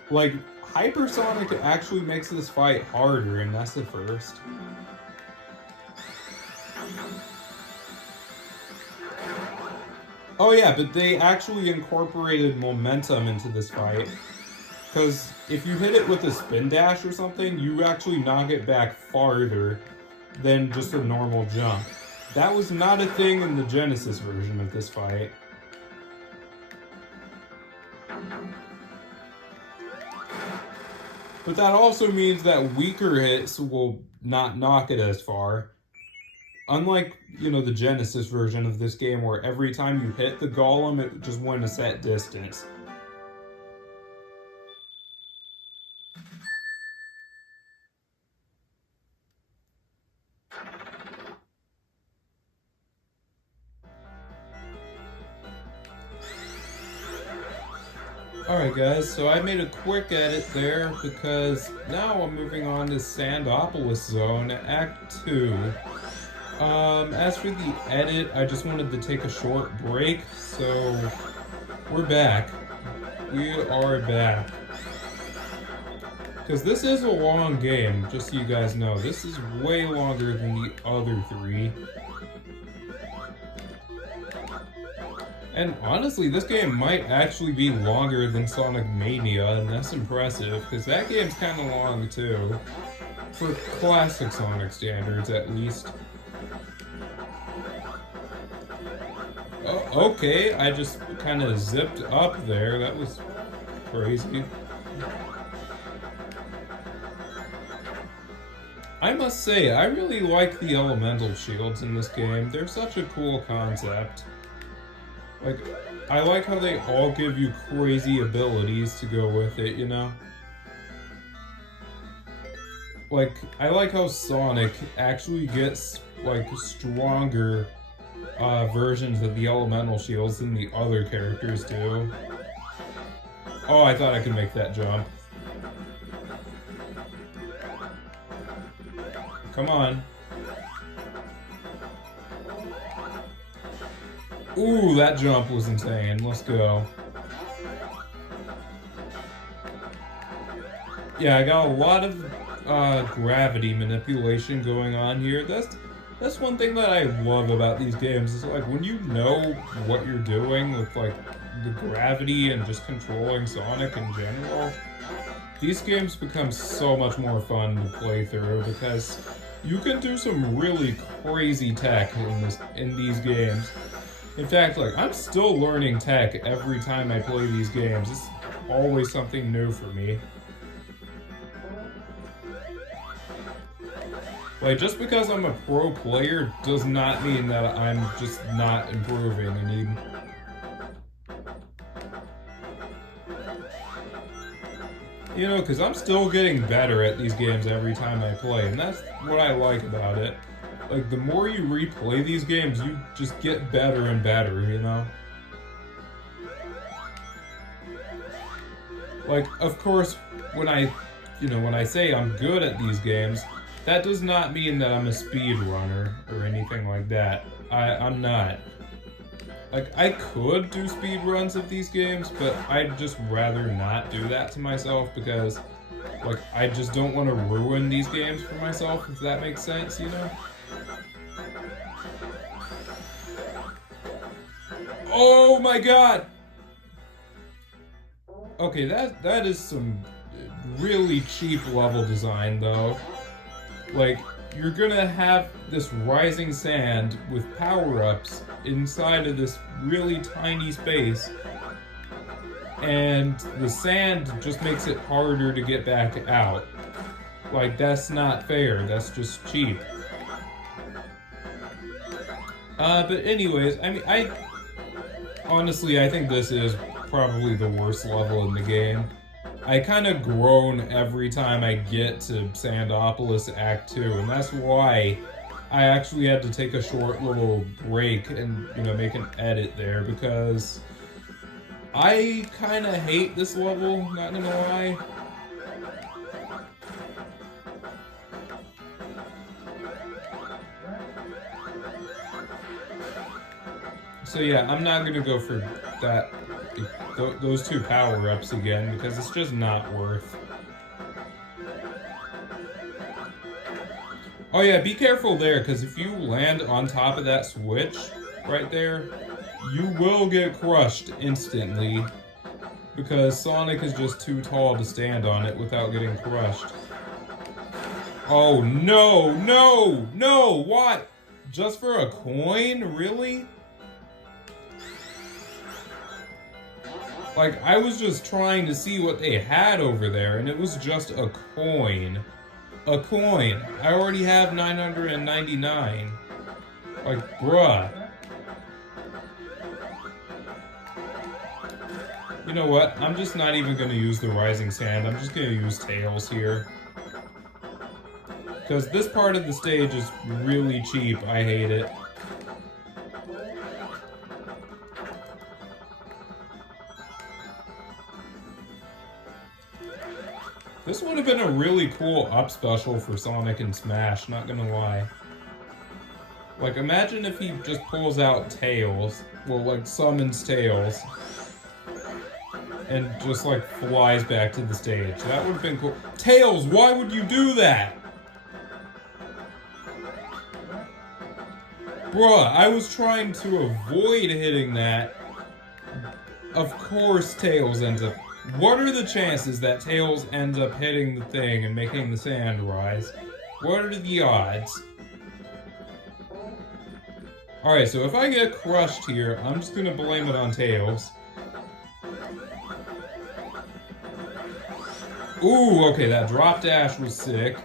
Like, Hypersonic actually makes this fight harder, and that's the first. Oh yeah, but they actually incorporated momentum into this fight. Because if you hit it with a spin dash or something, you actually knock it back farther than just a normal jump. That was not a thing in the Genesis version of this fight. But that also means that weaker hits will not knock it as far. Unlike, the Genesis version of this game where every time you hit the Golem, it just went a set distance. Alright guys, so I made a quick edit there because now I'm moving on to Sandopolis Zone, Act 2. As for the edit, I just wanted to take a short break, so we're back. We are back. Because this is a long game, just so you guys know. This is way longer than the other three. And honestly, this game might actually be longer than Sonic Mania, and that's impressive, because that game's kind of long too. For classic Sonic standards, at least. Oh, okay, I just kind of zipped up there. That was crazy. I must say, I really like the elemental shields in this game. They're such a cool concept. Like, I like how they all give you crazy abilities to go with it, Like, I like how Sonic actually gets, like, stronger versions of the elemental shields than the other characters do. Oh, I thought I could make that jump. Come on. Ooh, that jump was insane. Let's go. Yeah, I got a lot of gravity manipulation going on here. That's one thing that I love about these games. Is like when you know what you're doing with like the gravity and just controlling Sonic in general, these games become so much more fun to play through because you can do some really crazy tech in these games. In fact, like, I'm still learning tech every time I play these games. It's always something new for me. Like, just because I'm a pro player does not mean that I'm just not improving. I mean, because I'm still getting better at these games every time I play, and that's what I like about it. Like, the more you replay these games, you just get better and better, Like, of course, when I say I'm good at these games, that does not mean that I'm a speedrunner or anything like that. I'm not. Like, I could do speedruns of these games, but I'd just rather not do that to myself because, like, I just don't want to ruin these games for myself, if that makes sense, Oh my god! Okay, that is some really cheap level design, though. Like, you're gonna have this rising sand with power-ups inside of this really tiny space, and the sand just makes it harder to get back out. Like, that's not fair. That's just cheap. But anyways, I mean, honestly, I think this is probably the worst level in the game. I kind of groan every time I get to Sandopolis Act 2, and that's why I actually had to take a short little break and, make an edit there, because I kind of hate this level, not gonna lie. So yeah, I'm not gonna go for those two power-ups again, because it's just not worth. Oh yeah, be careful there, because if you land on top of that switch right there, you will get crushed instantly, because Sonic is just too tall to stand on it without getting crushed. Oh no, no, no, what? Just for a coin? Really? Like, I was just trying to see what they had over there, and it was just a coin. A coin. I already have 999. Like, bruh. You know what? I'm just not even gonna use the Rising Sand. I'm just gonna use Tails here. Because this part of the stage is really cheap. I hate it. This would have been a really cool up special for Sonic and Smash, not gonna lie. Like, imagine if he just pulls out Tails, well, like, summons Tails, and just, like, flies back to the stage. That would have been cool. Tails, why would you do that? Bruh, I was trying to avoid hitting that. Of course Tails ends up... What are the chances that Tails ends up hitting the thing and making the sand rise? What are the odds? Alright, so if I get crushed here, I'm just gonna blame it on Tails. Ooh, okay, that drop dash was sick.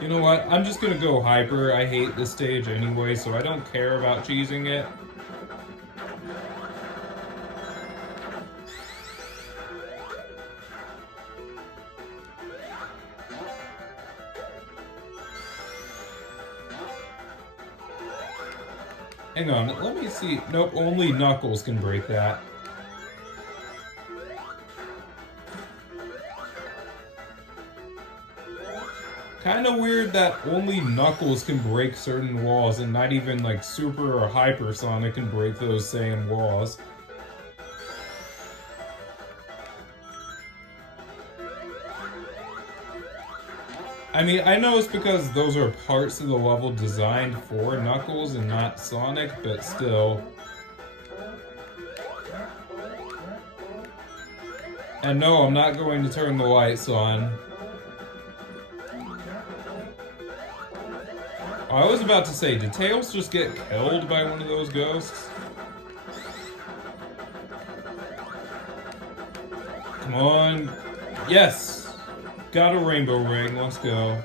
You know what? I'm just gonna go hyper. I hate this stage anyway, so I don't care about cheesing it. Hang on, let me see. Nope, only Knuckles can break that. Kinda weird that only Knuckles can break certain walls and not even like Super or Hyper Sonic can break those same walls. I mean, I know it's because those are parts of the level designed for Knuckles and not Sonic, but still. And no, I'm not going to turn the lights on. I was about to say, did Tails just get killed by one of those ghosts? Come on. Yes! Got a rainbow ring, let's go.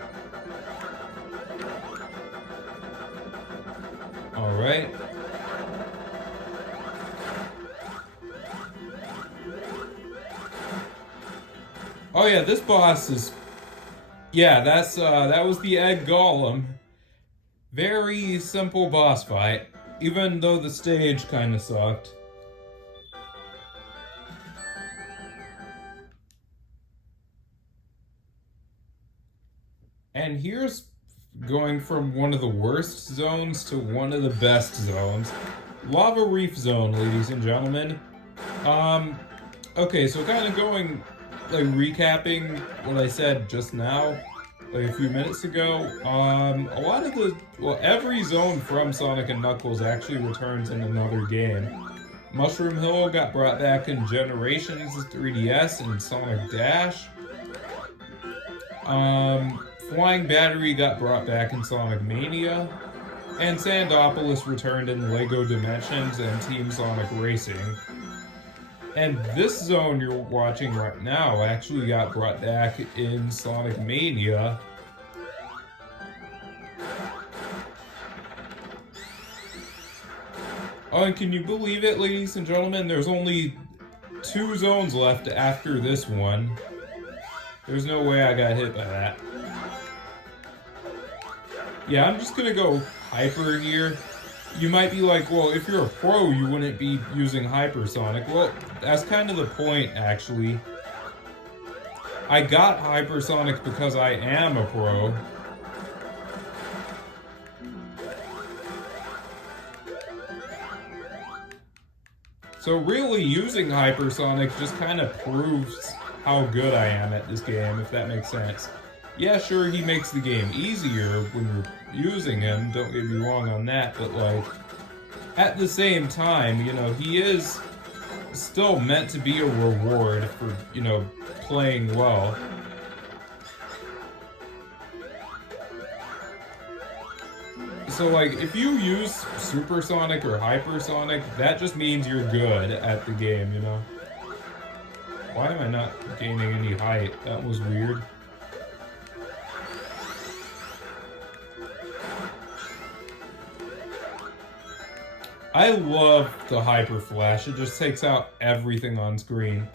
Alright. Oh yeah, this boss is... Yeah, that was the Egg Golem. Very simple boss fight, even though the stage kinda sucked. And here's going from one of the worst zones to one of the best zones. Lava Reef Zone, ladies and gentlemen. Okay, so kind of going, like, recapping what I said just now, like a few minutes ago. A lot of the, well, every zone from Sonic and Knuckles actually returns in another game. Mushroom Hill got brought back in Generations 3DS and Sonic Dash. Flying Battery got brought back in Sonic Mania, and Sandopolis returned in LEGO Dimensions and Team Sonic Racing. And this zone you're watching right now actually got brought back in Sonic Mania. Oh, and can you believe it, ladies and gentlemen? There's only 2 zones left after this one. There's no way I got hit by that. Yeah, I'm just gonna go Hyper here. You might be like, well, if you're a pro, you wouldn't be using Hypersonic. Well, that's kind of the point, actually. I got Hypersonic because I am a pro. So really, using Hypersonic just kind of proves how good I am at this game, if that makes sense. Yeah, sure, he makes the game easier when you're using him, don't get me wrong on that, but like, at the same time, you know, he is still meant to be a reward for, you know, playing well. So like, if you use Supersonic or Hypersonic, that just means you're good at the game, you know? Why am I not gaining any height? That was weird. I love the Hyper Flash. It just takes out everything on screen.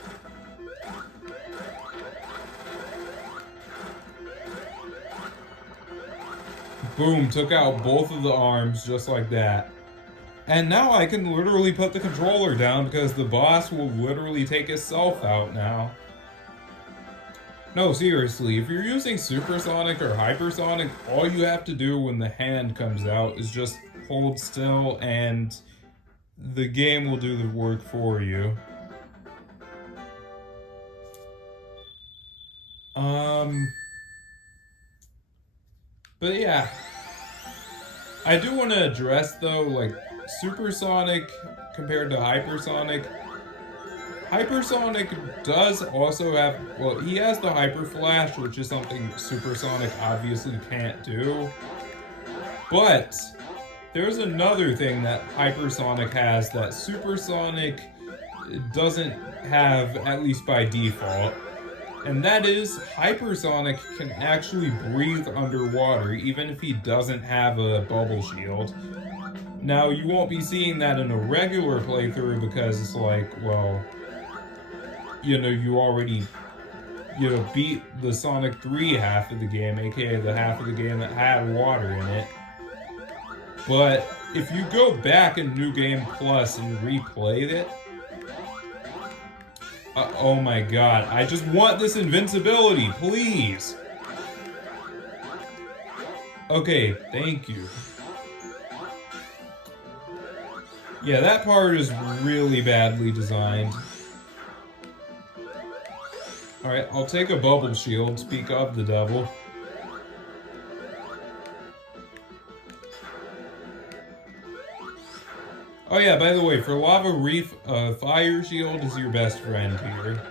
Boom, took out both of the arms just like that. And now I can literally put the controller down because the boss will literally take itself out now. No, seriously, if you're using Supersonic or Hypersonic, all you have to do when the hand comes out is just hold still and the game will do the work for you. But yeah. I do want to address though, like, Supersonic compared to Hypersonic. Hypersonic does also have, well, he has the Hyper Flash, which is something Supersonic obviously can't do. But there's another thing that Hypersonic has that Supersonic doesn't have, at least by default. And that is, Hypersonic can actually breathe underwater, even if he doesn't have a bubble shield. Now, you won't be seeing that in a regular playthrough because it's like, well, you know, you already, you know, beat the Sonic 3 half of the game, aka the half of the game that had water in it. But if you go back in New Game Plus and replay it, oh my god, I just want this invincibility, please! Okay, thank you. Yeah, that part is really badly designed. Alright, I'll take a bubble shield, speak of the devil. Oh yeah, by the way, for Lava Reef, Fire Shield is your best friend here.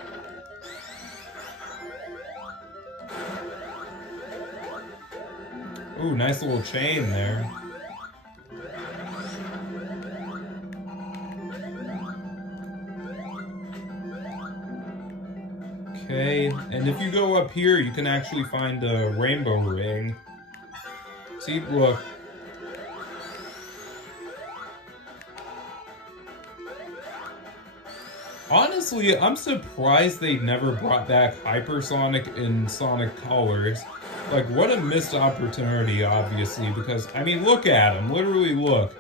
Ooh, nice little chain there. Okay, and if you go up here, you can actually find a rainbow ring. See, look. Honestly, I'm surprised they never brought back Hypersonic in Sonic Colors. Like, what a missed opportunity, obviously, because, I mean, look at him. Literally, look.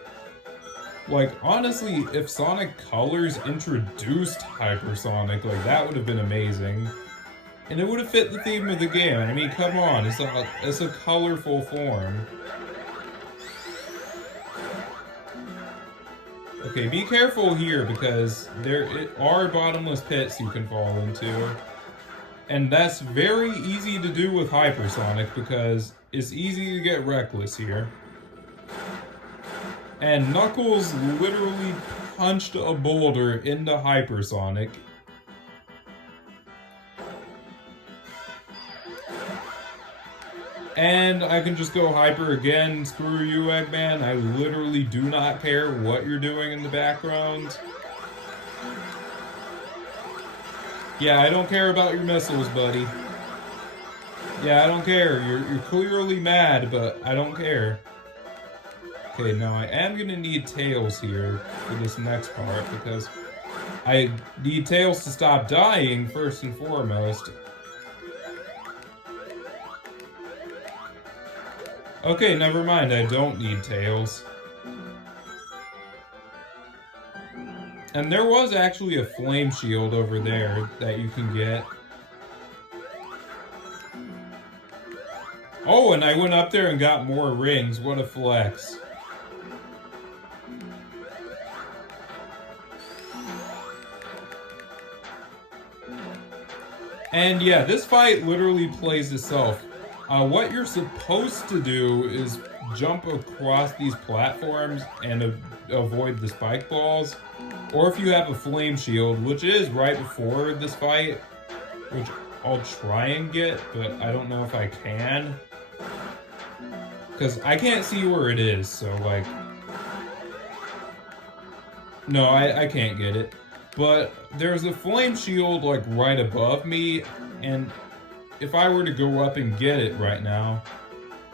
Like, honestly, if Sonic Colors introduced Hypersonic, like, that would have been amazing. And it would have fit the theme of the game. I mean, come on, it's a colorful form. Okay, be careful here, because there are bottomless pits you can fall into. And that's very easy to do with Hypersonic, because it's easy to get reckless here. And Knuckles literally punched a boulder into Hypersonic. And I can just go Hyper again. Screw you, Eggman. I literally do not care what you're doing in the background. Yeah, I don't care about your missiles, buddy. Yeah, I don't care. You're clearly mad, but I don't care. Okay, now I am gonna need Tails here for this next part because I need Tails to stop dying first and foremost. Okay, never mind. I don't need Tails. And there was actually a flame shield over there that you can get. Oh, and I went up there and got more rings. What a flex. And yeah, this fight literally plays itself. What you're supposed to do is jump across these platforms and avoid the spike balls. Or if you have a flame shield, which is right before this fight, which I'll try and get, but I don't know if I can. Because I can't see where it is, so like... No, I can't get it. But there's a flame shield like right above me, and if I were to go up and get it right now,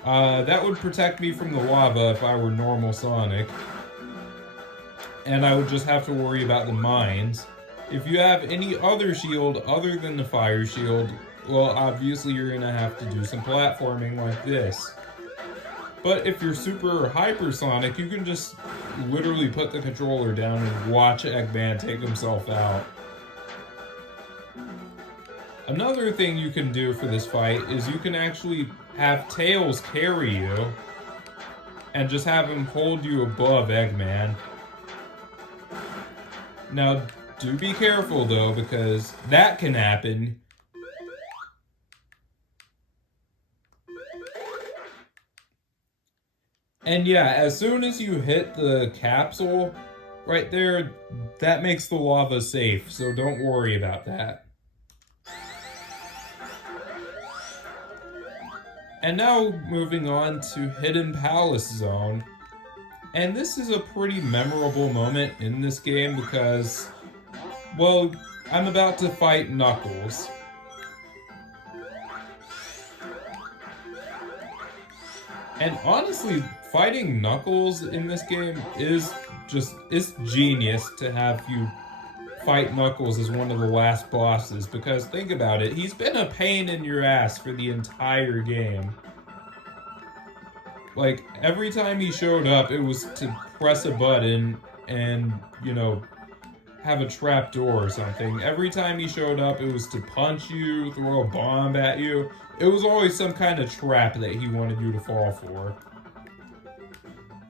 that would protect me from the lava if I were normal Sonic. And I would just have to worry about the mines. If you have any other shield other than the fire shield, well, obviously you're gonna have to do some platforming like this. But if you're super hypersonic, you can just literally put the controller down and watch Eggman take himself out. Another thing you can do for this fight is you can actually have Tails carry you and just have him hold you above Eggman. Now, do be careful though, because that can happen. And yeah, as soon as you hit the capsule right there, that makes the lava safe, so don't worry about that. And now moving on to Hidden Palace Zone. And this is a pretty memorable moment in this game because, well, I'm about to fight Knuckles. And honestly, fighting Knuckles in this game is it's genius to have you fight Knuckles as one of the last bosses, because think about it, he's been a pain in your ass for the entire game. Like, every time he showed up, it was to press a button and, you know, have a trap door or something. Every time he showed up, it was to punch you, throw a bomb at you. It was always some kind of trap that he wanted you to fall for.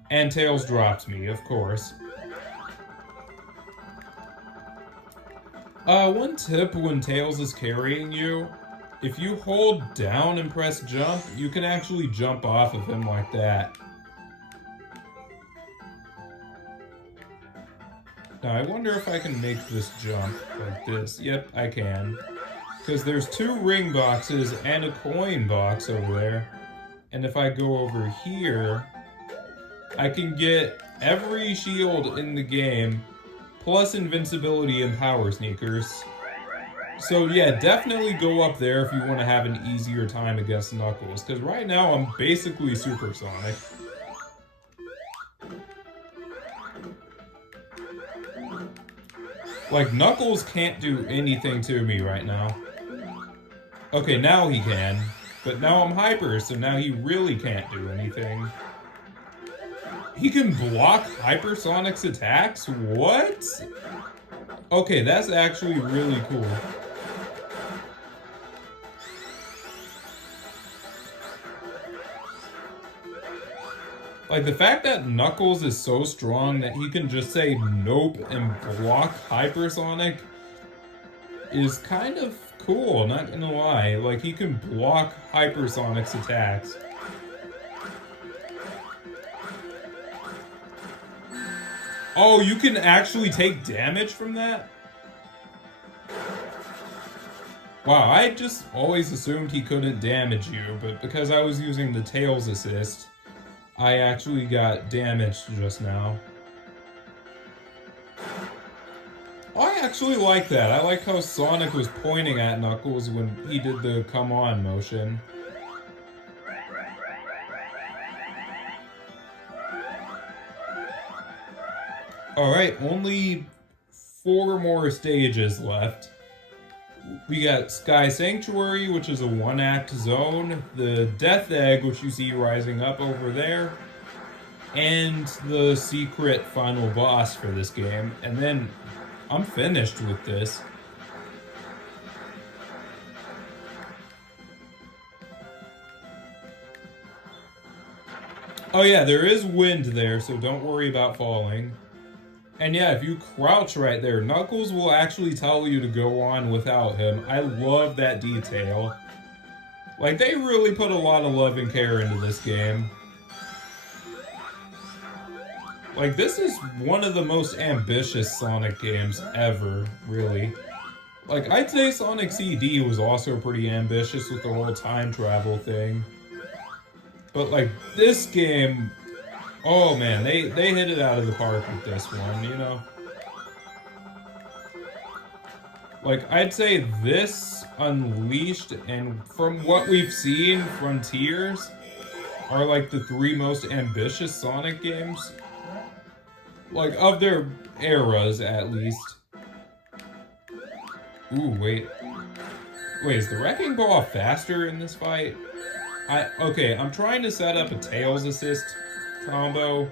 And Tails drops me, of course. One tip when Tails is carrying you, if you hold down and press jump, you can actually jump off of him like that. Now, I wonder if I can make this jump like this. Yep, I can. Because there's 2 ring boxes and a coin box over there. And if I go over here, I can get every shield in the game, plus invincibility and power sneakers. So yeah, definitely go up there if you want to have an easier time against Knuckles, because right now I'm basically supersonic. Like, Knuckles can't do anything to me right now. Okay, now he can, but now I'm hyper, so now he really can't do anything. He can block Hypersonic's attacks? What? Okay, that's actually really cool. Like, the fact that Knuckles is so strong that he can just say nope and block Hypersonic is kind of cool, not gonna lie. Like, he can block Hypersonic's attacks. Oh, you can actually take damage from that? Wow, I just always assumed he couldn't damage you, but because I was using the Tails assist, I actually got damaged just now. I actually like that. I like how Sonic was pointing at Knuckles when he did the come on motion. Alright, only 4 more stages left. We got Sky Sanctuary, which is a 1-act zone, the Death Egg, which you see rising up over there, and the secret final boss for this game. And then I'm finished with this. Oh yeah, there is wind there, so don't worry about falling. And yeah, if you crouch right there, Knuckles will actually tell you to go on without him. I love that detail. Like, they really put a lot of love and care into this game. Like, this is one of the most ambitious Sonic games ever, really. Like, I'd say Sonic CD was also pretty ambitious with the whole time travel thing. But, like, this game... Oh man, they hit it out of the park with this one, you know? Like, I'd say this, Unleashed, and from what we've seen, Frontiers, are like the 3 most ambitious Sonic games. Like, of their eras, at least. Ooh, wait. Wait, is the Wrecking Ball faster in this fight? Okay, I'm trying to set up a Tails assist combo.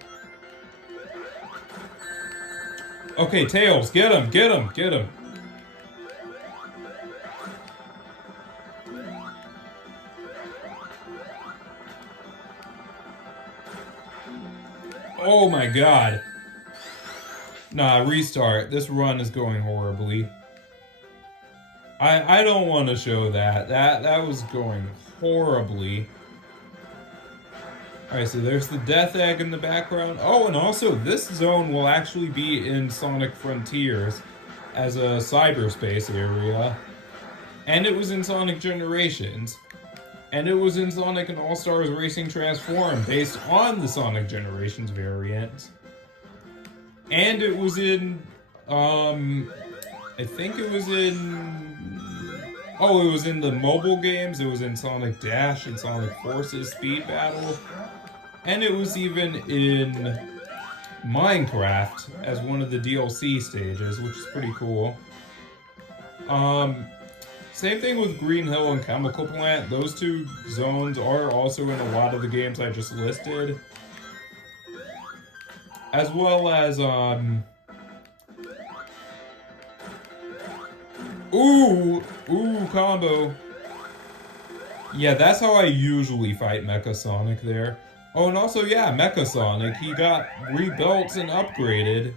Okay, Tails, get him, get him, get him. Oh my god. Nah, restart. This run is going horribly. I don't want to show that. That was going horribly. Alright, so there's the Death Egg in the background. Oh, and also this zone will actually be in Sonic Frontiers as a cyberspace area. And it was in Sonic Generations. And it was in Sonic and All-Stars Racing Transform based on the Sonic Generations variant. And it was in, I think it was in... Oh, it was in the mobile games. It was in Sonic Dash and Sonic Forces Speed Battle. And it was even in Minecraft as one of the DLC stages, which is pretty cool. Same thing with Green Hill and Chemical Plant. Those 2 zones are also in a lot of the games I just listed. As well as, Ooh, combo. Yeah, that's how I usually fight Mecha Sonic there. Oh, and also, yeah, Mecha Sonic, he got rebuilt and upgraded.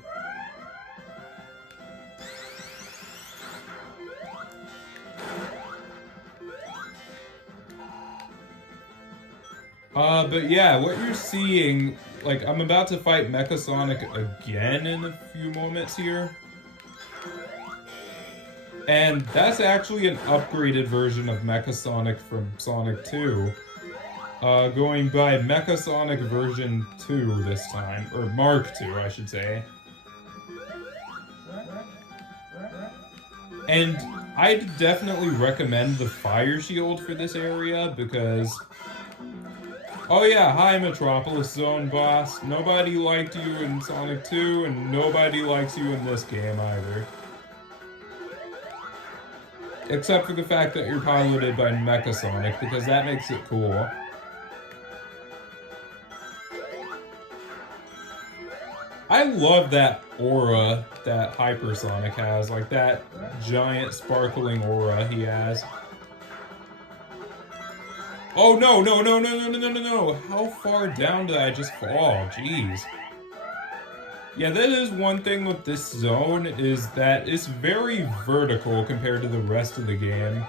But yeah, what you're seeing, like, I'm about to fight Mecha Sonic again in a few moments here. And that's actually an upgraded version of Mecha Sonic from Sonic 2. Going by Mecha Sonic version 2 this time, or Mark 2, I should say. And I'd definitely recommend the Fire Shield for this area, because... Oh yeah, hi Metropolis Zone boss. Nobody liked you in Sonic 2, and nobody likes you in this game either. Except for the fact that you're piloted by Mecha Sonic, because that makes it cool. I love that aura that Hypersonic has, like that giant sparkling aura he has. Oh no, no, no, no, no, no, no, no, no! How far down did I just fall? Jeez. Yeah, that is one thing with this zone, is that it's very vertical compared to the rest of the game.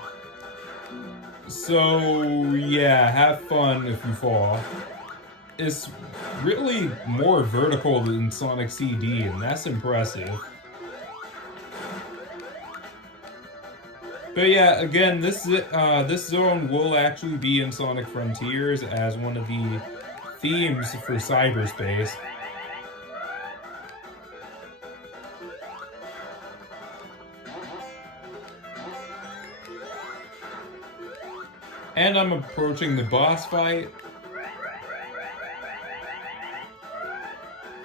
So, yeah, have fun if you fall. It's really more vertical than Sonic CD, and that's impressive. But yeah, again, this zone will actually be in Sonic Frontiers as one of the themes for cyberspace. And I'm approaching the boss fight.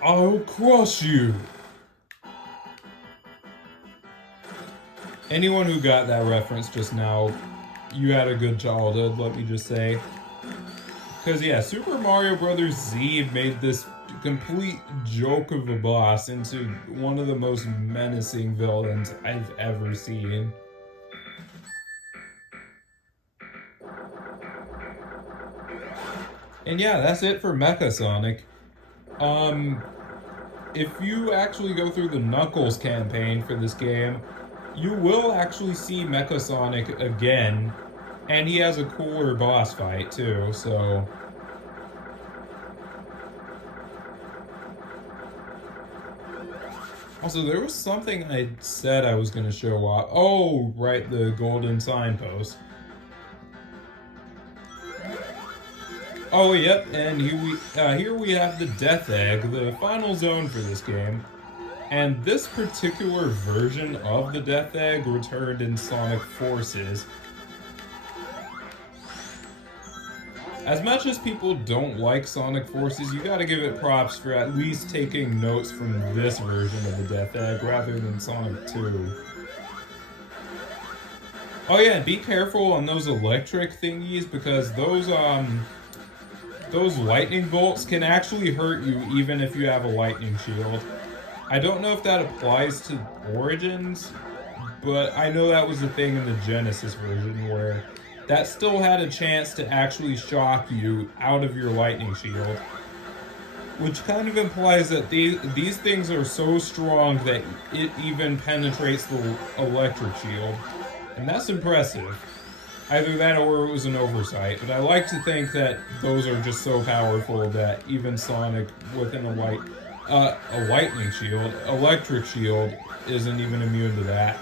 I'll crush you! Anyone who got that reference just now, you had a good childhood, let me just say. Because, yeah, Super Mario Bros. Z made this complete joke of a boss into one of the most menacing villains I've ever seen. And yeah, that's it for Mecha Sonic. If you actually go through the Knuckles campaign for this game, you will actually see Mecha Sonic again, and he has a cooler boss fight too, so... Also, there was something I said I was going to show off. Oh, right, the golden signpost. Oh, yep, and here we have the Death Egg, the final zone for this game. And this particular version of the Death Egg returned in Sonic Forces. As much as people don't like Sonic Forces, you gotta give it props for at least taking notes from this version of the Death Egg rather than Sonic 2. Oh yeah, and be careful on those electric thingies because those lightning bolts can actually hurt you even if you have a lightning shield. I don't know if that applies to Origins, but I know that was a thing in the Genesis version where that still had a chance to actually shock you out of your lightning shield. Which kind of implies that these things are so strong that it even penetrates the electric shield. And that's impressive. Either that or it was an oversight, but I like to think that those are just so powerful that even Sonic within a lightning shield, electric shield, isn't even immune to that.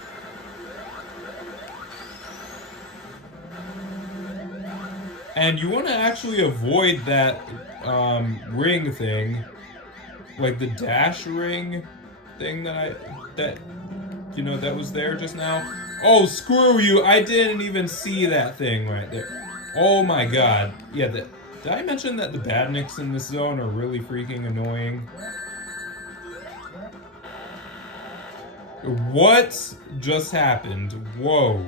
And you want to actually avoid that ring thing, like the dash ring thing that was there just now. Oh, screw you! I didn't even see that thing right there. Oh my god. Yeah, did I mention that the badniks in this zone are really freaking annoying? What just happened? Whoa.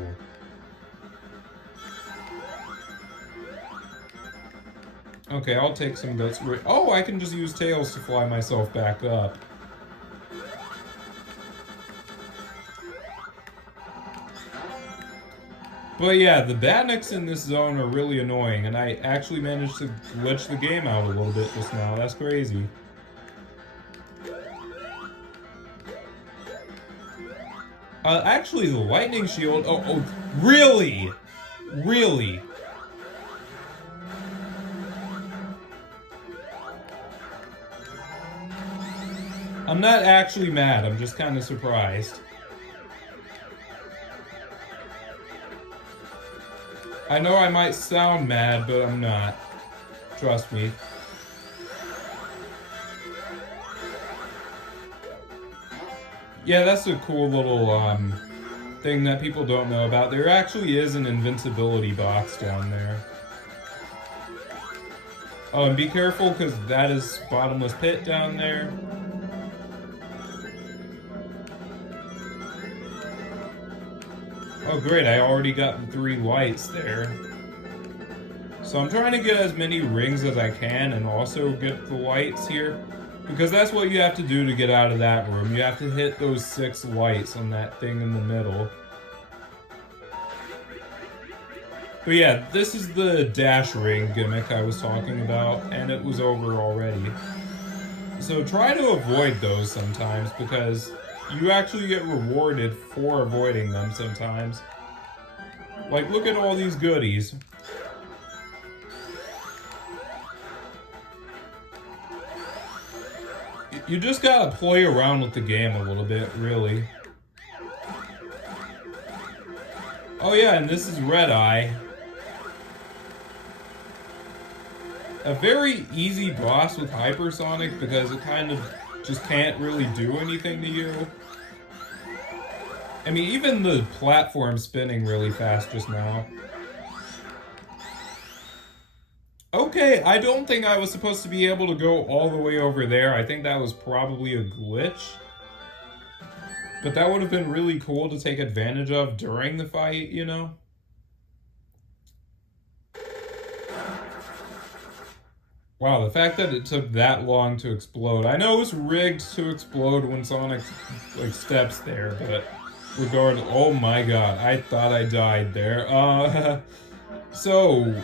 Okay, I'll take some guts. Oh, I can just use Tails to fly myself back up. But yeah, the badniks in this zone are really annoying, and I actually managed to glitch the game out a little bit just now. That's crazy. Actually, the lightning shield... Oh, really? Really? I'm not actually mad, I'm just kind of surprised. I know I might sound mad, but I'm not. Trust me. Yeah, that's a cool little thing that people don't know about. There actually is an invincibility box down there. Oh, and be careful because that is bottomless pit down there. Oh great, I already got the 3 lights there. So I'm trying to get as many rings as I can and also get the lights here. Because that's what you have to do to get out of that room. You have to hit those 6 lights on that thing in the middle. But yeah, this is the dash ring gimmick I was talking about, and it was over already. So try to avoid those sometimes, because you actually get rewarded for avoiding them sometimes. Like, look at all these goodies. You just gotta play around with the game a little bit, really. Oh yeah, and this is Red Eye. A very easy boss with Hypersonic because it kind of just can't really do anything to you. I mean, even the platform spinning really fast just now. Okay, I don't think I was supposed to be able to go all the way over there. I think that was probably a glitch. But that would have been really cool to take advantage of during the fight, you know? Wow, the fact that it took that long to explode. I know it was rigged to explode when Sonic like steps there, but regardless, oh my god, I thought I died there. So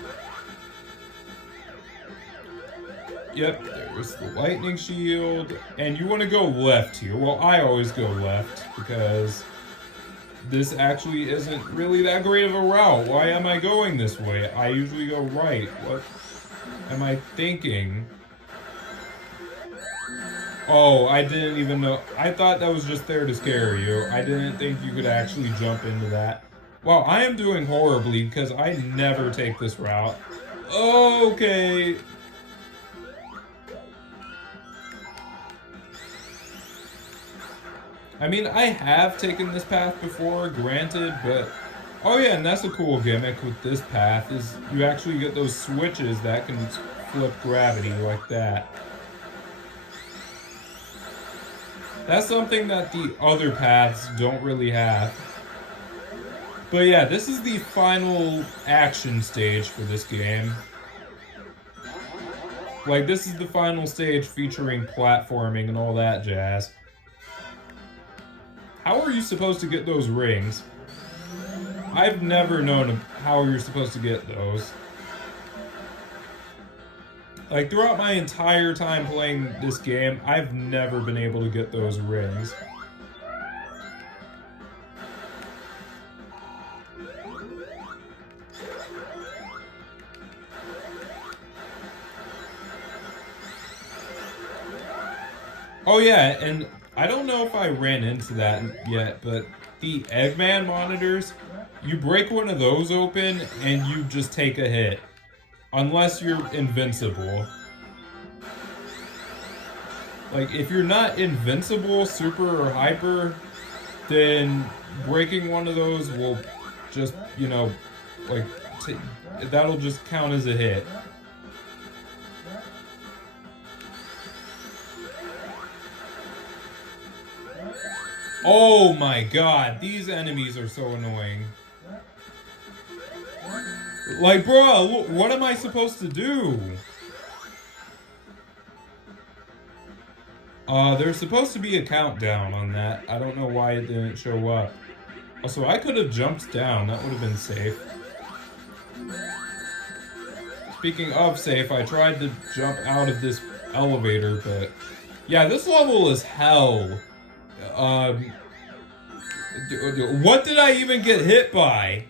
yep, there's the lightning shield, and you want to go left here. Well, I always go left because this actually isn't really that great of a route. Why am I going this way? I usually go right. What am I thinking? Oh, I didn't even know. I thought that was just there to scare you. I didn't think you could actually jump into that. Wow, I am doing horribly because I never take this route. Okay. I mean, I have taken this path before, granted, but... Oh yeah, and that's a cool gimmick with this path, is you actually get those switches that can flip gravity like that. That's something that the other paths don't really have. But yeah, this is the final action stage for this game. Like, this is the final stage featuring platforming and all that jazz. How are you supposed to get those rings? I've never known how you're supposed to get those. Like, throughout my entire time playing this game, I've never been able to get those rings. Oh yeah, and I don't know if I ran into that yet, but the Eggman monitors, you break one of those open and you just take a hit. Unless you're invincible. Like, if you're not invincible, super, or hyper, then breaking one of those will just, you know, like, that'll just count as a hit. Oh my god, these enemies are so annoying. Like, bro, what am I supposed to do? There's supposed to be a countdown on that. I don't know why it didn't show up. Also, I could have jumped down. That would have been safe. Speaking of safe, I tried to jump out of this elevator, but... Yeah, this level is hell. What did I even get hit by?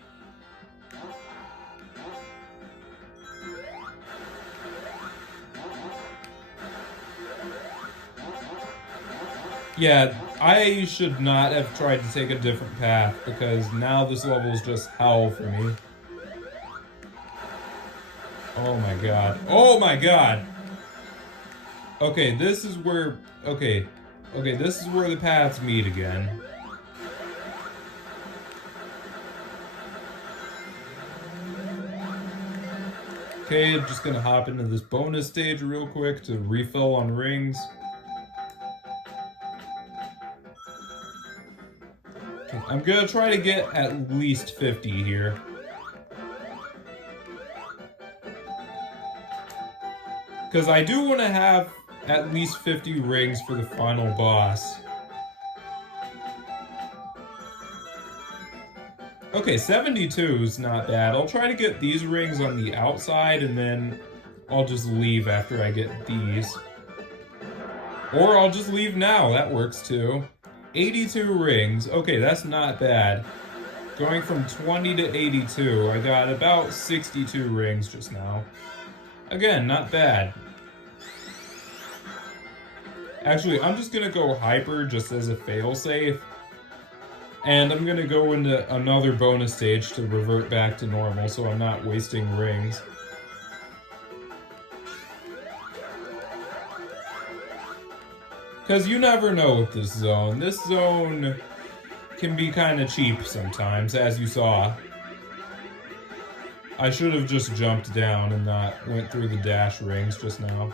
Yeah, I should not have tried to take a different path, because now this level is just hell for me. Oh my god. Oh my god! Okay, this is where... Okay, this is where the paths meet again. Okay, I'm just gonna hop into this bonus stage real quick to refill on rings. Okay, I'm gonna try to get at least 50 here. Because I do want to have at least 50 rings for the final boss. Okay, 72 is not bad. I'll try to get these rings on the outside, and then I'll just leave after I get these. Or I'll just leave now. That works too. 82 rings. Okay, that's not bad. Going from 20 to 82, I got about 62 rings just now. Again, not bad. Actually, I'm just gonna go hyper just as a failsafe. And I'm gonna go into another bonus stage to revert back to normal so I'm not wasting rings. Because you never know with this zone. This zone can be kind of cheap sometimes, as you saw. I should have just jumped down and not went through the dash rings just now.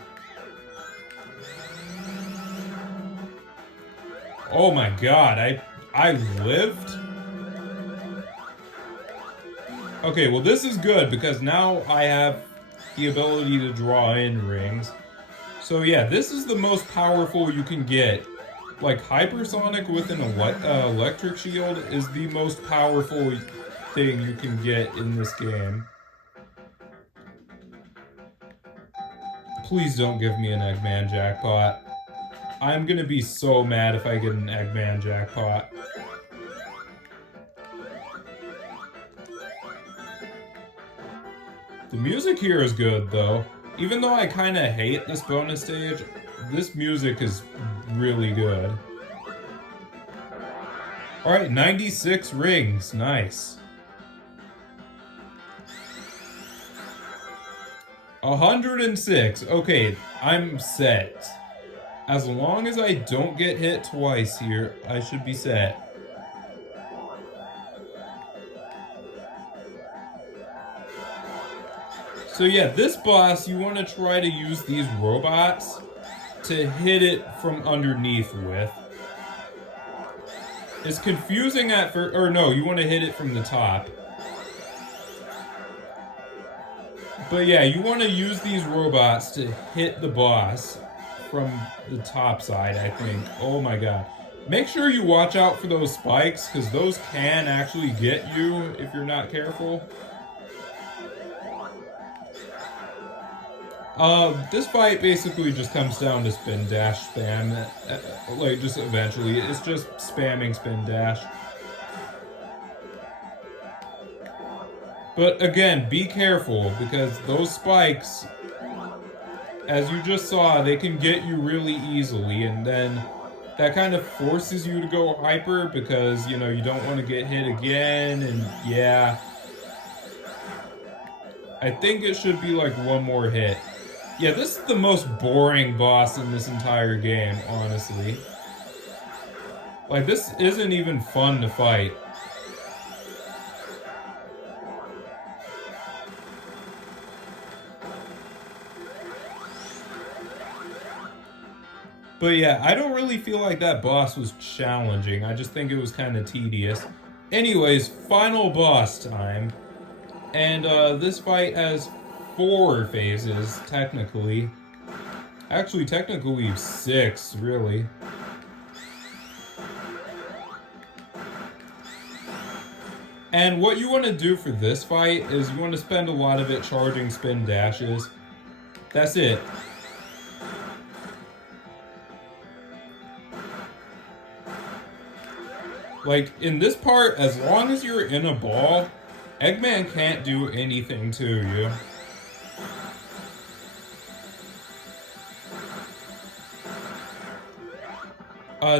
Oh my god, I lived? Okay, well this is good because now I have the ability to draw in rings. So yeah, this is the most powerful you can get. Like, Hypersonic with an electric shield is the most powerful thing you can get in this game. Please don't give me an Eggman jackpot. I'm gonna be so mad if I get an Eggman jackpot. The music here is good, though. Even though I kind of hate this bonus stage, this music is really good. Alright, 96 rings. Nice. 106. Okay, I'm set. As long as I don't get hit twice here, I should be set. So yeah, this boss, you want to try to use these robots to hit it from underneath with. It's confusing at first, or no, you want to hit it from the top. But yeah, you want to use these robots to hit the boss from the top side, I think. Oh my god. Make sure you watch out for those spikes, because those can actually get you if you're not careful. This fight basically just comes down to spin dash spam. Like, just eventually. It's just spamming spin dash. But again, be careful, because those spikes, as you just saw, they can get you really easily, and then that kind of forces you to go hyper because, you know, you don't want to get hit again, and yeah. I think it should be like one more hit. Yeah, this is the most boring boss in this entire game, honestly. Like, this isn't even fun to fight. But yeah, I don't really feel like that boss was challenging. I just think it was kind of tedious. Anyways, final boss time. And this fight has 4 phases, technically. Actually, technically 6, really. And what you want to do for this fight is you want to spend a lot of it charging spin dashes. That's it. Like, in this part, as long as you're in a ball, Eggman can't do anything to you.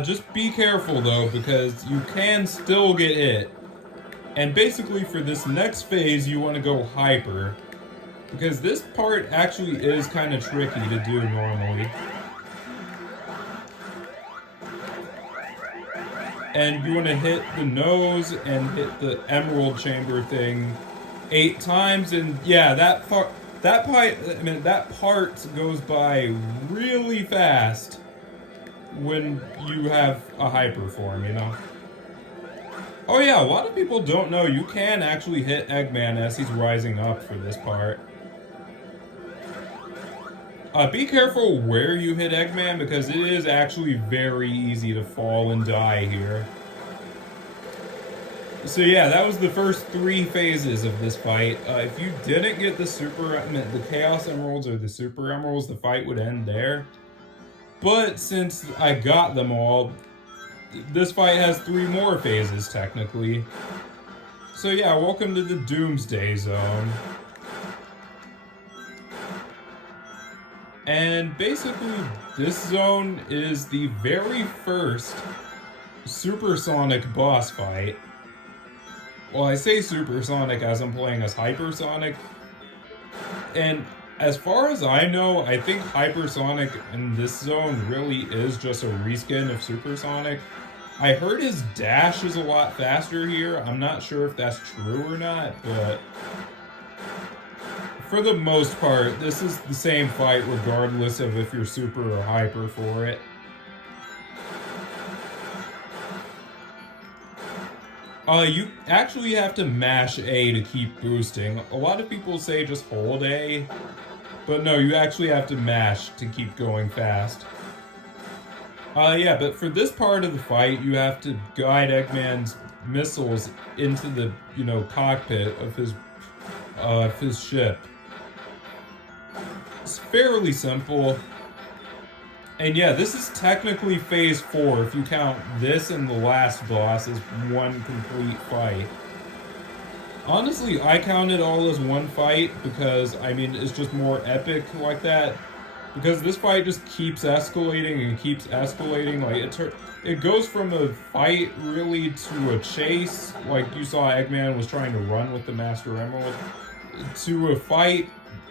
Just be careful, though, because you can still get hit. And basically, for this next phase, you want to go hyper. Because this part actually is kind of tricky to do normally. And you want to hit the nose and hit the emerald chamber thing 8 times, and yeah, that part goes by really fast when you have a hyper form, you know. Oh yeah, a lot of people don't know you can actually hit Eggman as he's rising up for this part. Be careful where you hit Eggman, because it is actually very easy to fall and die here. So yeah, that was the first 3 phases of this fight. If you didn't get the Chaos Emeralds or the Super Emeralds, the fight would end there. But since I got them all, this fight has 3 more phases, technically. So yeah, welcome to the Doomsday Zone. And basically, this zone is the very first Supersonic boss fight. Well, I say Supersonic as I'm playing as Hypersonic. And as far as I know, I think Hypersonic in this zone really is just a reskin of Supersonic. I heard his dash is a lot faster here. I'm not sure if that's true or not, but for the most part, this is the same fight regardless of if you're super or hyper for it. You actually have to mash A to keep boosting. A lot of people say just hold A, but no, you actually have to mash to keep going fast. Yeah, but for this part of the fight, you have to guide Eggman's missiles into the, cockpit of his ship. It's fairly simple. And yeah, this is technically phase 4 if you count this and the last boss as one complete fight. Honestly, I count it all as one fight because, it's just more epic like that. Because this fight just keeps escalating and keeps escalating. Like, it goes from a fight really to a chase, like you saw Eggman was trying to run with the Master Emerald, to a fight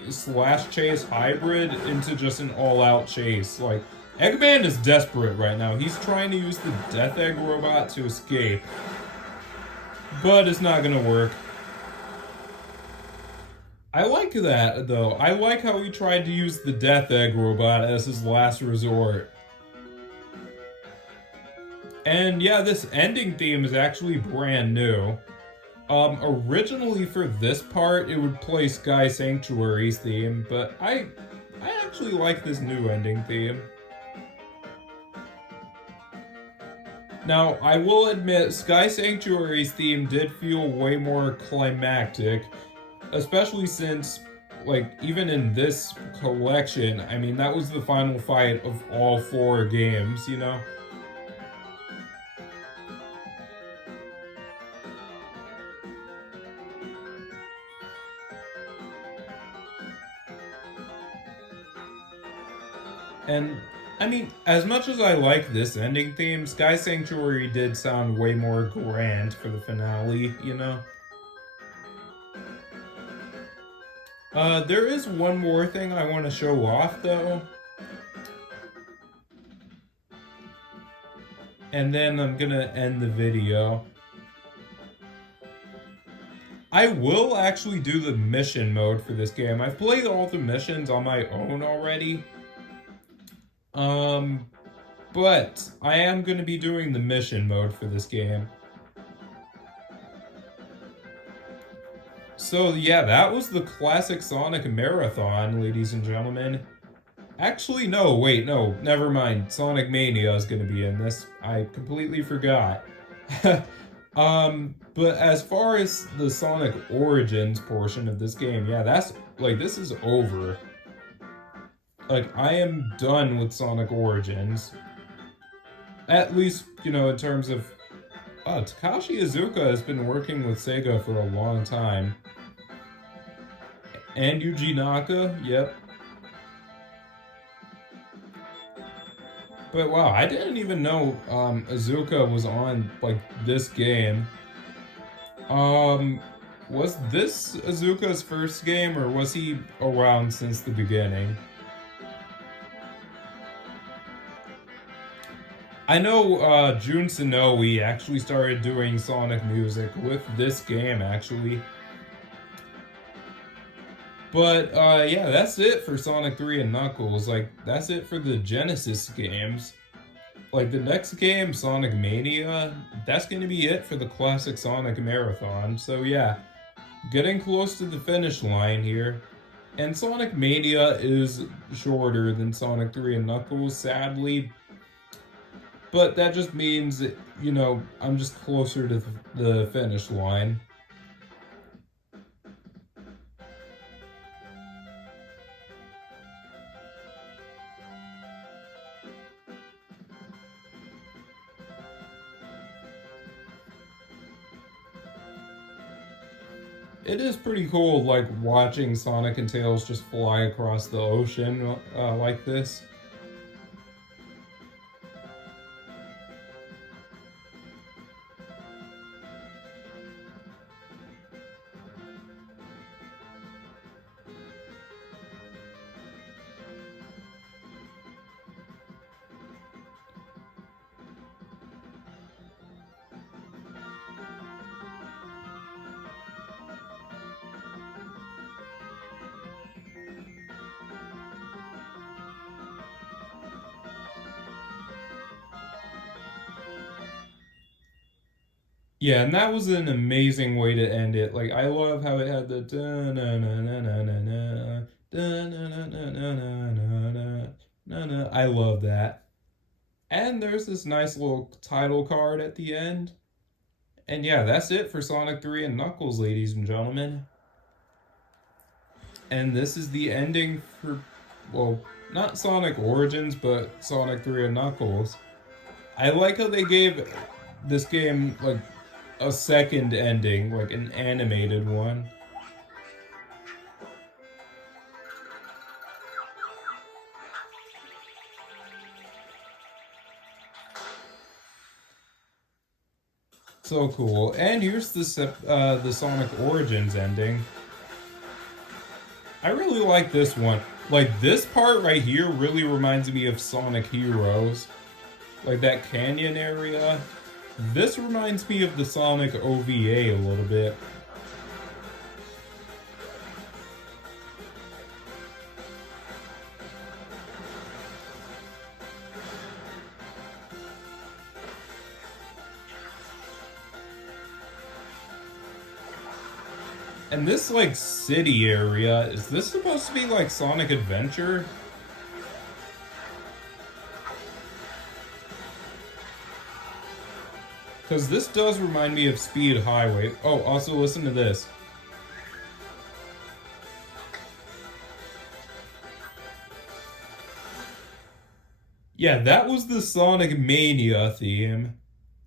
/ chase hybrid into just an all-out chase. Like, Eggman is desperate right now. He's trying to use the Death Egg robot to escape. But it's not gonna work. I like that, though. I like how he tried to use the Death Egg robot as his last resort. And yeah, this ending theme is actually brand new. Originally for this part, it would play Sky Sanctuary's theme, but I actually like this new ending theme. Now, I will admit, Sky Sanctuary's theme did feel way more climactic, especially since, like, even in this collection, that was the final fight of all 4 games, And, as much as I like this ending theme, Sky Sanctuary did sound way more grand for the finale, There is one more thing I want to show off, though. And then I'm gonna end the video. I will actually do the mission mode for this game. I've played all the missions on my own already. But I am going to be doing the mission mode for this game. So yeah, that was the classic Sonic Marathon, ladies and gentlemen. Actually, no, wait, no, never mind. Sonic Mania is going to be in this. I completely forgot. But as far as the Sonic Origins portion of this game, yeah, this is over. Like, I am done with Sonic Origins. At least, in terms of... Takashi Iizuka has been working with Sega for a long time. And Yuji Naka, yep. But wow, I didn't even know Iizuka was on, like, this game. Was this Iizuka's first game, or was he around since the beginning? I know Jun Senoue actually started doing Sonic music with this game, actually. But yeah, that's it for Sonic 3 and Knuckles. Like, that's it for the Genesis games. Like, the next game, Sonic Mania, that's gonna be it for the classic Sonic Marathon. So yeah, getting close to the finish line here. And Sonic Mania is shorter than Sonic 3 and Knuckles, sadly. But that just means, I'm just closer to the finish line. It is pretty cool, like, watching Sonic and Tails just fly across the ocean like this. Yeah, and that was an amazing way to end it. Like, I love how it had the I love that. And there's this nice little title card at the end. And yeah, that's it for Sonic 3 and Knuckles, ladies and gentlemen. And this is the ending for, well, not Sonic Origins, but Sonic 3 and Knuckles. I like how they gave this game, like, a second ending, like an animated one. So cool. And here's the Sonic Origins ending. I really like this one. Like, this part right here really reminds me of Sonic Heroes. Like, that canyon area. This reminds me of the Sonic OVA a little bit. And this, like, city area, is this supposed to be like Sonic Adventure? Because this does remind me of Speed Highway. Oh, also listen to this. Yeah, that was the Sonic Mania theme.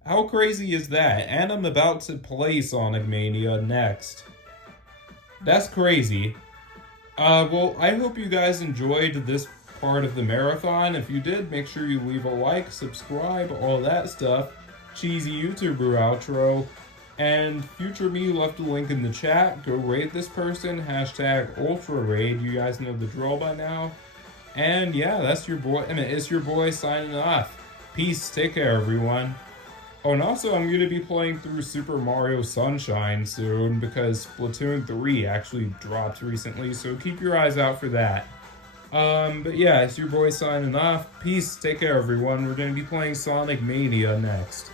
How crazy is that? And I'm about to play Sonic Mania next. That's crazy. Well, I hope you guys enjoyed this part of the marathon. If you did, make sure you leave a like, subscribe, all that stuff. Cheesy YouTuber outro. And future me left a link in the chat. Go raid this person. Hashtag Ultra Raid. You guys know the drill by now. And yeah, that's your boy. It's your boy signing off. Peace. Take care, everyone. Oh, and also I'm going to be playing through Super Mario Sunshine soon because Splatoon 3 actually dropped recently, so keep your eyes out for that. But yeah, it's your boy signing off. Peace, take care everyone. We're going to be playing Sonic Mania next.